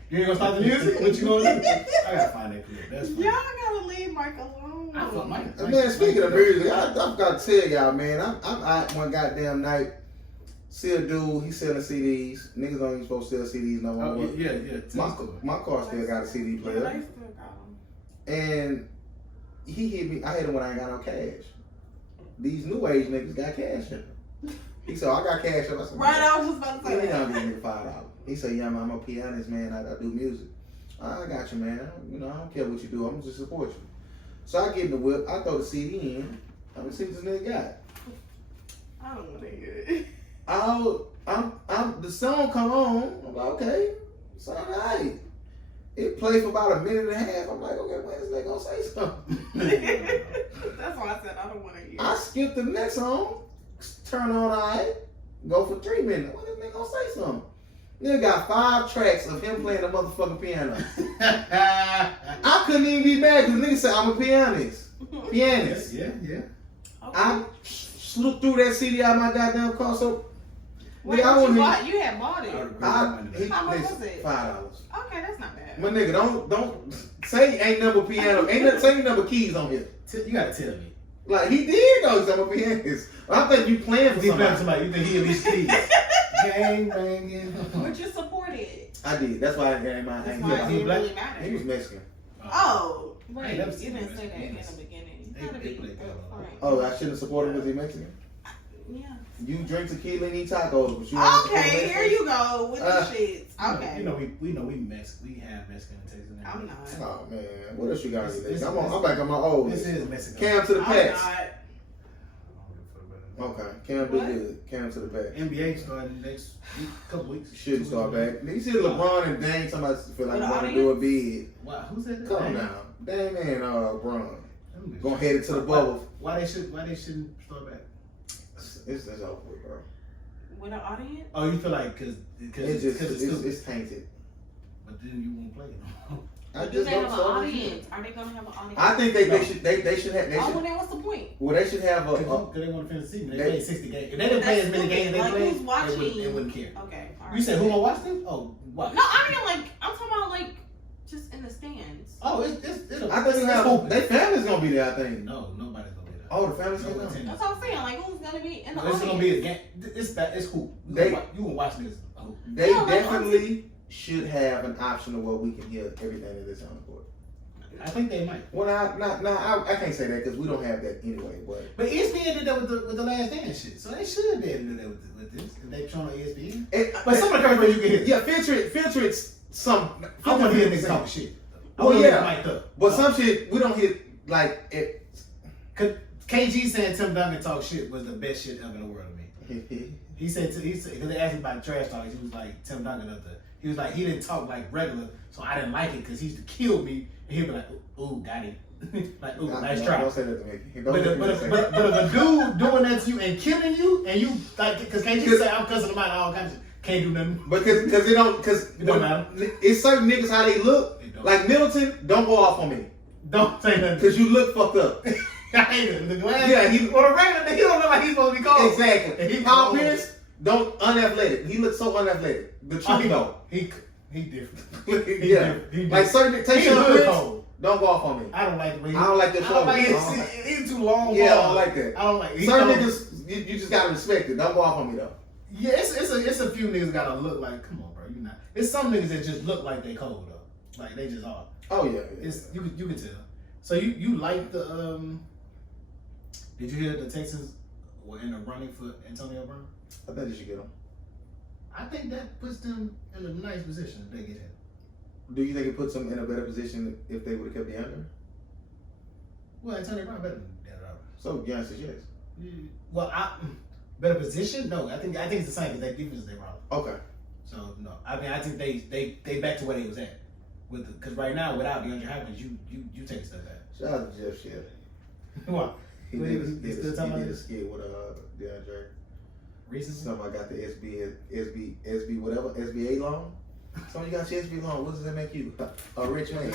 You ain't gonna stop the music? What you gonna do? I gotta find that clip. That's funny. Y'all gotta leave Mike alone. I fuck Mike. Man, speaking of music, I've got to tell y'all, man, I'm out one goddamn night. See a dude, he's selling CDs. Niggas don't even supposed to sell CDs no more. Oh, yeah. My car still got a CD player. Yeah, they still got them. And he hit me. I hit him when I ain't got no cash. These new age niggas got cash in them. He said, I got cash. I said, right, I was just about to say that. that. Give me $5. He said, yeah, man, I'm a pianist, man. I do music. I got you, man. I don't care what you do. I'm just support you. So I get in the whip. I throw the CD in. I'm gonna see what this nigga got. I don't want to hear it. The song come on. I'm like, okay, it's all right. It played for about a minute and a half. I'm like, okay, when is they gonna say something? That's why I said I don't want to hear it. I skipped the next song, turn on all right, go for 3 minutes. When is they gonna say something? Nigga got 5 tracks of him playing the motherfucking piano. I couldn't even be mad because nigga said I'm a pianist. Yeah. Okay. I slipped through that CD out of my goddamn car. So Wait, nigga, you had bought it. How much was it? $5. Okay, that's not bad. My nigga, don't say ain't number piano, say number keys on here. You gotta tell me. Like he did though, 'cause I'm a pianist. I think you playing for somebody. You think he at least keys? Gang banging. But you supported. I did. That's why I ain't mind. That's why it didn't really matter. He was Mexican. Oh, wait, Hey, you didn't say that in the beginning. You gotta be upfront. Oh, I shouldn't have supported him because he Mexican. Yeah. You drink tequila and eat tacos, but you Okay, here you go with the shits. Okay. We know we Mexican. We have Mexican taste in there. I'm not. Oh man, what else you got on your list? This- I'm back on my old This list. is Mexican. Cam to the I'm packs. not. Okay, Cam do good. Cam to the packs. NBA starting next couple weeks. Shouldn't start back. You see LeBron and Dame, somebody feel like With want to the do a bid. Wow, who said that? Come on now. Dame and Bron gonna head into the bubble. Why they shouldn't start back? It's over with, bro. With an audience? Oh, you feel like because it's tainted. But then you won't play it. But do they have an audience? Are they gonna have an audience? I think they should have. Well, then what's the point? Well, they should have Because they want to finish the season. They played 60 games. If they didn't play as many games as they played, who's watching? They wouldn't care. Okay. All right. You said who gonna watch them? Oh, what? No, I mean like I'm talking about like just in the stands. Oh, it's I think their family's gonna be there. I think. No, nobody's gonna be there. Oh, the family's gonna be there. That's what I'm saying. Like who's gonna be in the It's audience? gonna be a game. It's cool. You gonna watch this? Oh. They definitely should have an option of where we can hear everything that is on the board. I think they might. Well, I can't say that because we don't have that anyway. But ESPN did that with the Last Dance shit, so they should be able to do that with this. If they trying on ESPN, but some of the current you can hear. Yeah, filter it's some. I want to hear niggas talk shit. Oh yeah, mic'd up. But some shit we don't hear like it. KG saying Tim Duncan talk shit was the best shit ever in the world to me. He said because they asked him about trash talk, he was like Tim Duncan up there. He was like he didn't talk like regular, so I didn't like it because he used to kill me. And he'd be like, "Ooh, got him." Like, "Ooh, nice try." Don't say that to me. But if a dude doing that to you and killing you, and you like, because KG say I'm cussing him out all kinds of shit, can't do nothing. Because it don't matter. It's certain niggas how they look. Like Middleton, don't go off on me. Don't say nothing. Because you look fucked up. I hate him. Yeah, he on a regular, he don't look like he's supposed to be called. Exactly. Paul Pierce, unathletic. He looks so unathletic. The truth though. He different. Yeah. Like certain Tayshaun Prince, don't go off on me. I don't like the way I don't like that shoulder. He's too long. Yeah, I don't like that. I don't like certain niggas. You just gotta respect it. Don't go off on me though. Yeah, it's a few niggas gotta look like. Come on, bro. You not. It's some niggas that just look like they cold though. Like they just are. Oh yeah. It's you can tell. So you like the Did you hear the Texans were in the running for Antonio Brown? I think you should get him. I think that puts them in a nice position if they get him. Do you think it puts them in a better position if they would have kept DeAndre? Well, Antonio Brown better than that. So the answer is yes. Yeah. Well, better position? No, I think it's the same because their defense is their problem. Okay. So no, I mean I think they back to where they was at with because right now without DeAndre Hopkins you take a step back. Shout out to Jeff Shell. What? He did a skit with DeAndre. Recently? Something I got the SB whatever SBA loan. So you got your SB loan. What does that make you? A rich man.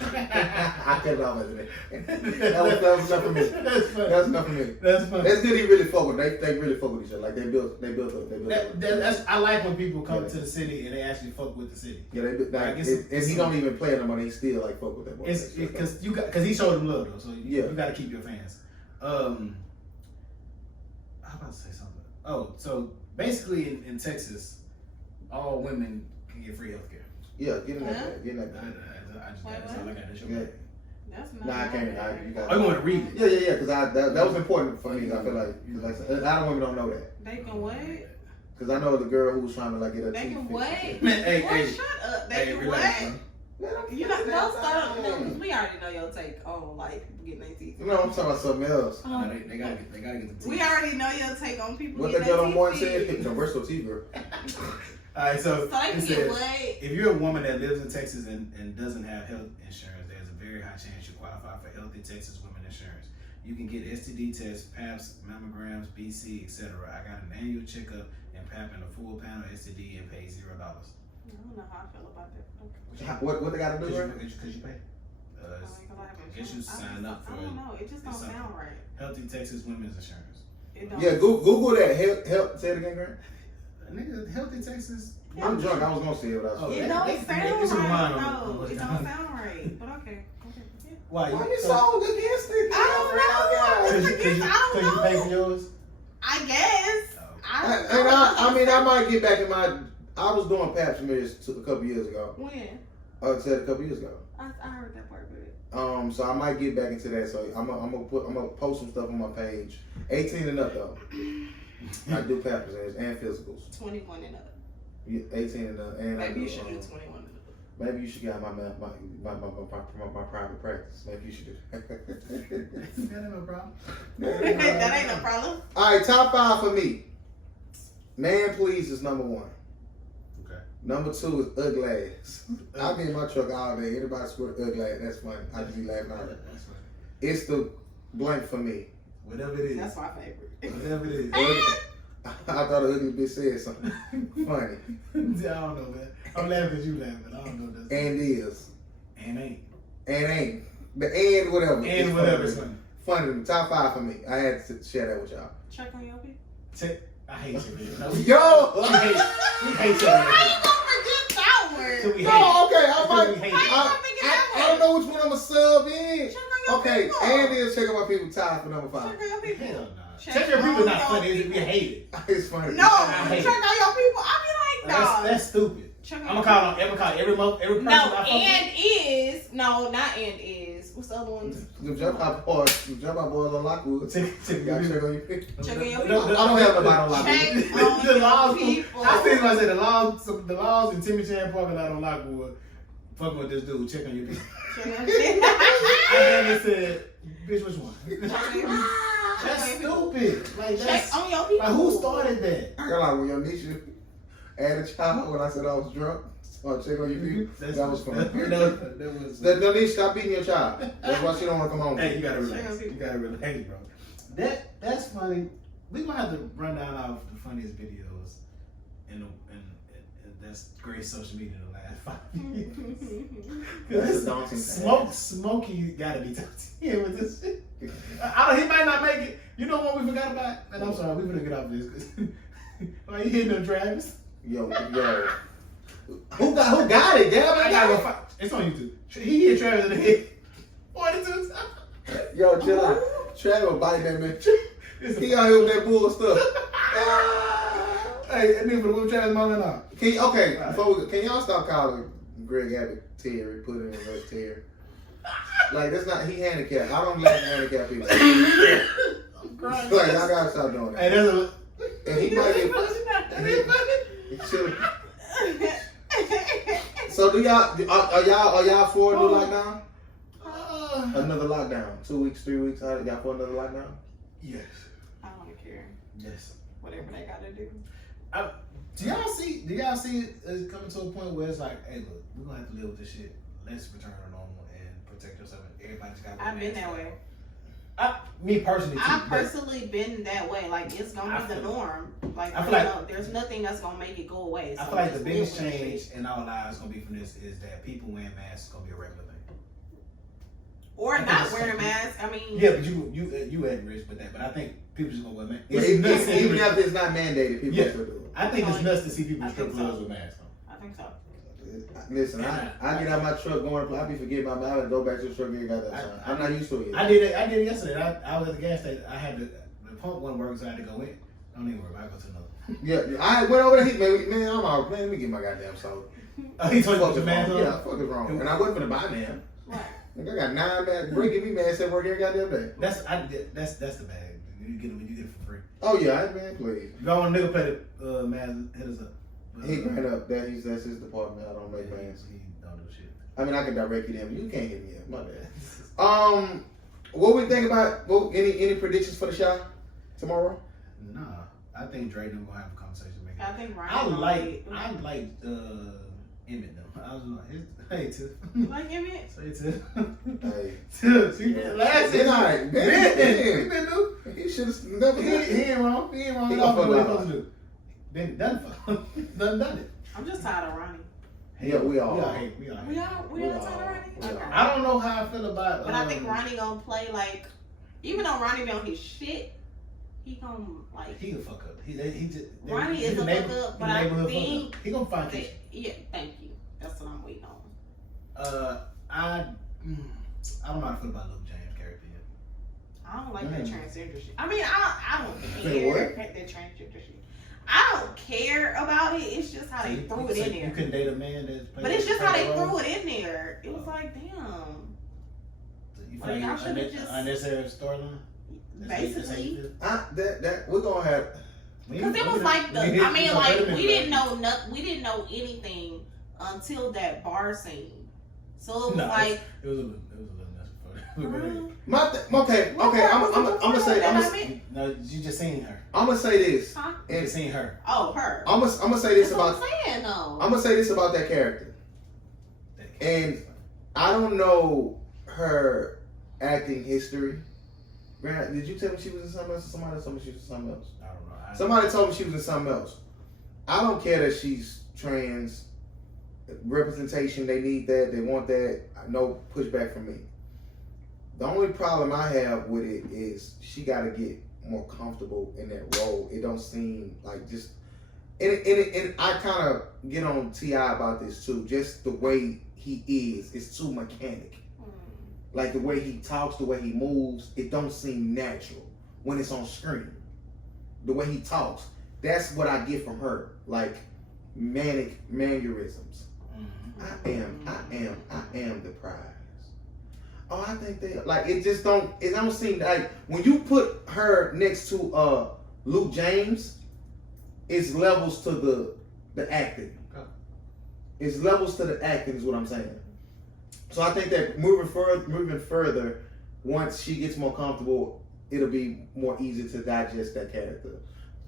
I kept it off as that. That was enough for me. That's enough for me. That's funny. That's good. He really fuck with. They really fuck with each other. Like they built up. I like when people come to the city and they actually fuck with the city. Yeah, and he don't even play them, but he still like fuck with them. It's because he showed them love though, so you got to keep your fans. I was about to say something. Oh, so basically in Texas, all women can get free healthcare. Yeah, get in that. Get in that. I just got this. Yeah. That's not. Nah, I can't. You got. I want to read it. Yeah. Because that was important for me. I feel like a lot of women don't know that. They can what? Because I know the girl who was trying to like get her teeth. They can what? Man, hey, shut up. They can what? You know, don't start. We already know your take on like getting their teeth. No, I'm talking about something else. No, they gotta get the teeth. We already know your take on people. What that girl on morning said? No, we're so teeth, girl. All right, so it says, if you're a woman that lives in Texas and doesn't have health insurance, there's a very high chance you qualify for Healthy Texas Women Insurance. You can get STD tests, PAPs, mammograms, BC, etc. I got an annual checkup and PAP and a full panel STD and pay $0. I don't know how I feel about that. Okay. What they got to do? Because you pay. I guess you sign up for. I don't know. It just don't sound right. Healthy Texas Women's Insurance. Yeah, Google that. Help. Say it again, Grant. Nigga, Healthy Texas. I'm drunk. I was gonna say it, but I was. It don't sound right. No, it don't sound right. But okay. Yeah. Why you so against it? I don't know. Because you pay for yours. I guess. I might get back in my. I was doing pap smears a couple years ago. When? I said a couple years ago. I heard that part of it. So I might get back into that. So I'm gonna post some stuff on my page. 18 and up though. I do pap smears and physicals. 21 and up. Yeah, 18 and up. And maybe you should do 21 and up. Maybe you should get my private practice. Maybe you should do. That ain't no problem. That ain't no problem. All right, top 5 for me. Man, please is number 1. Okay. Number 2 is ugly ass. I be in my truck all day. Anybody squirt ugly ass, that's funny. I just be laughing out. That's funny. It's the blank for me. Whatever it is. That's my favorite. Whatever it is. I thought an ugly bitch said something funny. I don't know, man. I'm laughing at you laughing. I don't know that's And is. And ain't. And ain't. The and whatever. And whatever is funny. Funny. Top 5 for me. I had to share that with y'all. Check on your people. I hate you, man. Yo! We hate you. How you gonna forget that word? No, okay. hate I don't know which one I'm going to sub in. Check on your Okay, people. and is check out my people tied for number 5. Check on your people. Hell nah. Check Check your people on not your funny. It's people. we hate it. It's funny. No, I hate check on your people. I be like, no. That's stupid. Check on I'm your gonna call every person No, I fuck and is. No, not and is. What's the other ones? The jump out boys on Lockwood. with. You gotta check on your people. Check on your No, people. I don't have nobody on Lockwood. Check on The laws. your people. I see what I said. The laws in Timmy Chan parking lot on Lockwood. Fucking with this dude. Check on your people. Check on your people. I then said, bitch, which one? That's Check on your people. stupid. Like Check that's on your people. like who started that? I got like when your niece had a child when I said I was drunk. Oh, check on your people. That was funny. That was. No need to stop beating your child. That's why she don't want to come home. Hey, you gotta relax. You gotta relax, bro. That's funny. We gonna have to run down our the funniest videos in that's great social media in the last 5 years. That's a daunting task. Smokey gotta be top 10 with this shit. He might not make it. You know what we forgot about? And I'm sorry, we better get off this because like you hitting them Travis. Yo. Who got it? Damn, I gotta go fight. It's on YouTube. He hit Travis in the head 42 times. Yo, chill out. Travis biting that man. He out here with that bull stuff. Hey, that nigga for the whoop Travis Mullen off. Can y'all stop calling Greg Abbott Terry, put it in reverse Terry? Like that's not he handicapped. I don't like handicapped people. I'm crying. Like y'all gotta stop doing Hey, that. there's a. And he might That is funny. So do y'all are y'all for a new lockdown? Another lockdown? 2 weeks, 3 weeks? Y'all for another lockdown? Yes. I don't care. Yes. Whatever they gotta do. Do y'all see it coming to a point where it's like, hey, look, we're gonna have to live with this shit. Let's return to normal and protect yourself. Everybody just got. I've been that way. Me personally, too. I've personally been that way. Like it's gonna be the norm. Like I feel like there's nothing that's gonna make it go away. So I feel like the just biggest live with change shit. in our lives gonna be from this is that people wearing masks is gonna be a regular thing. Or I think not it's wearing a something. mask. I mean, Yeah, but you at risk with that. But I think people just gonna wear masks. Yeah, It's nuts to see even people- if it's not mandated, people Yeah. still do it. I think it's nuts to see people I in strip think so. clubs with masks on. I think so. Listen, I get out my truck going. I be forgetting my mouth and go back to the truck and got that time. I'm not used to it. I did it yesterday. I was at the gas station. I had the pump wasn't working, so I had to go in. Don't even worry about it. I go to another. Yeah, I went over there. Man, I'm out. Man, let me get my goddamn soul. He told you Fuck to is the man. wrong? Yeah, fuck is wrong. And I wasn't gonna buy man. Right. Like, I got 9 bags. Breaking me masks at work every goddamn day. That's the bag. You get it for free. Oh yeah, man, please. If y'all want a nigga play the man, hit us up. He ran up. That's his department. I don't make masks. He don't do shit. I mean, I can direct you to him. You can't hit me up. My bad. What we think about? Any predictions for the show tomorrow? Nah, I think Drake and gonna have a conversation. I think Ryan. I gonna like Emmett though. I was like, hey Tiff. be- You like him yet? Say Tiff. Hey, Tiff. See, last Then all right. Ben. Ben, he should have never. He ain't wrong. He ain't wrong. He He gonna gonna fuck what he up. supposed to do. Ben done done it. I'm just tired of Ronnie. Yeah, we all. We all hate. We all We tired of Ronnie. we Okay. all. I don't know how I feel about. But I think Ronnie gonna play like, even though Ronnie be on his shit, he gonna like. He can fuck up. He just. Ronnie is a fuck up, but I think he gonna find his. yeah, thank you. That's what I'm waiting on. I don't know how I feel about Luke James' character yet. I don't like that transgender shit. I mean, I don't Say care what? that transgender shit. I don't care about it. It's just how they threw it in You there. couldn't date a man that's. But it's just how they threw it in there. It was like, damn. You Like, y'all find should've just- unnecessary storyline. Basically. That we're gonna have. Because it was like I mean, like we didn't know anything until that bar scene. So it was like it was a little necessary. Okay. I'm gonna say. No, you just seen her. I'm gonna say this. Huh? You just seen her. Oh, her. I'm gonna say this That's about. what I'm saying, though. I'm gonna say this about that character. And I don't know her acting history. Grant, did you tell me she was in something else, or somebody told me she was in something else? I don't know. Somebody told me she was in something else. I don't care that she's trans. Representation, they need that, they want that. No pushback from me. The only problem I have with it is she got to get more comfortable in that role. It don't seem like just, and I kind of get on T.I. about this too. Just the way he is, it's too mechanic. Like the way he talks, the way he moves, it don't seem natural when it's on screen. The way he talks, that's what I get from her. Like manic mannerisms. I am the prize. Oh, I think they like it. Just don't. It don't seem like when you put her next to Luke James, it's levels to the acting. It's levels to the acting is what I'm saying. So I think that moving further, once she gets more comfortable, it'll be more easy to digest that character.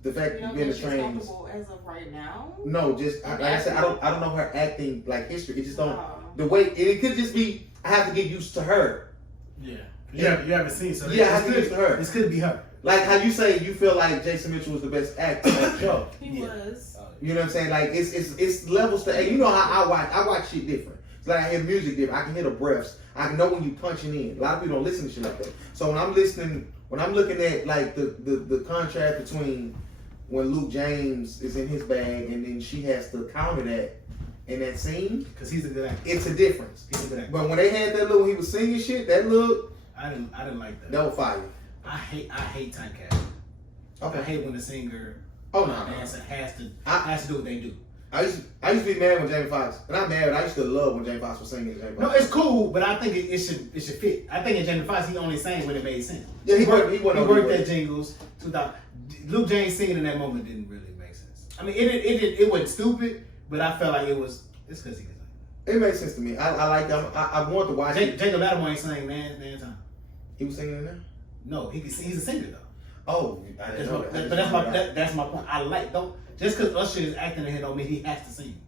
The fact that being trained comfortable as of right now. No, just like I said, I don't know her acting like history. It just don't the way it could just be. I have to get used to her. Yeah, you haven't seen so. Yeah, I have to get used to her. This could be her. Like how you say you feel like Jason Mitchell was the best actor on the show. He was. You know what I'm saying? Like it's levels to. You know how I watch shit different. It's like I hear music different. I can hear the breaths. I can know when you punching in. A lot of people don't listen to shit like that. So when I'm looking at like the contrast between when Luke James is in his bag and then she has to counter that in that scene, because he's a good actor. it's a difference. He's a good actor. But when they had that look when he was singing shit, that look, I didn't like that. that was fire. I hate typecasting. Okay. I hate when the singer dancer has to do what they do. I used to be mad when Jamie Foxx, and I'm mad, but I used to love when Jamie Foxx was singing. Jamie Foxx. No, it's cool, but I think it should fit. I think in Jamie Foxx he only sang when it made sense. Yeah, he worked that jingles. 2000. Luke James singing in that moment didn't really make sense. I mean, it wasn't stupid, but I felt like it's because he was singing. It makes sense to me. I like them. I want to watch it. Jacob Lattimore ain't sang man time. He was singing in there? No, he's a singer though. Oh, I didn't know that. But that's my point. Just because Usher is acting in here don't mean he has to sing.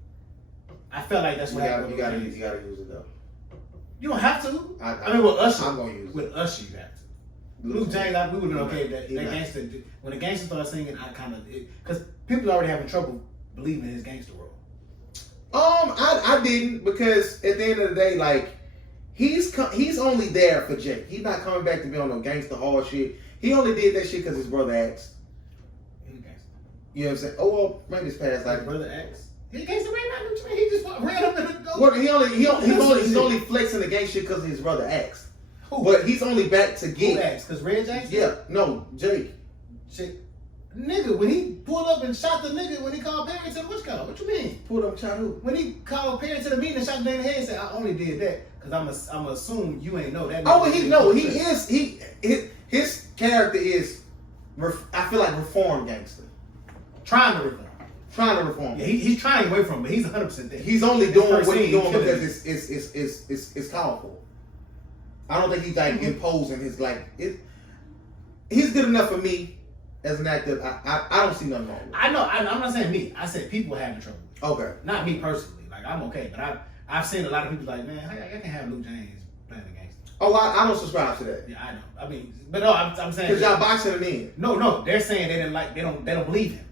I felt like that's what happened. You gotta use it though. You don't have to. I mean, with Usher, I'm gonna use it. With Usher, you have to. Luke James, we would have been okay with that gangster. When the gangster started singing, I kind of because people already having trouble believing his gangster role. I didn't because at the end of the day, like he's only there for Jake. He's not coming back to be on no gangster hard shit. He only did that shit because his brother asked. He's a gangster. You know what I'm saying? Oh well, maybe it's past like his brother asked. He gangster ran out. He just ran up in the door. Well, he's only flexing the gang shit because his brother asked. Who? But he's only back to get. Who asked? Because Red Jackson? Yeah, no, Jake. Nigga, when he pulled up and shot the nigga when he called Perry to the witch call. What you mean? Pulled up and shot who? When he called Perry to the meeting and shot the nigga in the head and said, I only did that because I'm assume you ain't know that. Oh, his character is, I feel like reform gangster. Trying to reform. Yeah, he's trying away from it, but he's 100% there. He's only doing what he's doing because it's powerful. I don't think he's like imposing his like it. He's good enough for me as an actor. I don't see nothing wrong with it. I know. I'm not saying me. I said people having trouble. Okay. Not me personally. Like I'm okay, but I've seen a lot of people like, man, I can have Luke James playing the gangster. Oh, I don't subscribe to that. Yeah, I know. I mean, but no, I'm saying because y'all boxing him in. No, they're saying they don't believe him.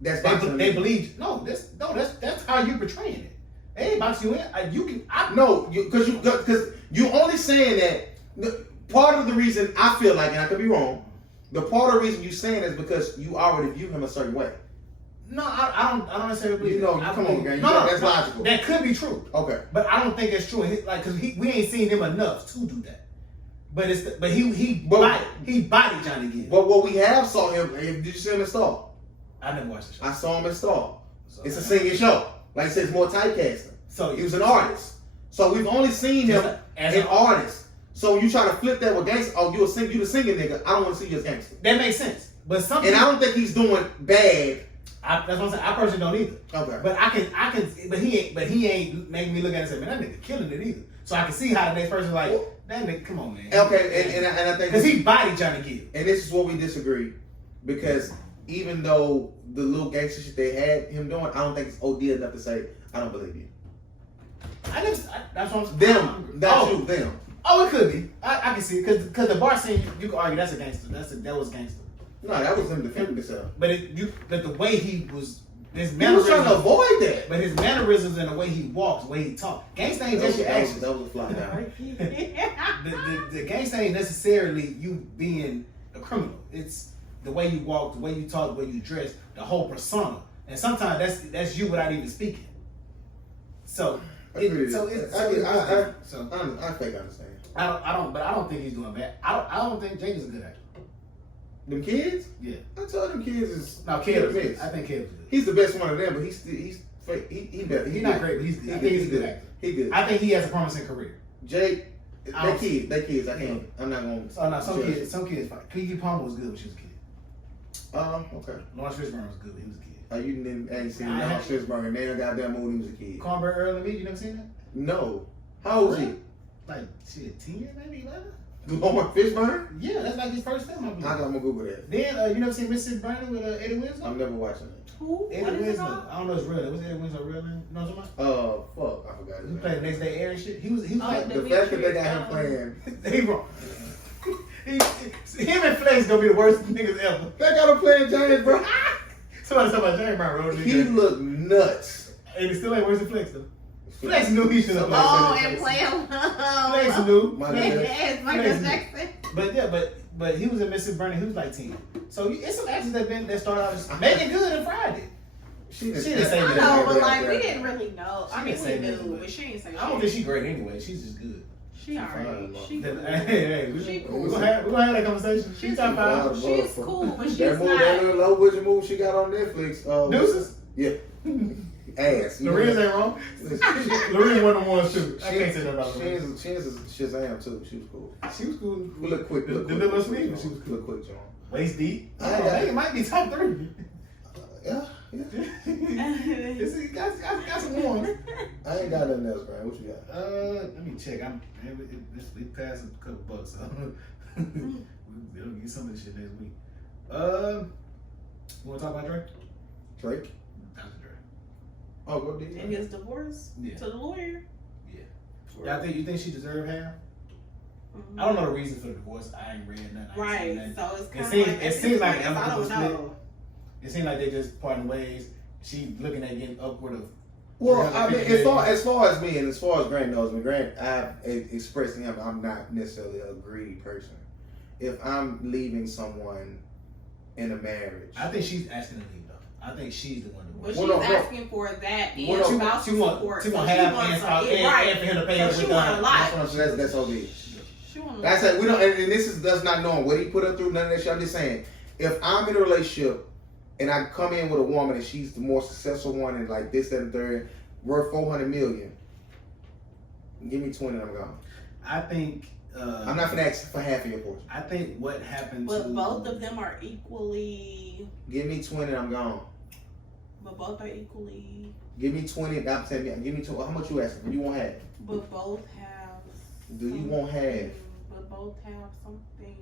That's they believe. That's how you portraying it. They ain't box you in. Because you only saying that. Part of the reason I feel like, and I could be wrong, the part of the reason you saying is because you already view him a certain way. No, I don't necessarily believe. Come on, gang. That's logical. That could be true. Okay, but I don't think it's true. Because we ain't seen him enough to do that. But he bodied Johnny Gill. But what we have saw him. Did you see him in Star? I never watched the show. I saw him in Star. It's a singing show. Like I said, it's more typecasting. So he was an artist. So we've only seen him as an artist. So you try to flip that with gangster. Oh, you the singing nigga. I don't want to see you as gangster. That makes sense. But and I don't think he's doing bad. That's what I'm saying. I personally don't either. Okay. But I can. But he ain't making me look at it and say, man, that nigga killing it either. So I can see how the next person like, that nigga, come on, man. Okay, and I think because he body Johnny Gill. And this is what we disagree, because even though the little gangster shit they had him doing, I don't think it's OD enough to say I don't believe you. That's what I'm Them, that's you, them. Oh, it could be. I can see it because the bar scene, you can argue that's a gangster. That was gangster. No, that was him defending himself. But but the way he was, his He was mannerisms, trying to avoid that. But his mannerisms and the way he walks, the way he talks, gangsta ain't just your actions. That was a fly down. The gangsta ain't necessarily you being a criminal. It's the way you walk, the way you talk, the way you dress, the whole persona. And sometimes that's you without even speaking. So I think I understand. I don't think he's doing bad. I don't think Jake is a good actor. Them kids? Yeah. I told them kids is no Kev. I think Kev is good. He's the best one of them, but he's better. He's not great, but he's a good actor. He good. I think he has a promising career. Jake, they kids. I can't. I'm not gonna. Oh no, some kids. Kiki Palmer was good when she was a kid. Okay. Lawrence Fishburne was good when he was a kid. You ain't seen Lawrence Fishburne and then goddamn movie when he was a kid. Cornbread Earl and Me, you never seen that? No. How old was he? Like, shit, 10, maybe 11? Lawrence Fishburne? Yeah, that's like his first film, I believe. I'm gonna Google that. Then, you never seen Mississippi Burning with Eddie Winslow? I'm never watching it. Who? Eddie Winslow. I don't know his real name. What's Eddie Winslow real name? You know what I'm talking about? Fuck, I forgot his name. He played Next Day Air and shit. He was like the fact that they got him playing. He wrong. Him and Flex gonna be the worst niggas ever. They got him playing James Brown. Somebody talking about James Brown Road. He looked nuts. And it still ain't worse than Flex though. Flex knew he should have played. Oh, and play him. Flex knew. Michael Jackson. But yeah, but he was in Mississippi Burning. He was like 10. So it's some actors that started out as making good and Friday. She didn't say I that. know, but like we didn't really know. I mean, we that, knew, but she ain't say shit. I don't think she's great anyway. She's just good. She alright. She cool. Hey, she cool. We're gonna have that conversation. She's top 5. She's cool, but she's that not. That little low budget movie she got on Netflix. Deuces? Yeah. Ass. Lorenz ain't wrong. Lorenz one of the ones too. I can't say that about Lorenz. She is Shazam too. She was cool. She was cool. We look quick. The Little Sneak. She was cool. Look quick, John. Waist deep. I think it might be top 3. Yeah. Got some more. I ain't got nothing else, man. What you got? Let me check. We passed a couple bucks, so we'll get some of this shit next week. You want to talk about Drake? Drake? Dr. Dre. Oh, go deep. And his divorce to the lawyer. Yeah. You think she deserved half? Mm-hmm. I don't know the reason for the divorce. I ain't read nothing. Right. So it's kind of it seems like I don't know. It seems like they just parting ways. She looking at getting upward of. Well, I mean, as far as me and as far as Grant knows me, Grant, I've expressed to him I'm not necessarily a greedy person. If I'm leaving someone in a marriage, I think she's asking to leave though. I think she's the one. But she's asking for that and spousal support. She want half and for him to pay her with she want a lot. That's OD. That's it. We don't, and this is does not know what he put her through. None of that shit. I'm just saying, if I'm in a relationship and I come in with a woman and she's the more successful one and like this, that, and third, worth $400 million, give me 20 and I'm gone. I think I'm not gonna ask for half of your portion. I think what happened. But both of them are equally. Give me 20 and I'm gone. But both are equally. Give me 20. I'm saying, give me 20. How much you asking? You want half? But both have. Do you want half? But both have something.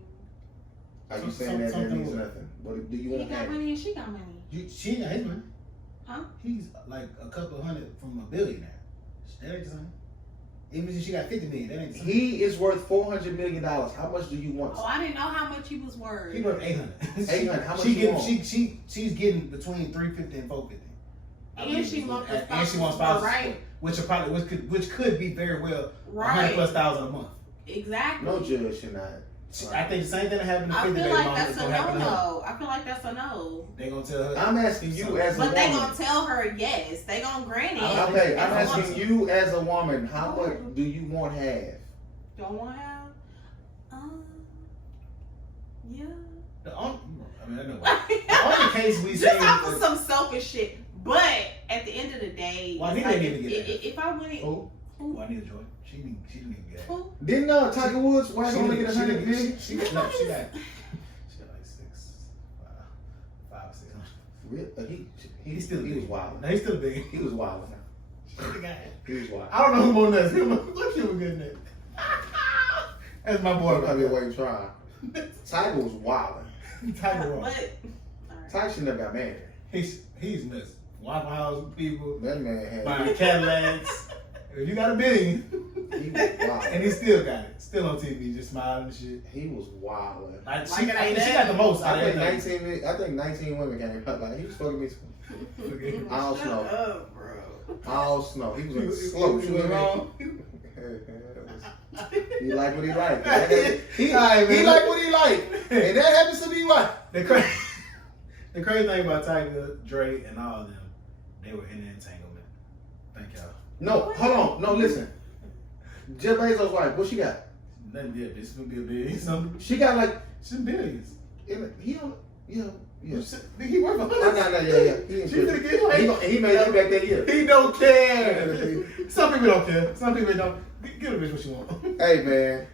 Are you saying that means nothing? What do you want half? He got money and she got money. She got his money. Huh? He's like a couple hundred from a billionaire. That ain't the same. Even if she got 50 million, that ain't the same. He is worth $400 million. How much do you want? Oh, I didn't know how much he was worth. He worth 800. 800. How much you want? She's getting between 350 and 450. And she wants the spousal. And she wants spousal right? Support, which could be very well right. $100,000+ a month. Exactly. No judge should not. I think the same thing that happened to 50 I feel like that's a no. I feel like that's a no. They gonna tell her. I'm asking you as a woman. But they gonna tell her yes. They gonna grant it. Okay, I'm asking you as a woman. How much do you want half? Don't want half? Yeah. I know. The only case we see just off of some selfish shit. But at the end of the day, well, he didn't even get that. If I went, who? I need a joy. She didn't even get that. Didn't Tiger Woods wife only get 100 million? She got like 5 or 600. Really? He was wild. No, he's still big. He was wild. He was wild. I don't know who more nuts. Look, you a good nut. That's my boy. I've been waiting trying. Tiger was wilding. Tiger Ross. But Tiger should never got married. He's nuts. Waffle House people. That man had. Buying Cadillacs. If you got $1 billion. He was wild. And he still got it. Still on TV, just smiling and shit. He was wilding. Like, Like she got the most out I of think everything. 19 women came up. Like he was fucking me too. All shut snow. up, bro. All snow. He was slow. He was wrong. He like what he like. He Alright, man. like what he like. And that happens to be what. The crazy thing about Tiger, Dre, and all of them, they were in the entanglement. Thank y'all. No, hold on. No, listen. Jeff Bezos' wife, what she got? Nothing yet, bitch. It's gonna be a billion. Something. She got like, Some billions. he don't, yeah. Think he worth No, yeah. He ain't She finna get like, he made it back that year. he don't care. Some people don't care. Some people don't. Give a bitch what you want. Hey, man.